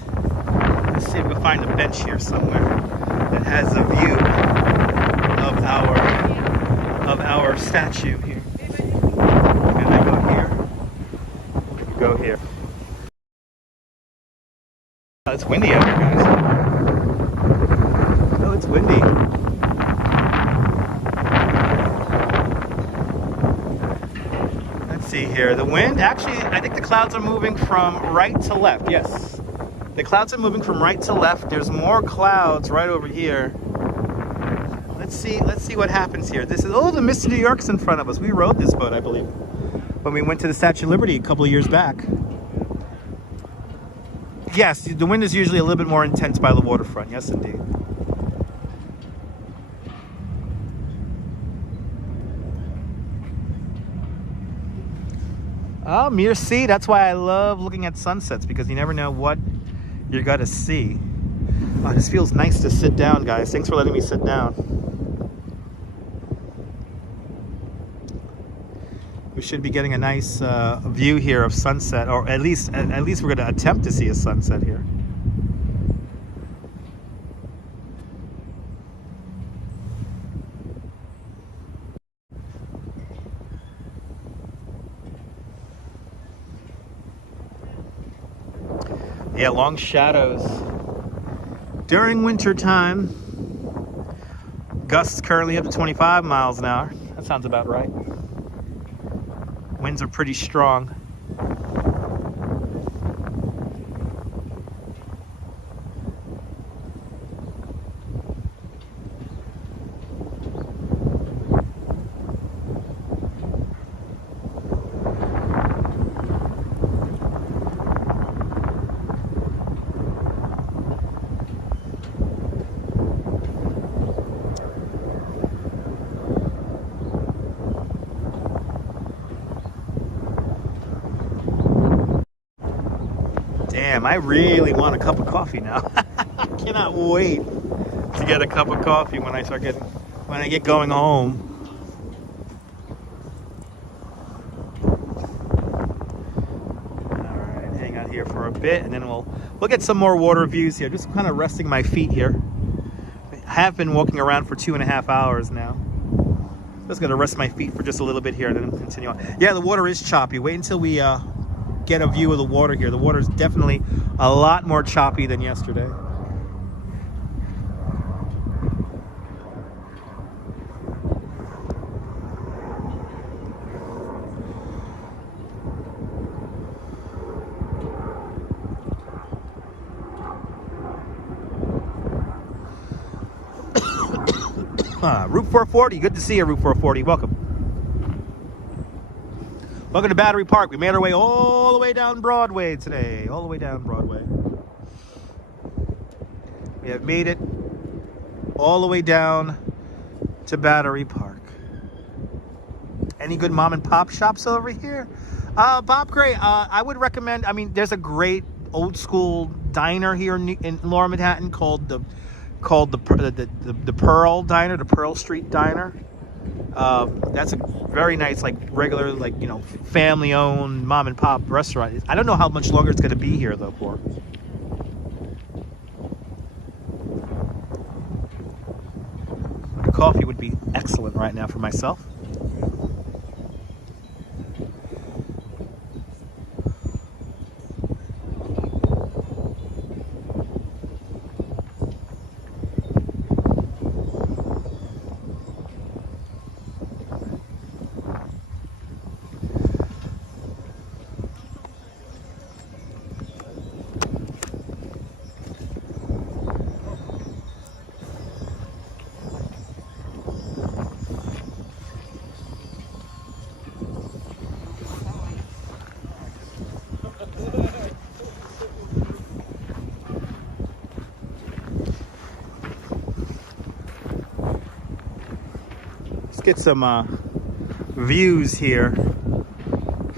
Let's see if we can find a bench here somewhere that has a view of our statue here. Can I go here? Go here. Oh, it's windy out here, guys. Oh, it's windy. See here, the wind, actually, I think the clouds are moving from right to left. Yes, the clouds are moving from right to left. There's more clouds right over here. Let's see what happens here. This is, oh, the Mr. New York's in front of us. We rode this boat, I believe, when we went to the Statue of Liberty a couple of years back. Yes, the wind is usually a little bit more intense by the waterfront. Yes, indeed. Oh, merci. That's why I love looking at sunsets, because you never know what you're going to see. Oh, this feels nice to sit down, guys. Thanks for letting me sit down. We should be getting a nice view here of sunset, or at least we're going to attempt to see a sunset here. Yeah, long shadows during winter time. Gusts currently up to 25 miles an hour. That sounds about right. Winds are pretty strong. Damn, I really want a cup of coffee now. I cannot wait to get a cup of coffee when I get going home. All right, hang out here for a bit, and then we'll get some more water views here. Just kind of resting my feet here. I have been walking around for 2.5 hours now. Just gonna rest my feet for just a little bit here, and then continue on. Yeah, the water is choppy. Wait until we get a view of the water here. The water is definitely a lot more choppy than yesterday. Route 440, good to see you, Route 440. Welcome. Welcome to Battery Park. We made our way all the way down Broadway today. All the way down Broadway. We have made it all the way down to Battery Park. Any good mom and pop shops over here? Bob Gray, I would recommend, I mean, there's a great old school diner here in Lower Manhattan called the Pearl Diner, the Pearl Street Diner. That's a very nice, like regular, like, you know, family owned mom and pop restaurant. I don't know how much longer it's going to be here though for. The coffee would be excellent right now for myself. Get some views here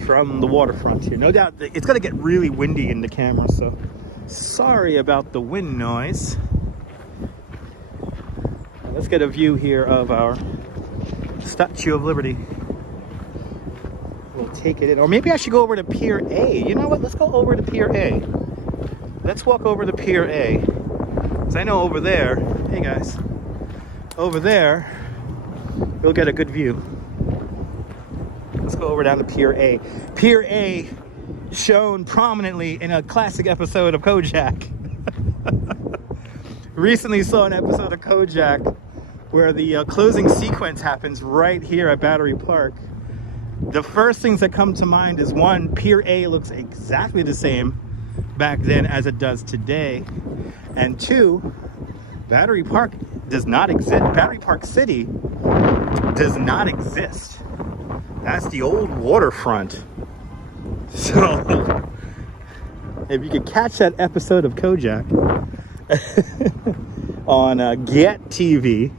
from the waterfront here. No doubt it's going to get really windy in the camera, so sorry about the wind noise. Let's get a view here of our Statue of Liberty. We'll take it in, or maybe I should go over to Pier A. You know what, let's go over to Pier A. Let's walk over to Pier A, because I know over there, hey guys, over there we'll get a good view. Let's go over down to Pier A. Pier A, shown prominently in a classic episode of Kojak. Recently saw an episode of Kojak where the closing sequence happens right here at Battery Park. The first things that come to mind is, one, Pier A looks exactly the same back then as it does today. And two, Battery Park does not exist. Battery Park City does not exist. That's the old waterfront. So if you could catch that episode of Kojak on Get TV,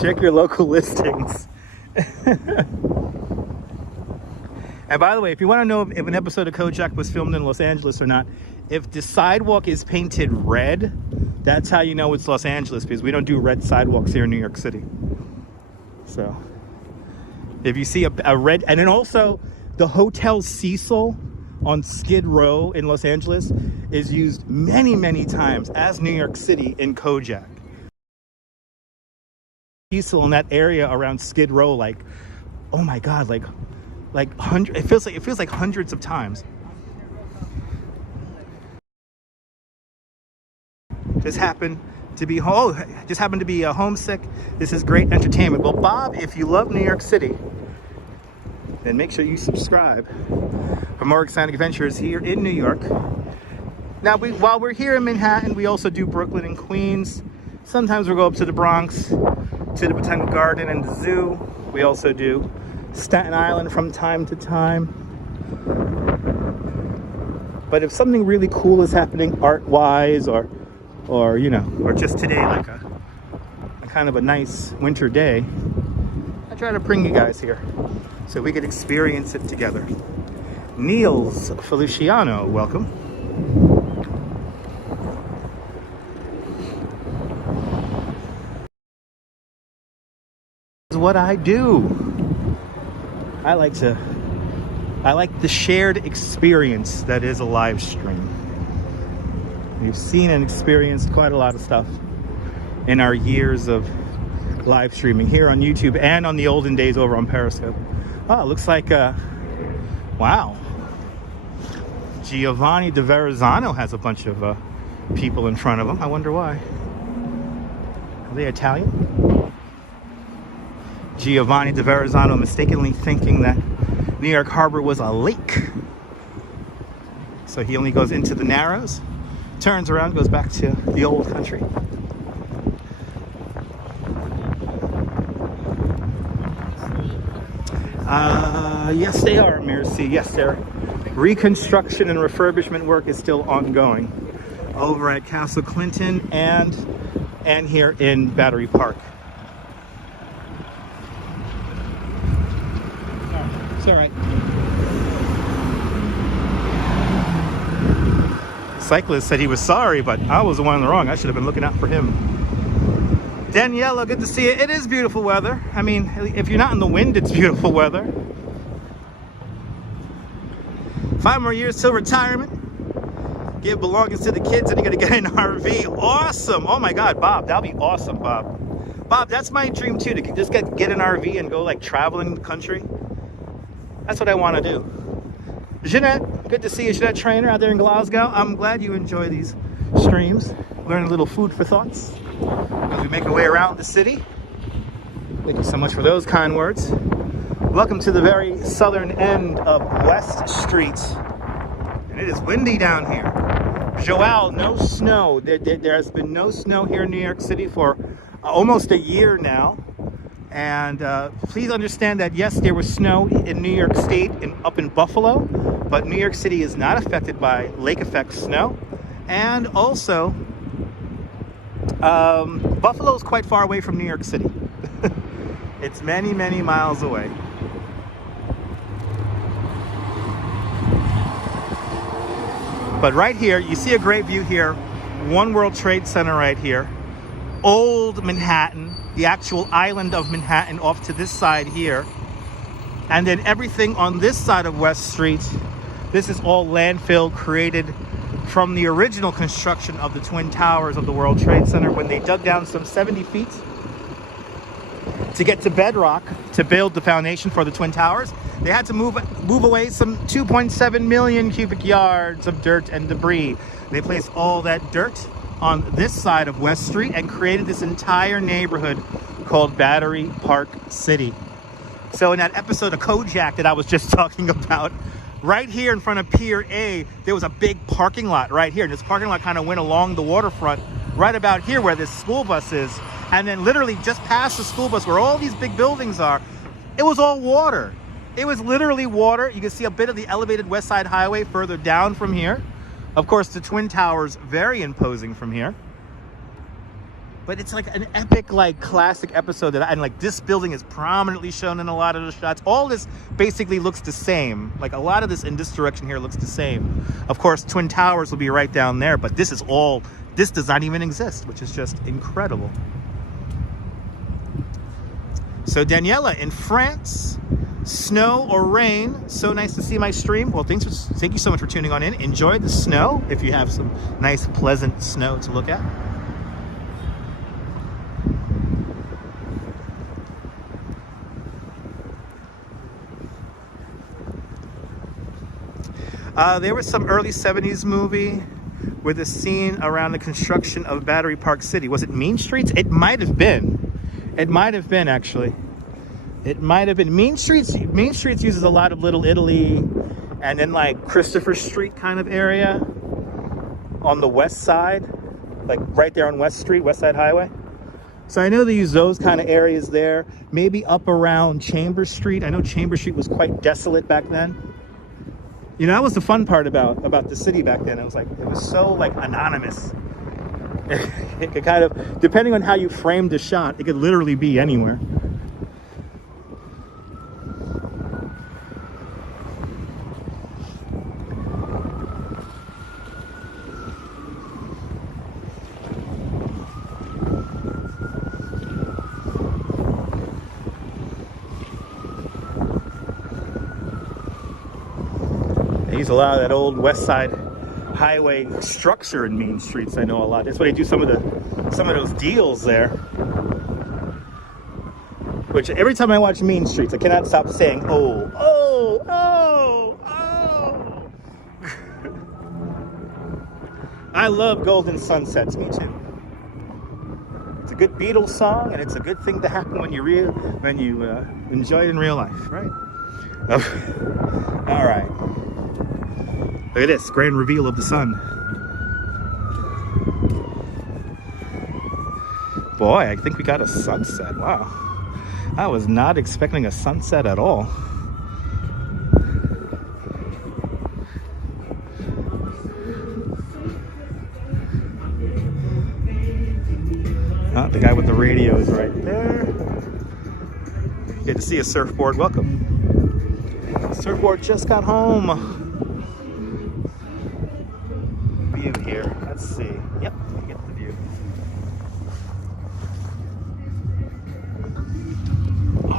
check your local listings. And by the way, if you want to know if an episode of Kojak was filmed in Los Angeles or not, if the sidewalk is painted red, that's how you know it's Los Angeles, because we don't do red sidewalks here in New York City. So if you see a red, and then also the Hotel Cecil on Skid Row in Los Angeles is used many, many times as New York City in Kojak. Cecil in that area around Skid Row, like, oh my God, like hundred. It feels like hundreds of times. Just happened to be homesick. This is great entertainment. Well, Bob, if you love New York City, then make sure you subscribe for more exciting adventures here in New York. Now, while we're here in Manhattan, we also do Brooklyn and Queens. Sometimes we'll go up to the Bronx, to the Botanical Garden and the zoo. We also do Staten Island from time to time. But if something really cool is happening art-wise, or you know, or just today, like a kind of a nice winter day, I try to bring you guys here so we could experience it together. Niels Feliciano, welcome. This is what I do. I like the shared experience that is a live stream. We've seen and experienced quite a lot of stuff in our years of live streaming here on YouTube and on the olden days over on Periscope. Oh, it looks like, wow. Giovanni de Verizon has a bunch of people in front of him. I wonder why. Are they Italian? Giovanni de Verizon mistakenly thinking that New York Harbor was a lake. So he only goes into the Narrows, turns around, goes back to the old country. Yes, they are, Merci. Yes, their reconstruction and refurbishment work is still ongoing over at Castle Clinton and here in Battery Park. It's all right. Cyclist said he was sorry, but I was the one in the wrong. I should have been looking out for him. Daniela, good to see you. It is beautiful weather. I mean, if you're not in the wind, it's beautiful weather. 5 more years till retirement. Give belongings to the kids and you're gonna get an RV. Awesome. Oh my God, Bob, that'll be awesome, Bob. Bob, that's my dream too, to just get an RV and go like traveling the country. That's what I want to do. Jeanette, good to see you, Jeanette Trainer out there in Glasgow. I'm glad you enjoy these streams. Learn a little food for thoughts as we make our way around the city. Thank you so much for those kind words. Welcome to the very southern end of West Street. And it is windy down here. Joelle, no snow. There has been no snow here in New York City for almost a year now. And please understand that, yes, there was snow in New York State and up in Buffalo, but New York City is not affected by lake effect snow. And also, Buffalo is quite far away from New York City. It's many, many miles away. But right here, you see a great view here. One World Trade Center right here. Old Manhattan, the actual island of Manhattan off to this side here. And then everything on this side of West Street, this is all landfill created from the original construction of the Twin Towers of the World Trade Center when they dug down some 70 feet to get to bedrock to build the foundation for the Twin Towers. They had to move away some 2.7 million cubic yards of dirt and debris. They placed all that dirt on this side of West Street and created this entire neighborhood called Battery Park City. So in that episode of Kojak that I was just talking about, right here in front of Pier A, there was a big parking lot right here. And this parking lot kind of went along the waterfront right about here where this school bus is. And then literally just past the school bus where all these big buildings are, it was all water. It was literally water. You can see a bit of the elevated West Side Highway further down from here. Of course, the Twin Towers, very imposing from here. But it's like an epic, like, classic episode and like this building is prominently shown in a lot of the shots. All this basically looks the same. Like a lot of this in this direction here looks the same. Of course, Twin Towers will be right down there, but this does not even exist, which is just incredible. So Daniela in France, snow or rain? So nice to see my stream. Well, thank you so much for tuning on in. Enjoy the snow if you have some nice, pleasant snow to look at. There was some early 70s movie with a scene around the construction of Battery Park City. Was it Mean Streets? It might have been. It might have been, actually. It might have been. Mean Streets uses a lot of Little Italy and then like Christopher Street kind of area on the west side, like right there on West Street, West Side Highway. So I know they use those kind of areas there. Maybe up around Chambers Street. I know Chambers Street was quite desolate back then. You know, that was the fun part about the city back then. It was so like anonymous. It could kind of, depending on how you framed the shot, it could literally be anywhere. They use a lot of that old West Side Highway structure in Mean Streets. I know a lot. That's why they do some of those deals there. Which every time I watch Mean Streets, I cannot stop saying, oh, oh, oh, oh. I love Golden Sunsets. Me too. It's a good Beatles song, and it's a good thing to happen when you enjoy it in real life, right? All right. Look at this, grand reveal of the sun. Boy, I think we got a sunset. Wow. I was not expecting a sunset at all. Oh, the guy with the radio is right there. Good to see a surfboard. Welcome. Surfboard just got home. View here. Let's see. Yep, you get the view. Oh.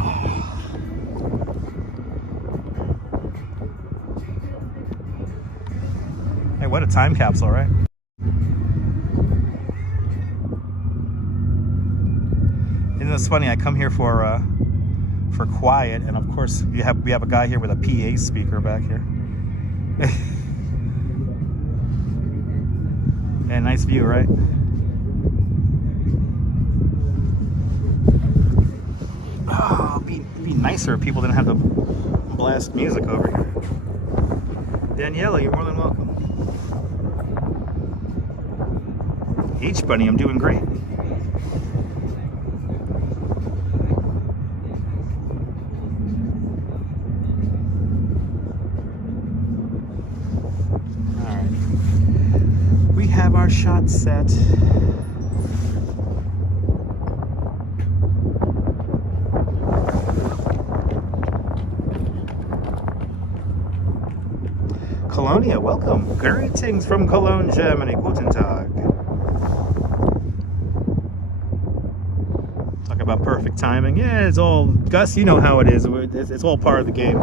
Hey, what a time capsule, right? Isn't this funny? I come here for quiet, and of course we have a guy here with a PA speaker back here. Yeah, nice view, right? Oh, it'd be nicer if people didn't have to blast music over here. Daniela, you're more than welcome. H Bunny, I'm doing great. Have our shot set. Colonia, welcome. Greetings from Cologne, Germany. Guten Tag. Talk about perfect timing. Yeah, it's all, Gus, you know how it is. It's all part of the game.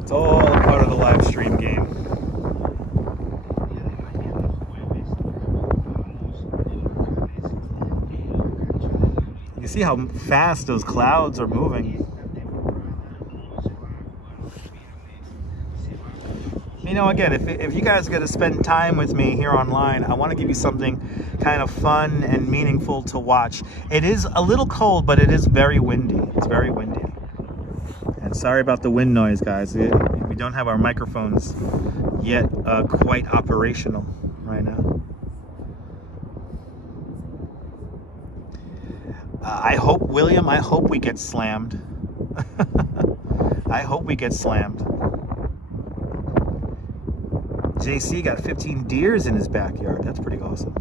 It's all a part of the live stream game. You see how fast those clouds are moving. You know, again, if you guys are going to spend time with me here online, I want to give you something kind of fun and meaningful to watch. It is a little cold, but it is very windy. It's very windy. And sorry about the wind noise, guys. We We don't have our microphones yet quite operational right now. I hope, William, I hope we get slammed. I hope we get slammed. JC got 15 deers in his backyard. That's pretty awesome.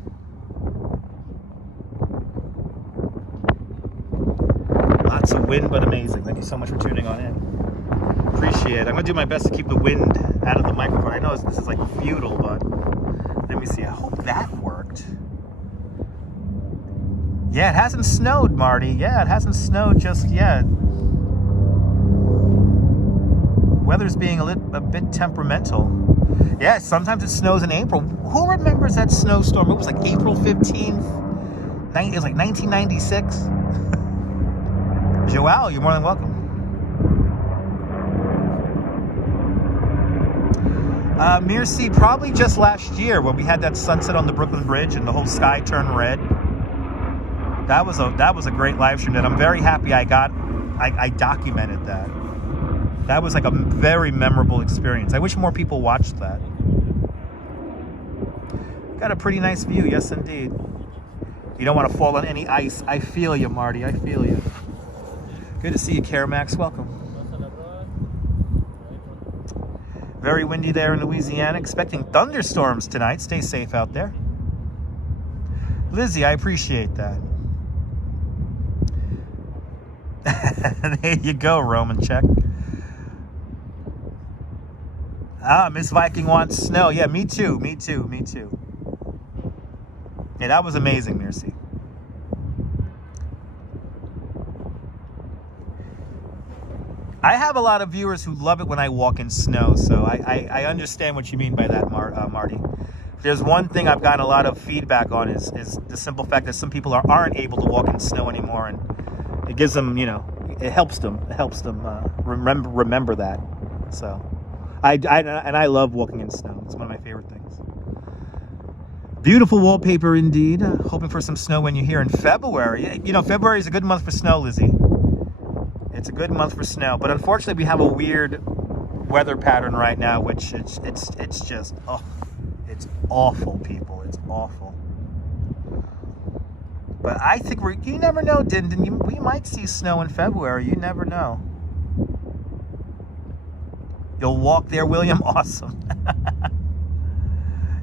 Lots of wind, but amazing. Thank you so much for tuning on in. Appreciate it. I'm gonna do my best to keep the wind out of the microphone. I know this is like futile, but let me see. I hope that worked. Yeah, it hasn't snowed, Marty. Yeah, it hasn't snowed just yet. Weather's being a bit temperamental. Yeah, sometimes it snows in April. Who remembers that snowstorm? It was like April 15th. It was like 1996. Joelle, you're more than welcome. Mircy, probably just last year when we had that sunset on the Brooklyn Bridge and the whole sky turned red. That was a great live stream that I'm very happy I documented that. That was like a very memorable experience. I wish more people watched that. Got a pretty nice view, yes indeed. You don't want to fall on any ice. I feel you, Marty, I feel you. Good to see you, Caramax, welcome. Very windy there in Louisiana. Expecting thunderstorms tonight. Stay safe out there. Lizzie, I appreciate that. There you go, Roman check. Ah, Miss Viking wants snow. Yeah, me too, me too, me too. Yeah, that was amazing, Mercy. I have a lot of viewers who love it when I walk in snow, so I understand what you mean by that, Marty. If there's one thing I've gotten a lot of feedback on is the simple fact that some people aren't able to walk in snow anymore, and it gives them, you know, it helps them remember that. So, I love walking in snow. It's one of my favorite things. Beautiful wallpaper indeed. Hoping for some snow when you're here in February. You know, February is a good month for snow, Lizzie. It's a good month for snow, but unfortunately we have a weird weather pattern right now, which it's just, oh, it's awful, people. It's awful. But I think you never know, Dindin. We might see snow in February. You never know. You'll walk there, William? Awesome.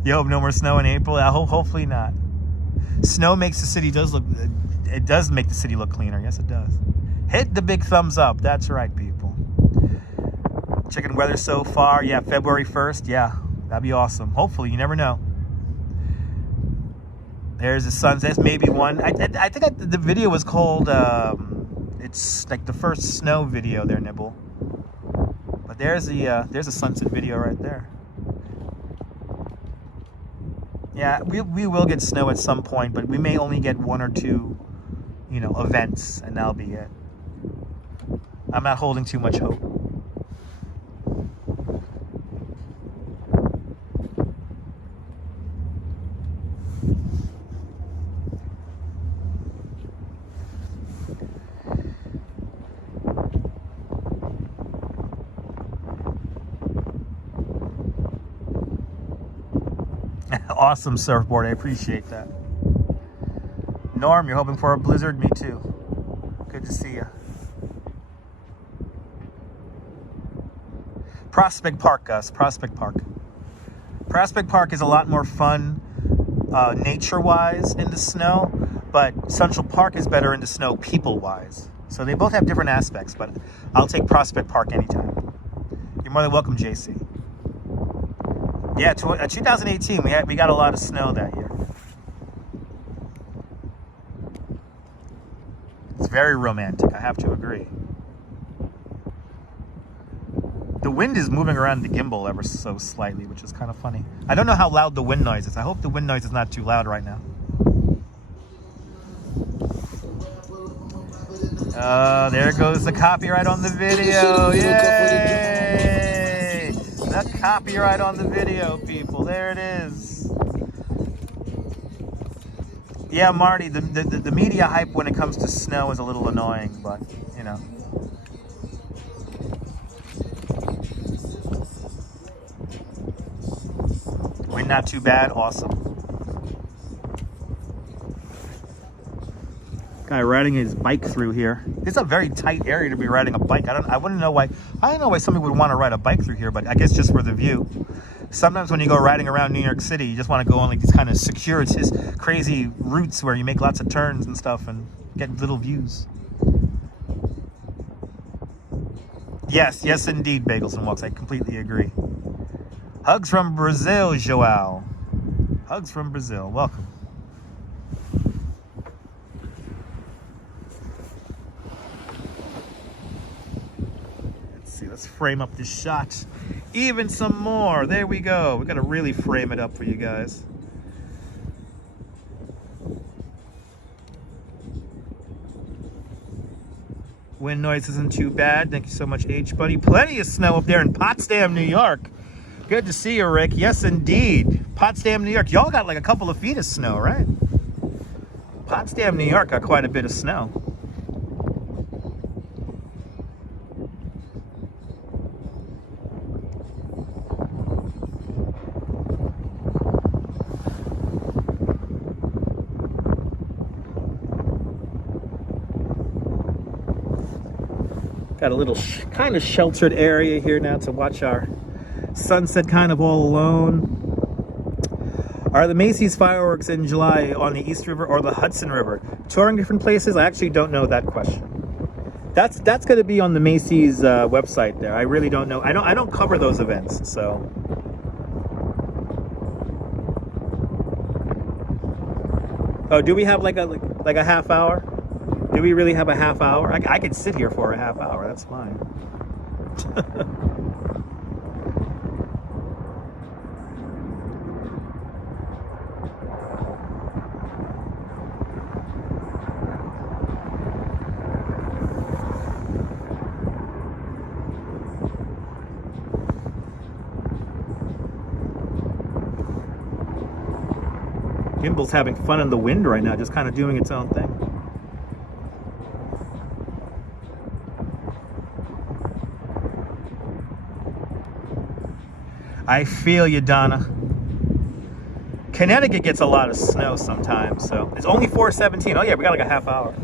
You hope no more snow in April? Hopefully not. Snow makes the city it does make the city look cleaner. Yes, it does. Hit the big thumbs up. That's right, people. Checking weather so far. Yeah, February 1st. Yeah, that'd be awesome. Hopefully, you never know. There's the sunset. Maybe one. I think the video was called, it's like the first snow video there, Nibble. But there's a sunset video right there. Yeah, we will get snow at some point, but we may only get one or two, you know, events, and that'll be it. I'm not holding too much hope. Awesome surfboard, I appreciate that. Norm, you're hoping for a blizzard? Me too. Good to see you. Prospect Park, Gus. Prospect Park. Prospect Park is a lot more fun nature-wise in the snow, but Central Park is better in the snow people-wise. So they both have different aspects, but I'll take Prospect Park anytime. You're more than welcome, JC. Yeah, 2018, we got a lot of snow that year. It's very romantic, I have to agree. The wind is moving around the gimbal ever so slightly, which is kind of funny. I don't know how loud the wind noise is. I hope the wind noise is not too loud right now. There goes the copyright on the video. Yay! The copyright on the video, people. There it is. Yeah, Marty, the media hype when it comes to snow is a little annoying, but, you know. not too bad. Awesome. Guy riding his bike through here. It's a very tight area to be riding a bike. I wouldn't know why. I don't know why somebody would want to ride a bike through here, but I guess just for the view. Sometimes when you go riding around New York City, you just want to go on like these kind of circuitous, crazy routes where you make lots of turns and stuff and get little views. Yes, yes indeed, Bagels and Walks. I completely agree. Hugs from Brazil, Joao. Hugs from Brazil. Welcome. Let's see. Let's frame up this shot. Even some more. There we go. We got to really frame it up for you guys. Wind noise isn't too bad. Thank you so much, H buddy. Plenty of snow up there in Potsdam, New York. Good to see you, Rick. Yes, indeed. Potsdam, New York. Y'all got like a couple of feet of snow, right? Potsdam, New York got quite a bit of snow. Got a little kind of sheltered area here now to watch our sunset kind of all alone. Are the Macy's fireworks in July on the East River or the Hudson River? Touring different places? I actually don't know that question. That's going to be on the Macy's website there. I really don't know. I don't cover those events, so. Oh, do we have like a half hour? Do we really have a half hour? I could sit here for a half hour. That's fine. Gimble's having fun in the wind right now, just kind of doing its own thing. I feel you, Donna. Connecticut gets a lot of snow sometimes, so it's only 4:17. Oh yeah, we got like a half hour.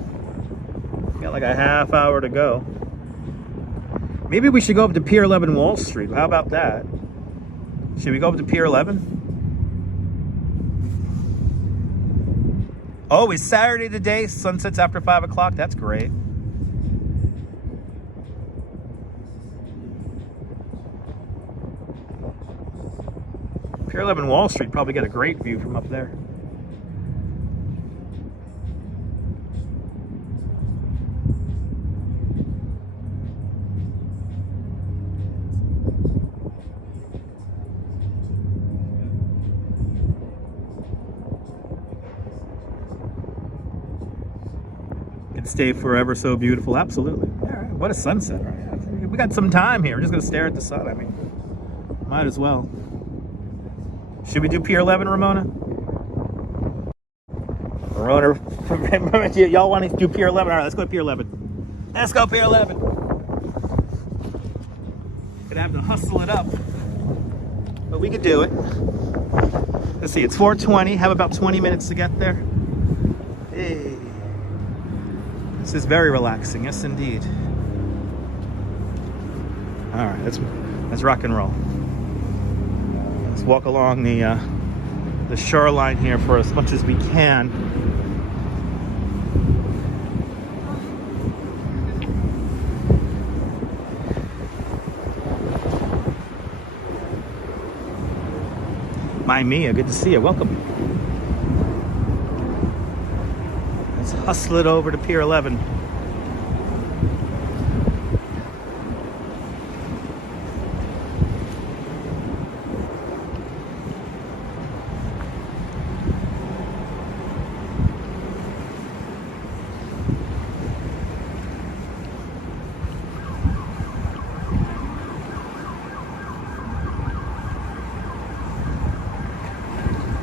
We got like a half hour to go. Maybe we should go up to Pier 11 Wall Street. How about that? Should we go up to Pier 11? Oh, it's Saturday today. Sunsets after 5 o'clock. That's great. Pier 11 Wall Street probably get a great view from up there. Could stay forever so beautiful. Absolutely. All right. What a sunset. Right? We got some time here. We're just going to stare at the sun. I mean, might as well. Should we do Pier 11, Ramona? Ramona, y'all want to do Pier 11? All right, let's go to Pier 11. Let's go Pier 11. Gonna have to hustle it up, but we could do it. Let's see, it's 4:20. Have about 20 minutes to get there. Hey, this is very relaxing. Yes, indeed. All right, let's rock and roll. Let's walk along the shoreline here for as much as we can. My Mia, good to see you. Welcome. Let's hustle it over to Pier 11.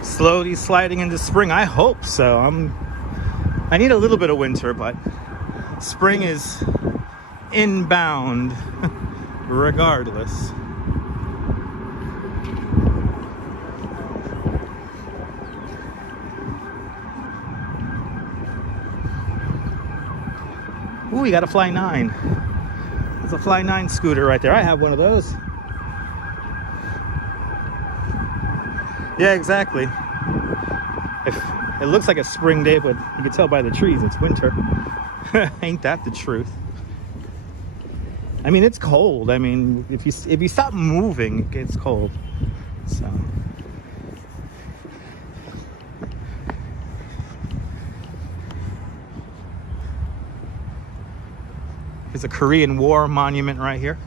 Slowly sliding into spring. I hope so. I need a little bit of winter, but spring is inbound regardless. you got a Fly 9. There's a Fly 9 scooter right there. I have one of those. Yeah, exactly. It looks like a spring day, but you can tell by the trees it's winter. Ain't that the truth? I mean, it's cold. I mean, if you stop moving, it gets cold. So there's a Korean War monument right here.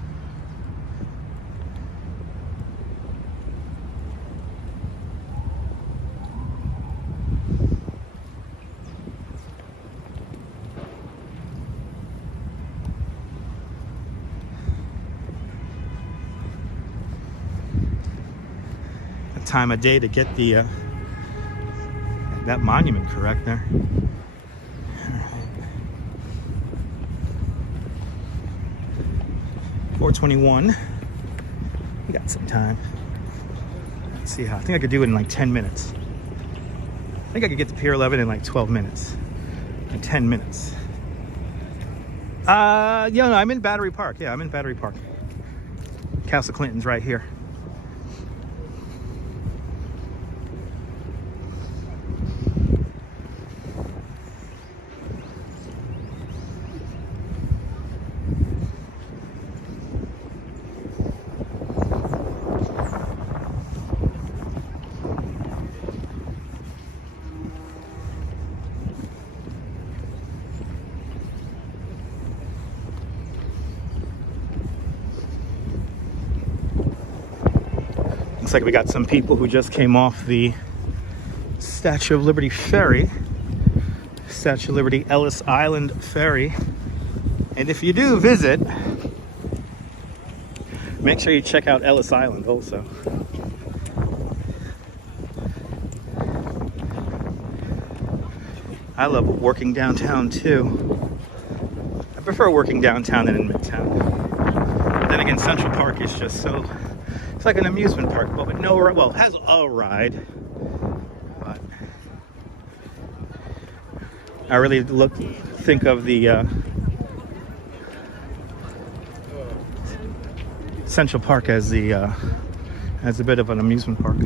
Time of day to get the that monument correct there. All right. 4:21. We got some time. Let's see how. I think I could do it in like 10 minutes. I think I could get to Pier 11 in like 12 minutes. In 10 minutes. Yeah, no, I'm in Battery Park. Yeah, I'm in Battery Park. Castle Clinton's right here. Looks like we got some people who just came off the Statue of Liberty ferry. Statue of Liberty Ellis Island ferry. And if you do visit, make sure you check out Ellis Island also. I love working downtown too. I prefer working downtown than in Midtown. Then again, Central Park is just so... It's like an amusement park, but with no, well, it has a ride, but I really think of the Central Park as a bit of an amusement park.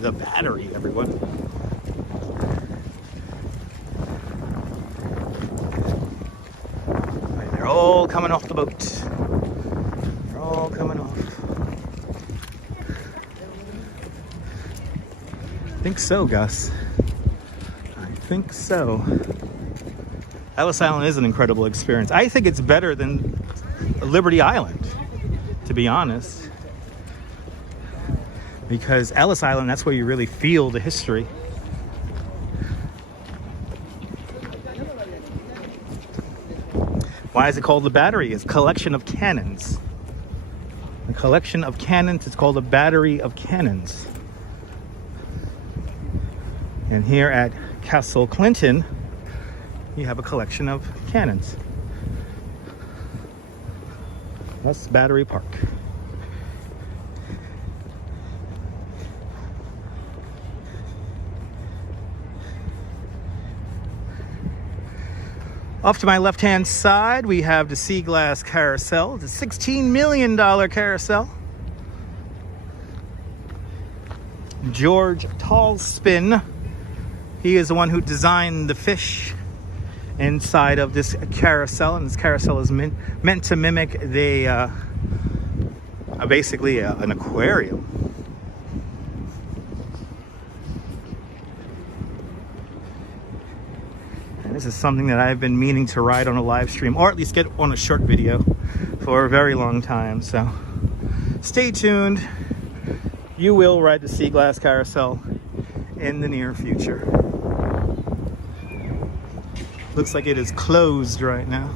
The Battery, everyone. Right, they're all coming off the boat. All coming off. I think so, Gus. I think so. Ellis Island is an incredible experience. I think it's better than Liberty Island, to be honest. Because Ellis Island, that's where you really feel the history. Why is it called the Battery? It's a collection of cannons. A collection of cannons is called a battery of cannons. And here at Castle Clinton, you have a collection of cannons. That's Battery Park. Off to my left-hand side, we have the Sea Glass Carousel. It's a $16 million carousel. George Tallspin, he is the one who designed the fish inside of this carousel, and this carousel is meant to mimic basically an aquarium. This is something that I've been meaning to ride on a live stream, or at least get on a short video for a very long time. So stay tuned. You will ride the Sea Glass Carousel in the near future. Looks like it is closed right now.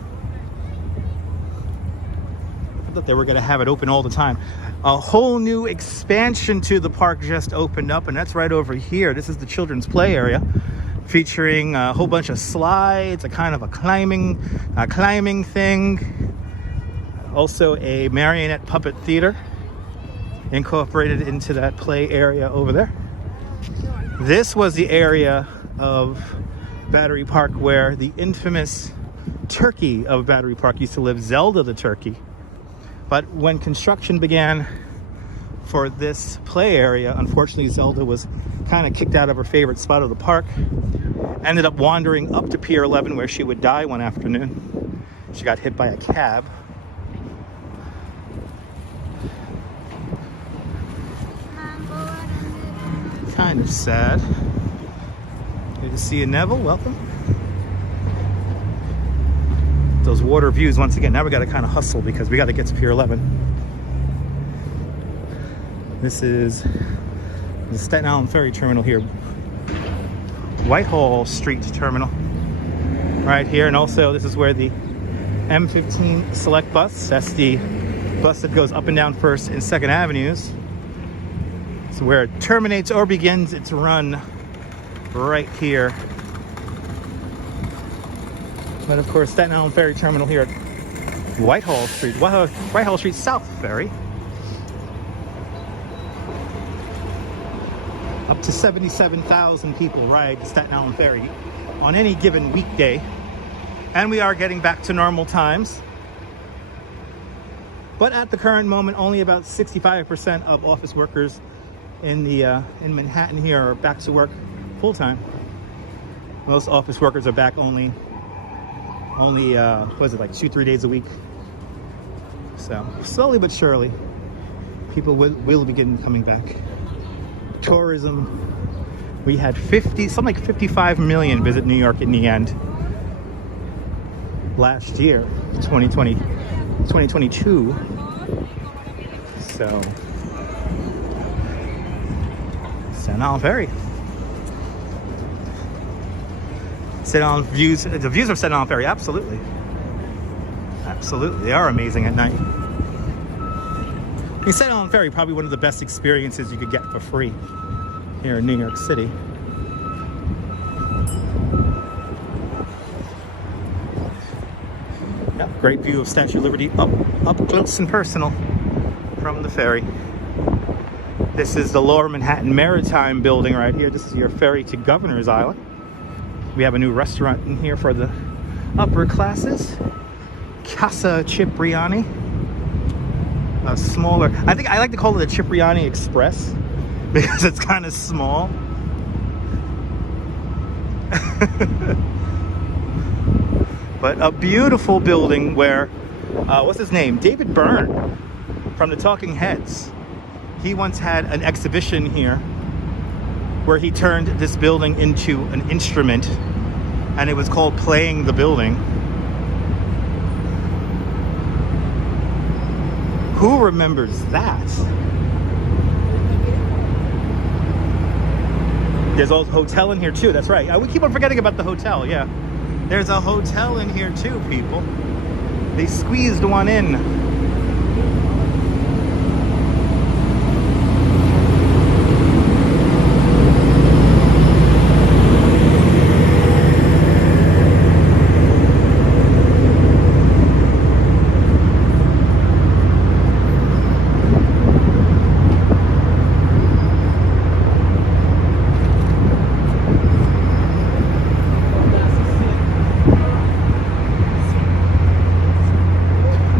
I thought they were going to have it open all the time. A whole new expansion to the park just opened up, and that's right over here. This is the children's play area, featuring a whole bunch of slides, a kind of a climbing thing. Also a marionette puppet theater incorporated into that play area over there. This was the area of Battery Park, where the infamous turkey of Battery Park used to live, Zelda the turkey. But when construction began for this play area, unfortunately Zelda was kind of kicked out of her favorite spot of the park, ended up wandering up to Pier 11 where she would die one afternoon. She got hit by a cab. Kind of sad. Good to see you, Neville. Welcome. Those water views once again. Now we got to kind of hustle because we got to get to Pier 11. This is the Staten Island Ferry Terminal here. Whitehall Street Terminal. Right here. And also this is where the M15 Select Bus, that's the bus that goes up and down 1st and 2nd Avenues. It's where it terminates or begins its run right here. But of course, Staten Island Ferry Terminal here at Whitehall Street, Whitehall Street South Ferry. Up to 77,000 people ride Staten Island Ferry on any given weekday. And we are getting back to normal times. But at the current moment, only about 65% of office workers in Manhattan here are back to work full-time. Most office workers are back only what is it, like 2-3 days a week. So slowly but surely people will begin coming back. Tourism, we had something like 55 million visit New York in the end last year, 2022. So Staten Island Ferry. Staten Island views, the views of Staten Island Ferry, absolutely. Absolutely, they are amazing at night. I mean, Staten Island Ferry, probably one of the best experiences you could get for free here in New York City. Yep, great view of Statue of Liberty up close and personal from the ferry. This is the Lower Manhattan Maritime building right here. This is your ferry to Governor's Island. We have a new restaurant in here for the upper classes. Casa Cipriani. A smaller, I think I like to call it the Cipriani Express because it's kind of small. But a beautiful building where, what's his name? David Byrne from the Talking Heads. He once had an exhibition here where he turned this building into an instrument, and it was called Playing the Building. Who remembers that? There's a hotel in here too, that's right. We keep on forgetting about the hotel, yeah. There's a hotel in here too, people. They squeezed one in.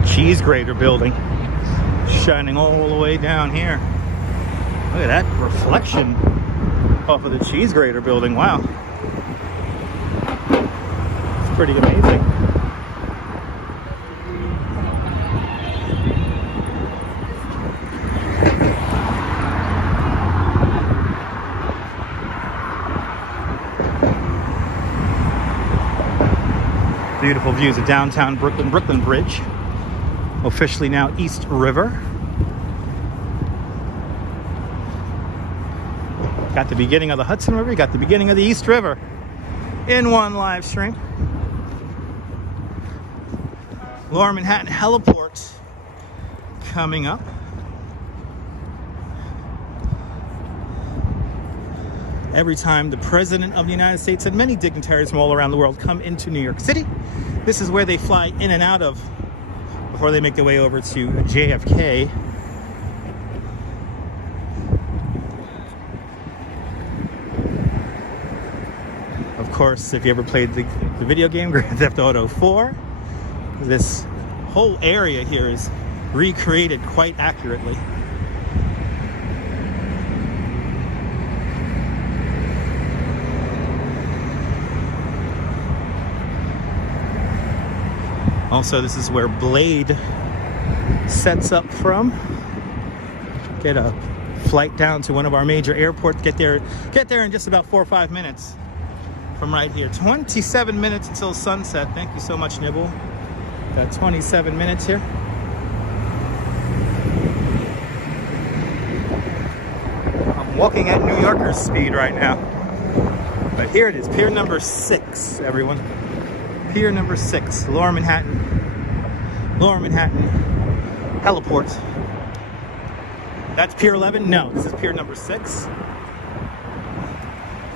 Cheese grater building shining all the way down here. Look at that reflection off of the cheese grater building. Wow, it's pretty amazing. Beautiful views of downtown Brooklyn Bridge. Officially now East River. Got the beginning of the Hudson River, got the beginning of the East River in one live stream. Lower Manhattan Heliport coming up. Every time the President of the United States and many dignitaries from all around the world come into New York City, this is where they fly in and out of before they make their way over to JFK. Of course, if you ever played the video game Grand Theft Auto 4, this whole area here is recreated quite accurately. Also, this is where Blade sets up from. Get a flight down to one of our major airports. Get there in just about 4 or 5 minutes from right here. 27 minutes until sunset. Thank you so much, Nibble. Got 27 minutes here. I'm walking at New Yorker's speed right now. But here it is, Pier number 6, everyone. Pier number 6, Lower Manhattan. Lower Manhattan heliport. That's Pier 11? No, this is Pier number 6.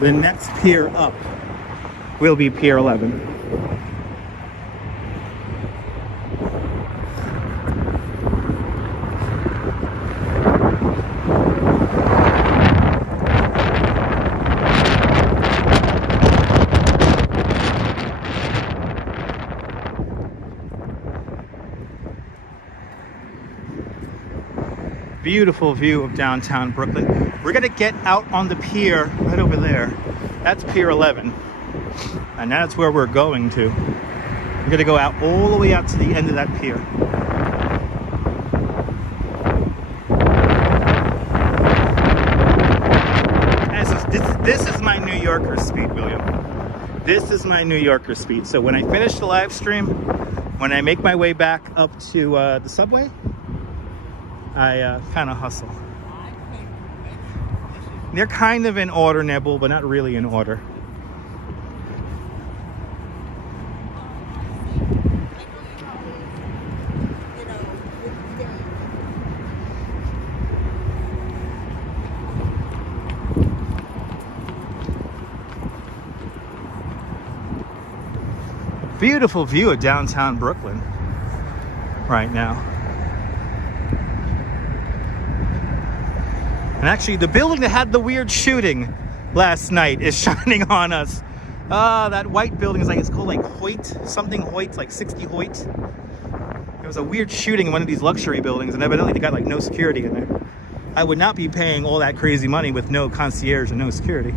The next pier up will be Pier 11. Beautiful view of downtown Brooklyn. We're gonna get out on the pier right over there. That's Pier 11, and that's where we're going to. We're gonna go out all the way out to the end of that pier. This is my New Yorker speed, William. This is my New Yorker speed. So when I finish the live stream, when I make my way back up to the subway, I kind of hustle. They're kind of in order, Nibble, but not really in order. Beautiful view of downtown Brooklyn right now. And actually, the building that had the weird shooting last night is shining on us. That white building is like, it's called like Hoyt, something Hoyt, like 60 Hoyt. There was a weird shooting in one of these luxury buildings, and evidently they got like no security in there. I would not be paying all that crazy money with no concierge and no security.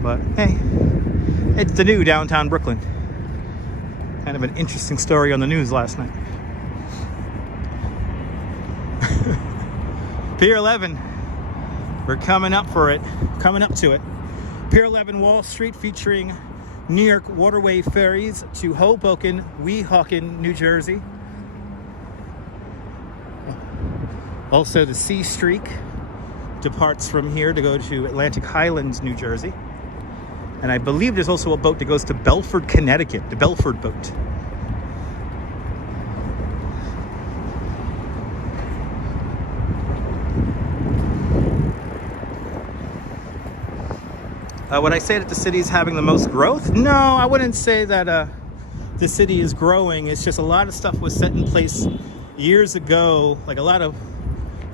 But hey, it's the new downtown Brooklyn. Kind of an interesting story on the news last night. Pier 11. We're coming up for it, coming up to it. Pier 11 Wall Street, featuring New York waterway ferries to Hoboken, Weehawken, New Jersey. Also, the Sea Streak departs from here to go to Atlantic Highlands, New Jersey. And I believe there's also a boat that goes to Belford, Connecticut, the Belford boat. Would I say that the city is having the most growth? No, I wouldn't say that the city is growing. It's just a lot of stuff was set in place years ago. Like a lot of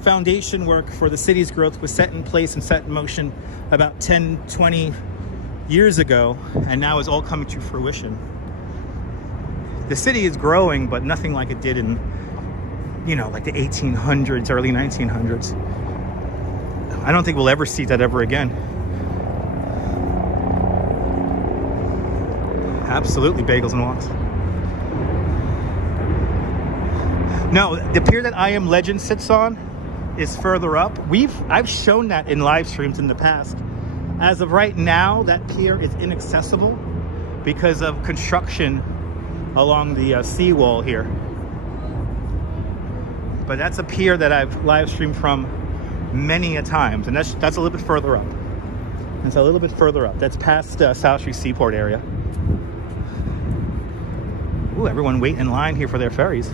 foundation work for the city's growth was set in place and set in motion about 10, 20 years ago, and now is all coming to fruition. The city is growing, but nothing like it did in, you know, like the 1800s, early 1900s. I don't think we'll ever see that ever again. Absolutely, bagels and walks. No, the pier that I Am Legend sits on is further up. I've shown that in live streams in the past. As of right now, that pier is inaccessible because of construction along the seawall here. But that's a pier that I've live streamed from many a times, and that's a little bit further up. It's a little bit further up. That's past South Street Seaport area. Ooh, everyone waiting in line here for their ferries.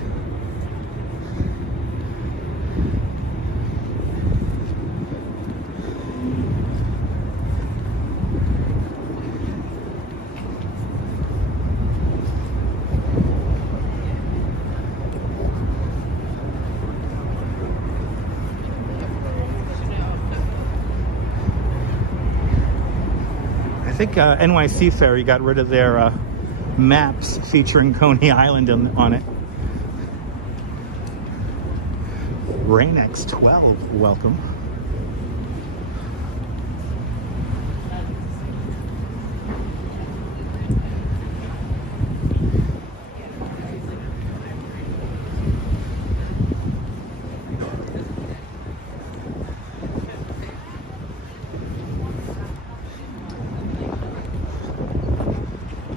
think NYC Ferry got rid of their maps featuring Coney Island on it. Rain-X 12, welcome.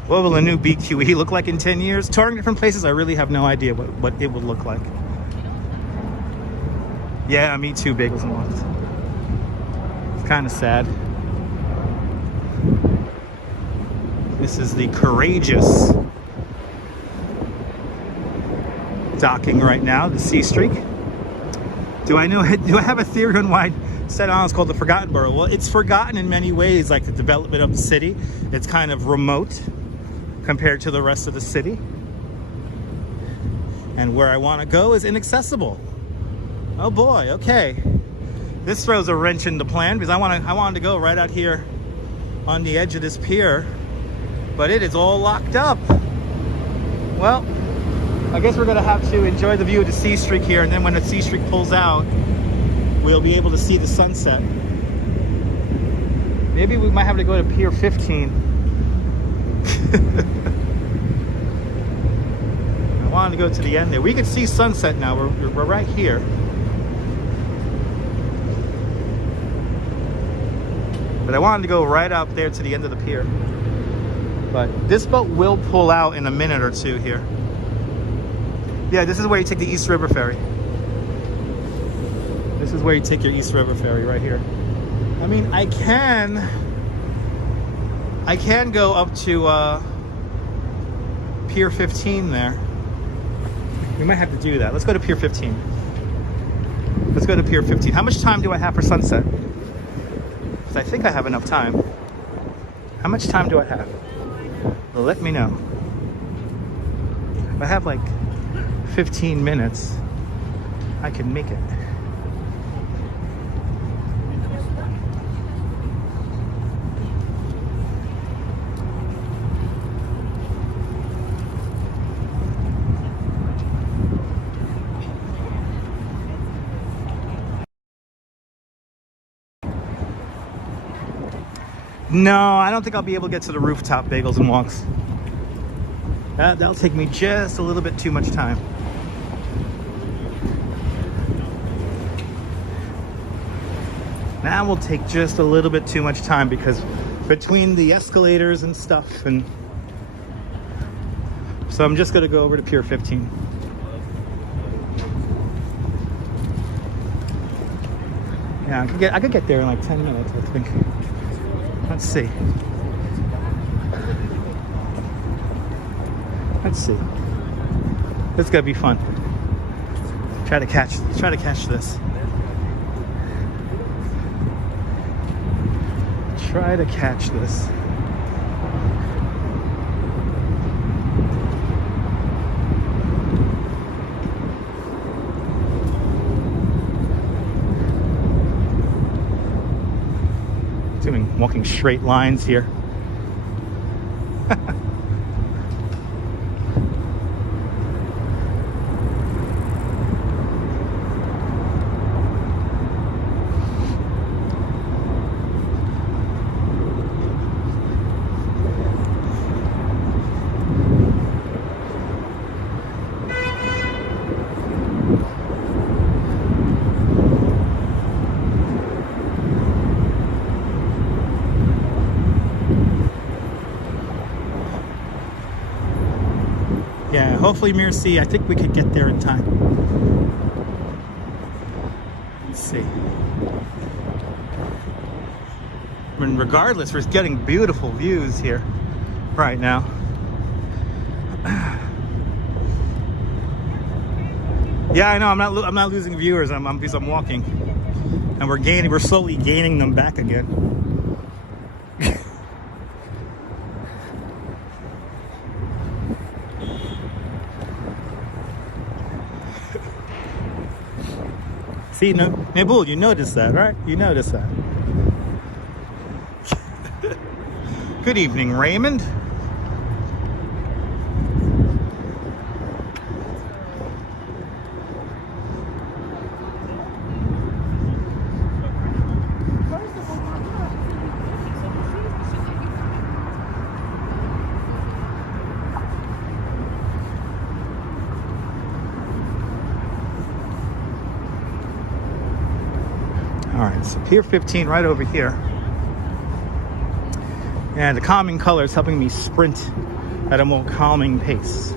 What will a new BQE look like in 10 years? Touring different places, I really have no idea what it would look like. Yeah, me too, Bagels and Walks. It's kind of sad. This is the Courageous docking right now, the C Streak. Do I have a theory on why Staten Island is called the Forgotten Borough? Well, it's forgotten in many ways, like the development of the city. It's kind of remote compared to the rest of the city. And where I want to go is inaccessible. Oh boy, okay. This throws a wrench in the plan because I wanted to go right out here on the edge of this pier, but it is all locked up. Well, I guess we're gonna have to enjoy the view of the C Streak here, and then when the C Streak pulls out, we'll be able to see the sunset. Maybe we might have to go to Pier 15. I wanted to go to the end there. We can see sunset now. We're right here. But I wanted to go right out there to the end of the pier. But this boat will pull out in a minute or two here. Yeah, this is where you take the East River Ferry. This is where you take your East River Ferry, right here. I mean, I can go up to Pier 15 there. We might have to do that. Let's go to Pier 15. Let's go to Pier 15. How much time do I have for sunset? Because I think I have enough time. How much time do I have? Well, let me know. If I have like 15 minutes, I can make it. No, I don't think I'll be able to get to the rooftop Bagels and Walks. That'll take me just a little bit too much time. That will take just a little bit too much time because between the escalators and stuff, and so I'm just gonna go over to Pier 15. Yeah, I could get there in like 10 minutes, I think. Let's see. Let's see. This is gonna be fun. Try to catch this. Try to catch this. Walking straight lines here. Yeah, hopefully Mirror C, I think we could get there in time. Let's see. I mean, regardless, we're getting beautiful views here right now. Yeah, I know, I'm not losing viewers, because I'm walking. And we're slowly gaining them back again. See, Nabul, you noticed that, right? You noticed that. Good evening, Raymond. All right, so Pier 15 right over here. And the calming color is helping me sprint at a more calming pace.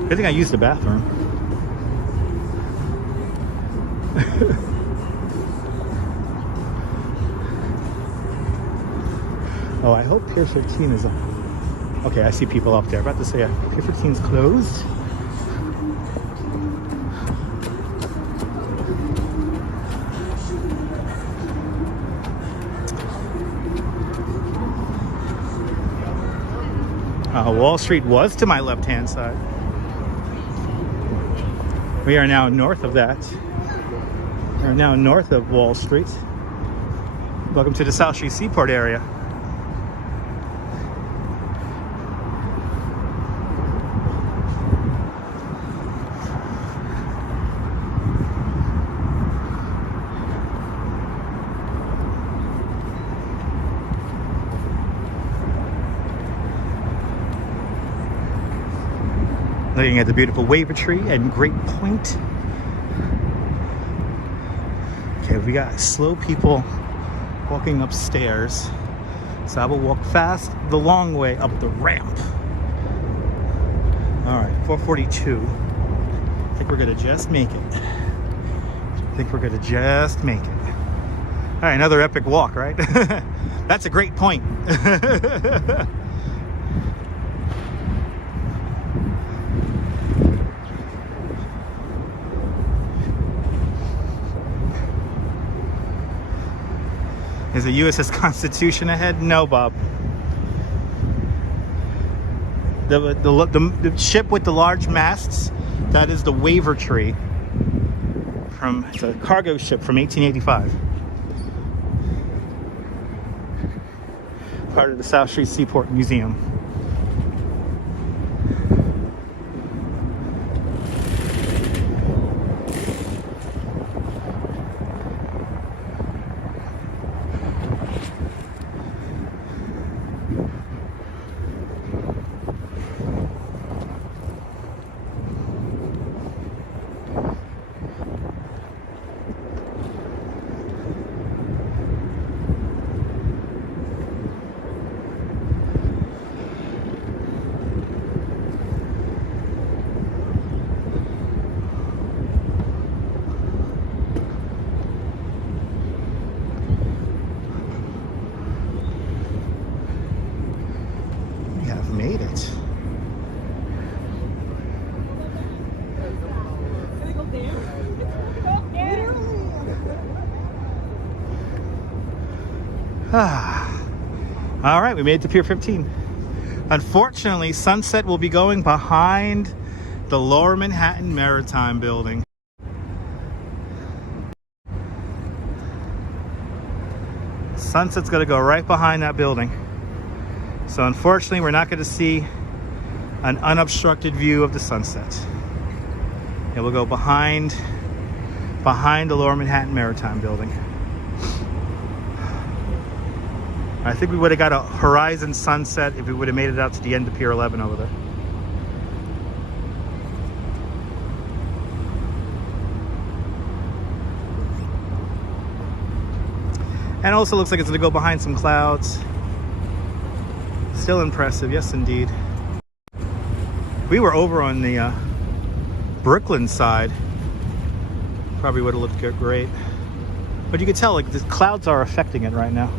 I think I used the bathroom. Oh, I hope Pier 15 is up. Okay, I see people up there. About to say Pier 15 is closed. Wall Street was to my left-hand side. We are now north of that. We are now north of Wall Street. Welcome to the South Street Seaport area. Looking at the beautiful Wavertree and Great Point. Okay, we got slow people walking upstairs. So I will walk fast the long way up the ramp. All right, 442. I think we're gonna just make it. All right, another epic walk, right? That's a great point. Is the USS Constitution ahead? No, Bob. The ship with the large masts, that is the Wavertree. It's a cargo ship from 1885. Part of the South Street Seaport Museum. Made it. All right, we made it to Pier 15. Unfortunately, sunset will be going behind the Lower Manhattan Maritime Building. Sunset's going to go right behind that building. So unfortunately, we're not going to see an unobstructed view of the sunset. It will go behind the Lower Manhattan Maritime Building. I think we would have got a horizon sunset if we would have made it out to the end of Pier 11 over there. And also looks like it's going to go behind some clouds. Still impressive, yes indeed. We were over on the Brooklyn side. Probably would have looked great. But you can tell, like, the clouds are affecting it right now.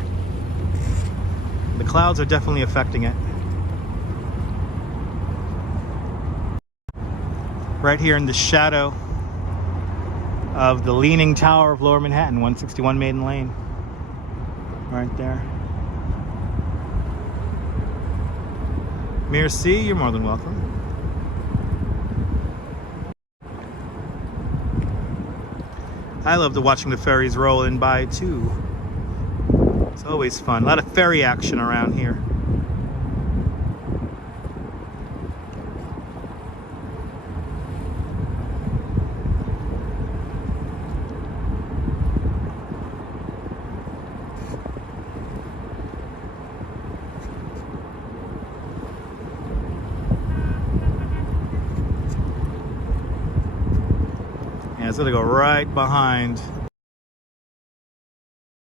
The clouds are definitely affecting it. Right here in the shadow of the Leaning Tower of Lower Manhattan, 161 Maiden Lane. Right there. Merci, you're more than welcome. I love watching the ferries roll in by too. It's always fun. A lot of ferry action around here. Yeah, it's gonna go right behind the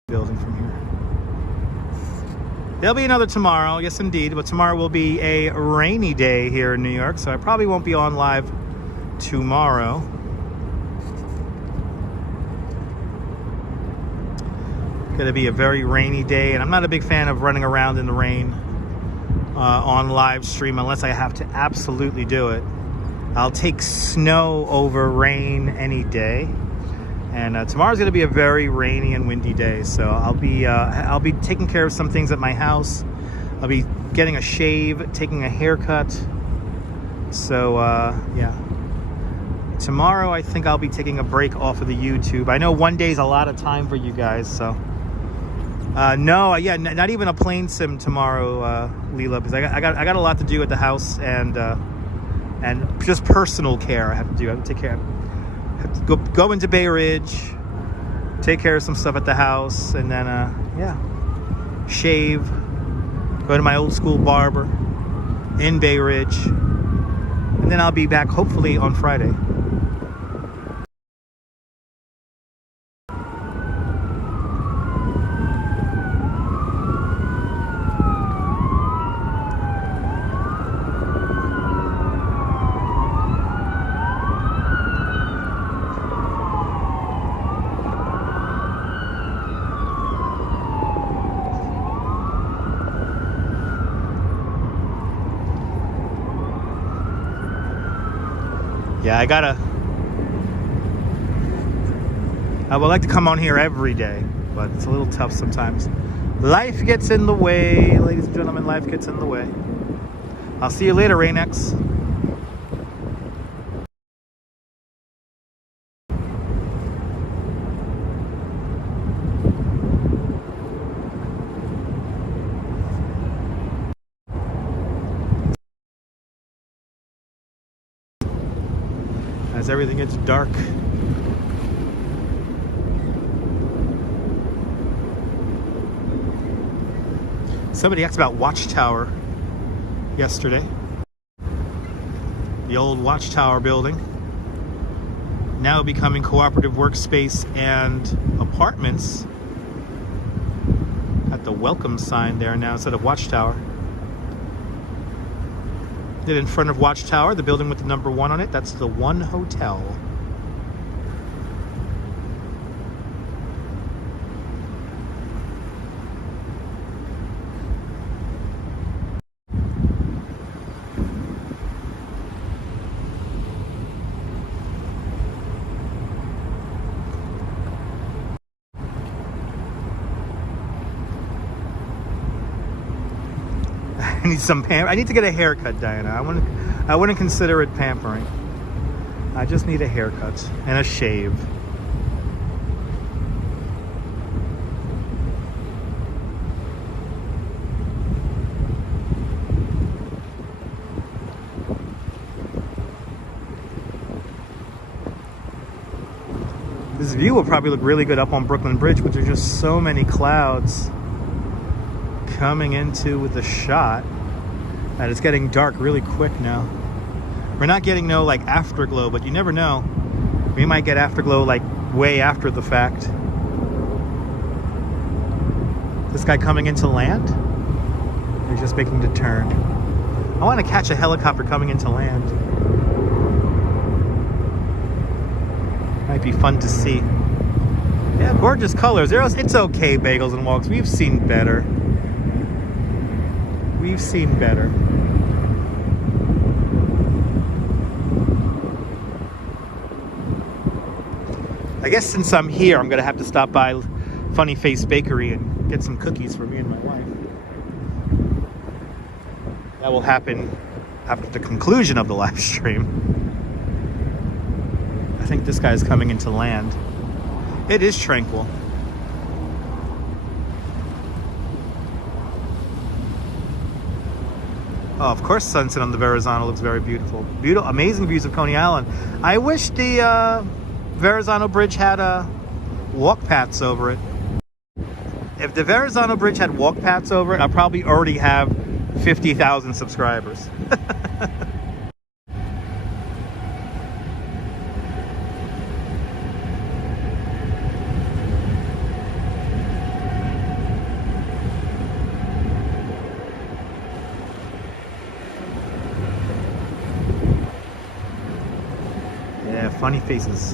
building from here. There'll be another tomorrow, yes indeed, but tomorrow will be a rainy day here in New York, so I probably won't be on live tomorrow. Gonna be a very rainy day, and I'm not a big fan of running around in the rain on live stream unless I have to absolutely do it. I'll take snow over rain any day. And tomorrow's going to be a very rainy and windy day, so I'll be taking care of some things at my house. I'll be getting a shave, taking a haircut. So yeah, tomorrow I think I'll be taking a break off of the YouTube. I know one day is a lot of time for you guys, so no, yeah, not even a plane sim tomorrow, Leela, because I got a lot to do at the house, and just personal care I have to do. I have to take care of. Go into Bay Ridge, take care of some stuff at the house, and then yeah, shave, go to my old school barber in Bay Ridge, and then I'll be back hopefully on Friday. Yeah, I would like to come on here every day, but it's a little tough sometimes. Life gets in the way, ladies and gentlemen, life gets in the way. I'll see you later, Raynex. As everything gets dark. Somebody asked about Watchtower yesterday. The old Watchtower building, now becoming cooperative workspace and apartments. Got the welcome sign there now instead of Watchtower. Then in front of Watchtower, the building with the number 1 on it, that's the One Hotel. I need some I need to get a haircut, Diana. I wouldn't consider it pampering. I just need a haircut and a shave. This view will probably look really good up on Brooklyn Bridge, but there's just so many clouds coming into the shot that it's getting dark really quick now. We're not getting no like afterglow, but you never know. We might get afterglow like way after the fact. This guy coming into land? He's just making the turn. I want to catch a helicopter coming into land. Might be fun to see. Yeah, gorgeous colors. It's okay, Bagels and Walks. We've seen better. We've seen better. I guess since I'm here, I'm gonna have to stop by Funny Face Bakery and get some cookies for me and my wife. That will happen after the conclusion of the live stream. I think this guy's coming into land. It is tranquil. Oh, of course, sunset on the Verizon looks very beautiful. Beautiful, amazing views of Coney Island. I wish the Verizon Bridge had walk paths over it. If the Verizon Bridge had walk paths over it, I'd probably already have 50,000 subscribers. Yeah, funny faces.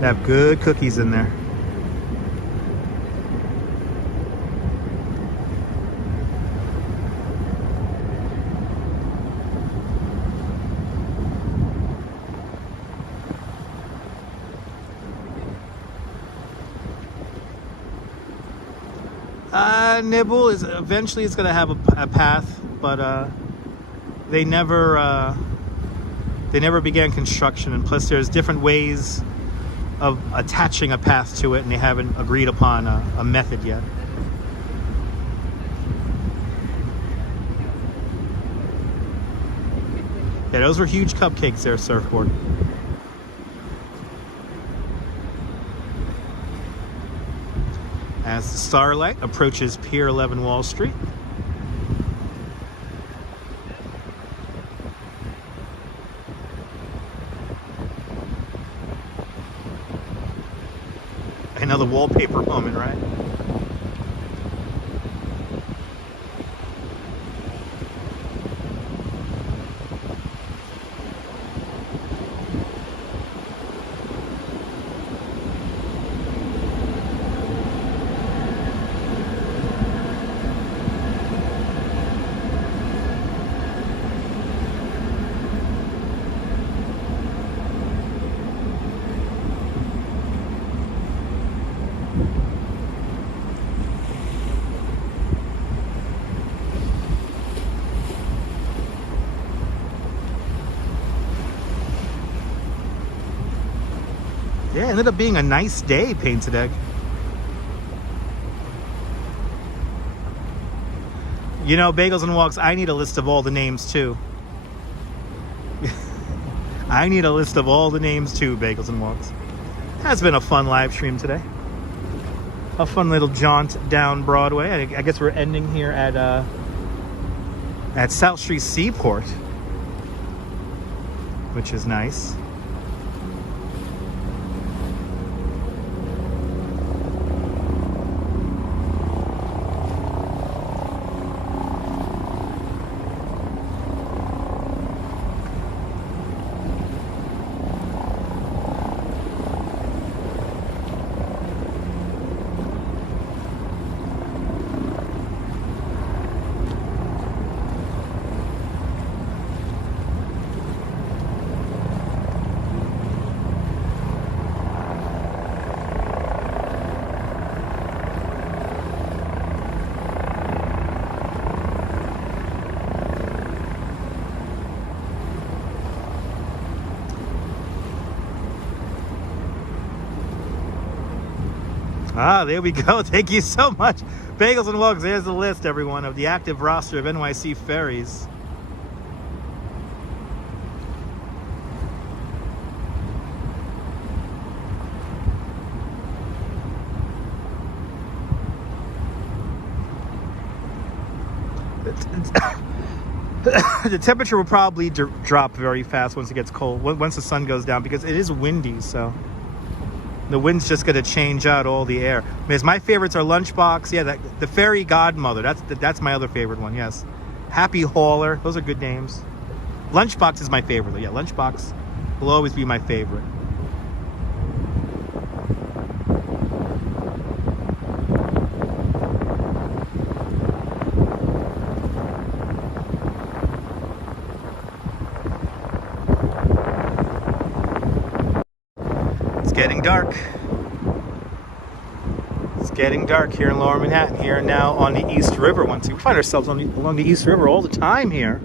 They have good cookies in there. Nibble is eventually it's going to have a path, but they never began construction, and plus there's different ways of attaching a path to it, and they haven't agreed upon a method yet. Yeah, those were huge cupcakes there, Surfboard. As the starlight approaches Pier 11 Wall Street. Another wallpaper moment, right? Yeah, it ended up being a nice day, Painted Egg. You know, Bagels and Walks, I need a list of all the names too. I need a list of all the names too, Bagels and Walks. Has been a fun live stream today. A fun little jaunt down Broadway. I guess we're ending here at South Street Seaport, which is nice. Ah, there we go. Thank you so much. Bagels and Walks, there's the list, everyone, of the active roster of NYC ferries. The temperature will probably drop very fast once it gets cold, once the sun goes down, because it is windy, so the wind's just going to change out all the air. Because my favorites are Lunchbox. Yeah, the Fairy Godmother. That's my other favorite one, yes. Happy Hauler. Those are good names. Lunchbox is my favorite. Yeah, Lunchbox will always be my favorite. Getting dark. It's getting dark here in Lower Manhattan. Here now on the East River. We find ourselves along the East River all the time here.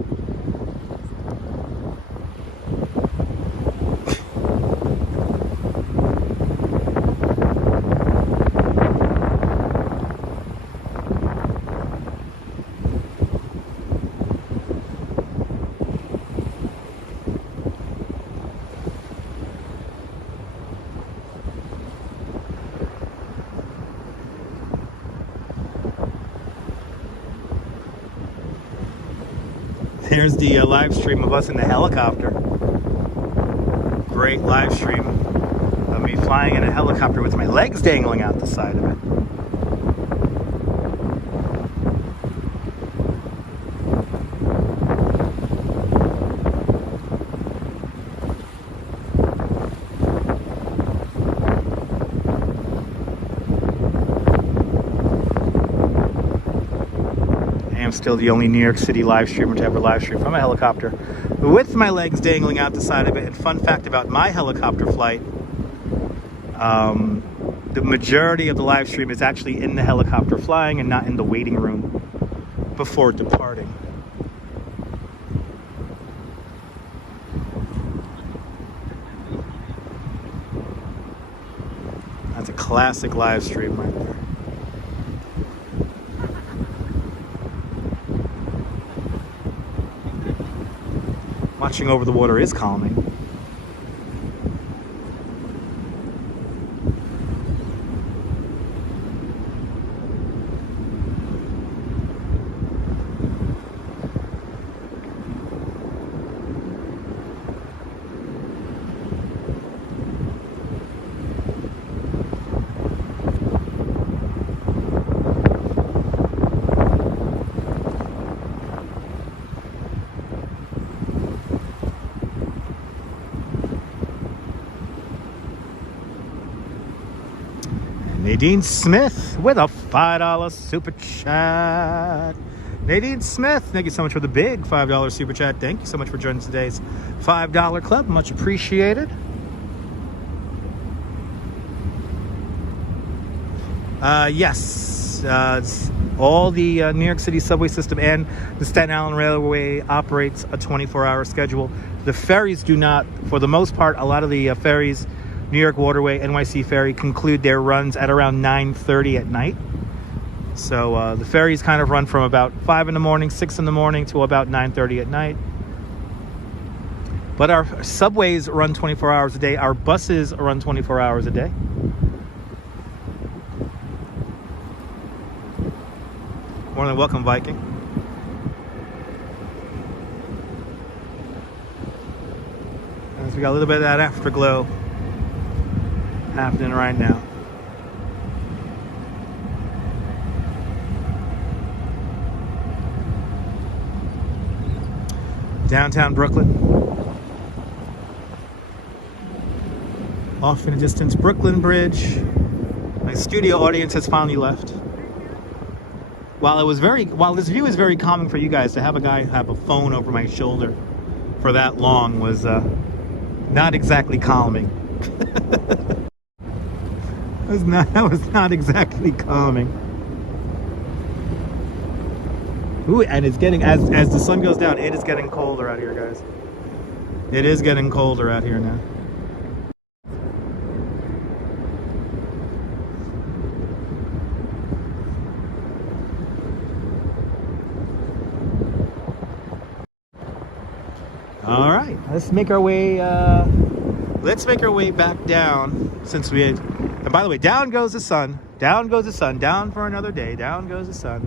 There's the live stream of us in the helicopter. Great live stream of me flying in a helicopter with my legs dangling out the side of it. I'm still the only New York City live streamer to ever live stream from a helicopter with my legs dangling out the side of it. And fun fact about my helicopter flight, the majority of the live stream is actually in the helicopter flying and not in the waiting room before departing. That's a classic live stream right there. Watching over the water is calming. Nadine Smith with a $5 super chat. Nadine Smith, thank you so much for the big $5 super chat. Thank you so much for joining today's $5 club. Much appreciated. Yes, all the New York City subway system and the Staten Island Railway operates a 24-hour schedule. The ferries do not. For the most part, a lot of the ferries, New York Waterway, NYC ferry, conclude their runs at around 9:30 at night. So the ferries kind of run from about 5 in the morning, 6 in the morning to about 9:30 at night. But our subways run 24 hours a day. Our buses run 24 hours a day. More than welcome, Viking. As we got a little bit of that afterglow happening right now. Downtown Brooklyn. Off in the distance, Brooklyn Bridge. My studio audience has finally left. While this view is very calming for you guys, to have a guy have a phone over my shoulder for that long was not exactly calming. That was not exactly calming. Ooh, and it's getting, as the sun goes down, it is getting colder out here, guys. It is getting colder out here now. All right, let's make our way back down, since we had, and by the way, down goes the sun, down for another day, down goes the sun.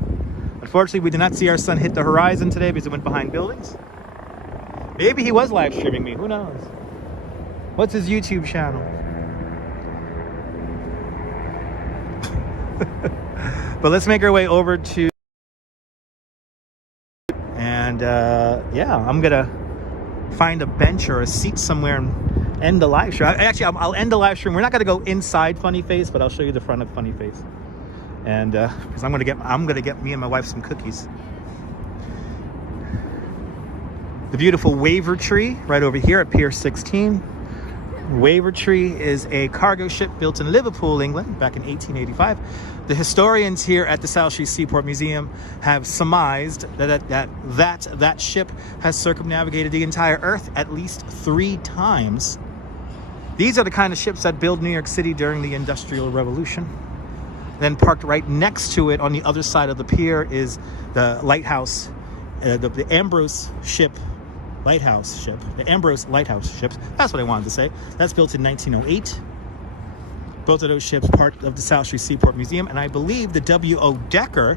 Unfortunately, we did not see our sun hit the horizon today because it went behind buildings. Maybe he was live streaming me, who knows? What's his YouTube channel? But let's make our way over to, and yeah, I'm gonna find a bench or a seat somewhere and end the live stream. Actually, I'll end the live stream. We're not gonna go inside Funny Face, but I'll show you the front of Funny Face. And because I'm gonna get me and my wife some cookies. The beautiful Wavertree right over here at Pier 16. Wavertree is a cargo ship built in Liverpool, England, back in 1885. The historians here at the South Street Seaport Museum have surmised that ship has circumnavigated the entire Earth at least 3 times. These are the kind of ships that built New York City during the Industrial Revolution. Then parked right next to it on the other side of the pier is the lighthouse, the Ambrose ship. The Ambrose Lighthouse ships. That's what I wanted to say. That's built in 1908. Both of those ships part of the South Street Seaport Museum, and I believe the W.O. Decker,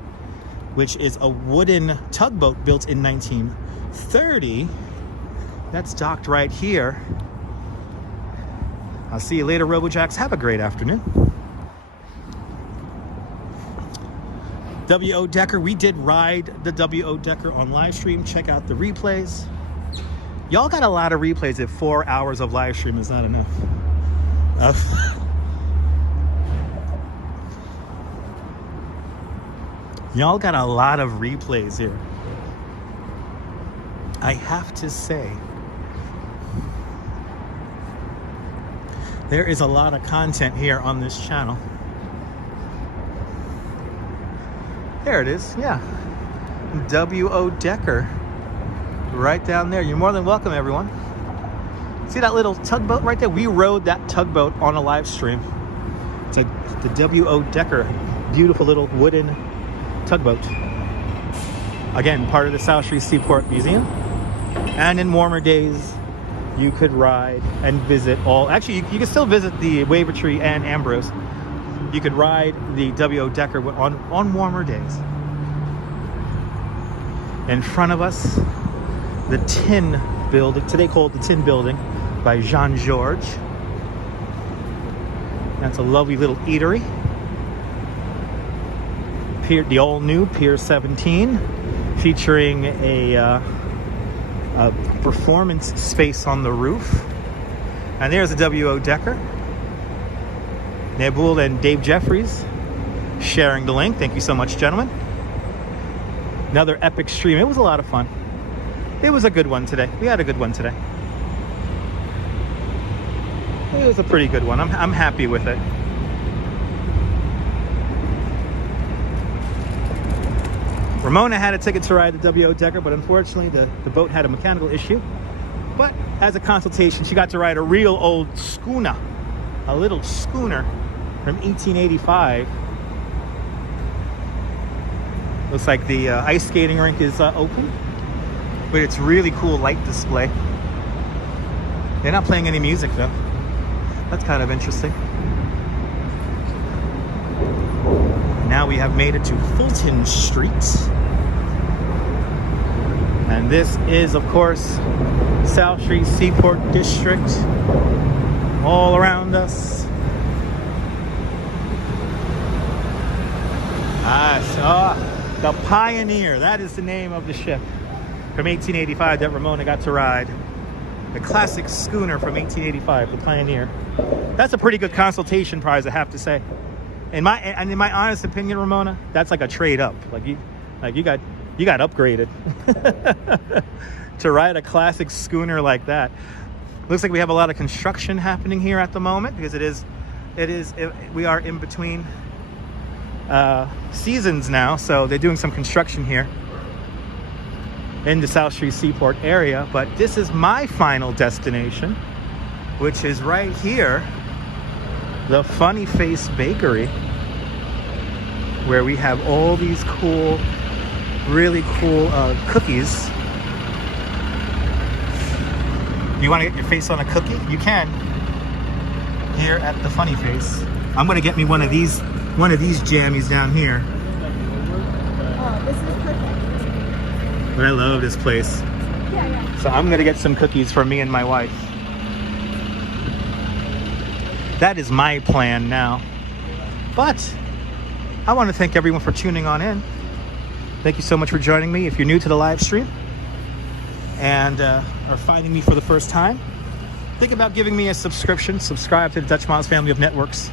which is a wooden tugboat built in 19 30. That's docked right here. I'll see you later, RoboJacks. Have a great afternoon. W.O. Decker. We did ride the W.O. Decker on live stream. Check out the replays. Y'all got a lot of replays if 4 hours of live stream is not enough. Y'all got a lot of replays here. I have to say, there is a lot of content here on this channel. There it is, yeah. W.O. Decker. Right down there. You're more than welcome, everyone. See that little tugboat right there? We rode that tugboat on a live stream. It's like the W.O. Decker. Beautiful little wooden tugboat. Again, part of the South Street Seaport Museum. And in warmer days, you could ride and visit all... Actually, you can still visit the Wavertree and Ambrose. You could ride the W.O. Decker on warmer days. In front of us, the Tin Building, today called the Tin Building by Jean-Georges. That's a lovely little eatery. Pier, the all new Pier 17, featuring a performance space on the roof. And there's a W.O. Decker. Nebul and Dave Jeffries sharing the link. Thank you so much, gentlemen. Another epic stream. It was a lot of fun. It was a good one today. We had a good one today. It was a pretty good one. I'm happy with it. Ramona had a ticket to ride the W.O. Decker, but unfortunately the boat had a mechanical issue. But as a consultation, she got to ride a real old schooner. A little schooner from 1885. Looks like the ice skating rink is open. But it's really cool light display. They're not playing any music though. That's kind of interesting. Now we have made it to Fulton Street. And this is, of course, South Street Seaport District. All around us. The Pioneer. That is the name of the ship from 1885 that Ramona got to ride. The classic schooner from 1885, the Pioneer. That's a pretty good consultation prize, I have to say. In my honest opinion, Ramona, that's like a trade up. Like you got upgraded to ride a classic schooner like that. Looks like we have a lot of construction happening here at the moment because we are in between seasons now, so they're doing some construction here in the South Street Seaport area. But this is my final destination, which is right here, the Funny Face Bakery, where we have all these cool, really cool cookies. You want to get your face on a cookie? You can here at the Funny Face. I'm gonna get me one of these jammies down here. Oh, this is perfect. But I love this place. Yeah. So I'm gonna get some cookies for me and my wife. That is my plan now. But I want to thank everyone for tuning on in. Thank you so much for joining me. If you're new to the live stream and are finding me for the first time, think about giving me a subscription. Subscribe to the Dutch Moz family of networks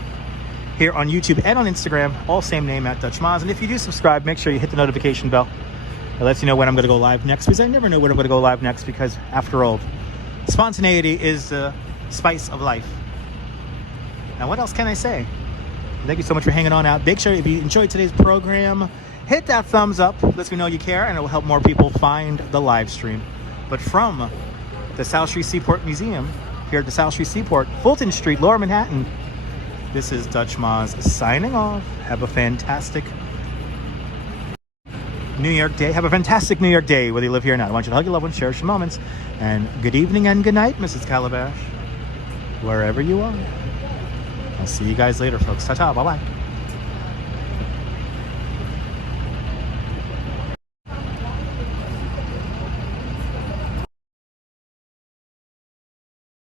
here on YouTube and on Instagram, all same name at Dutch Moz. And if you do subscribe, make sure you hit the notification bell. It lets you know when I'm going to go live next, because I never know when I'm going to go live next, because after all, spontaneity is the spice of life. Now, what else can I say? Thank you so much for hanging on out. Make sure if you enjoyed today's program, hit that thumbs up. Lets me know you care, and it will help more people find the live stream. But from the South Street Seaport Museum, here at the South Street Seaport, Fulton Street, Lower Manhattan, this is Dutch Moz signing off. Have a fantastic New York day. Have a fantastic New York day, whether you live here or not. I want you to hug your loved ones, cherish your moments, and good evening and good night, Mrs. Calabash, wherever you are. I'll see you guys later, folks. Ta-ta, bye-bye.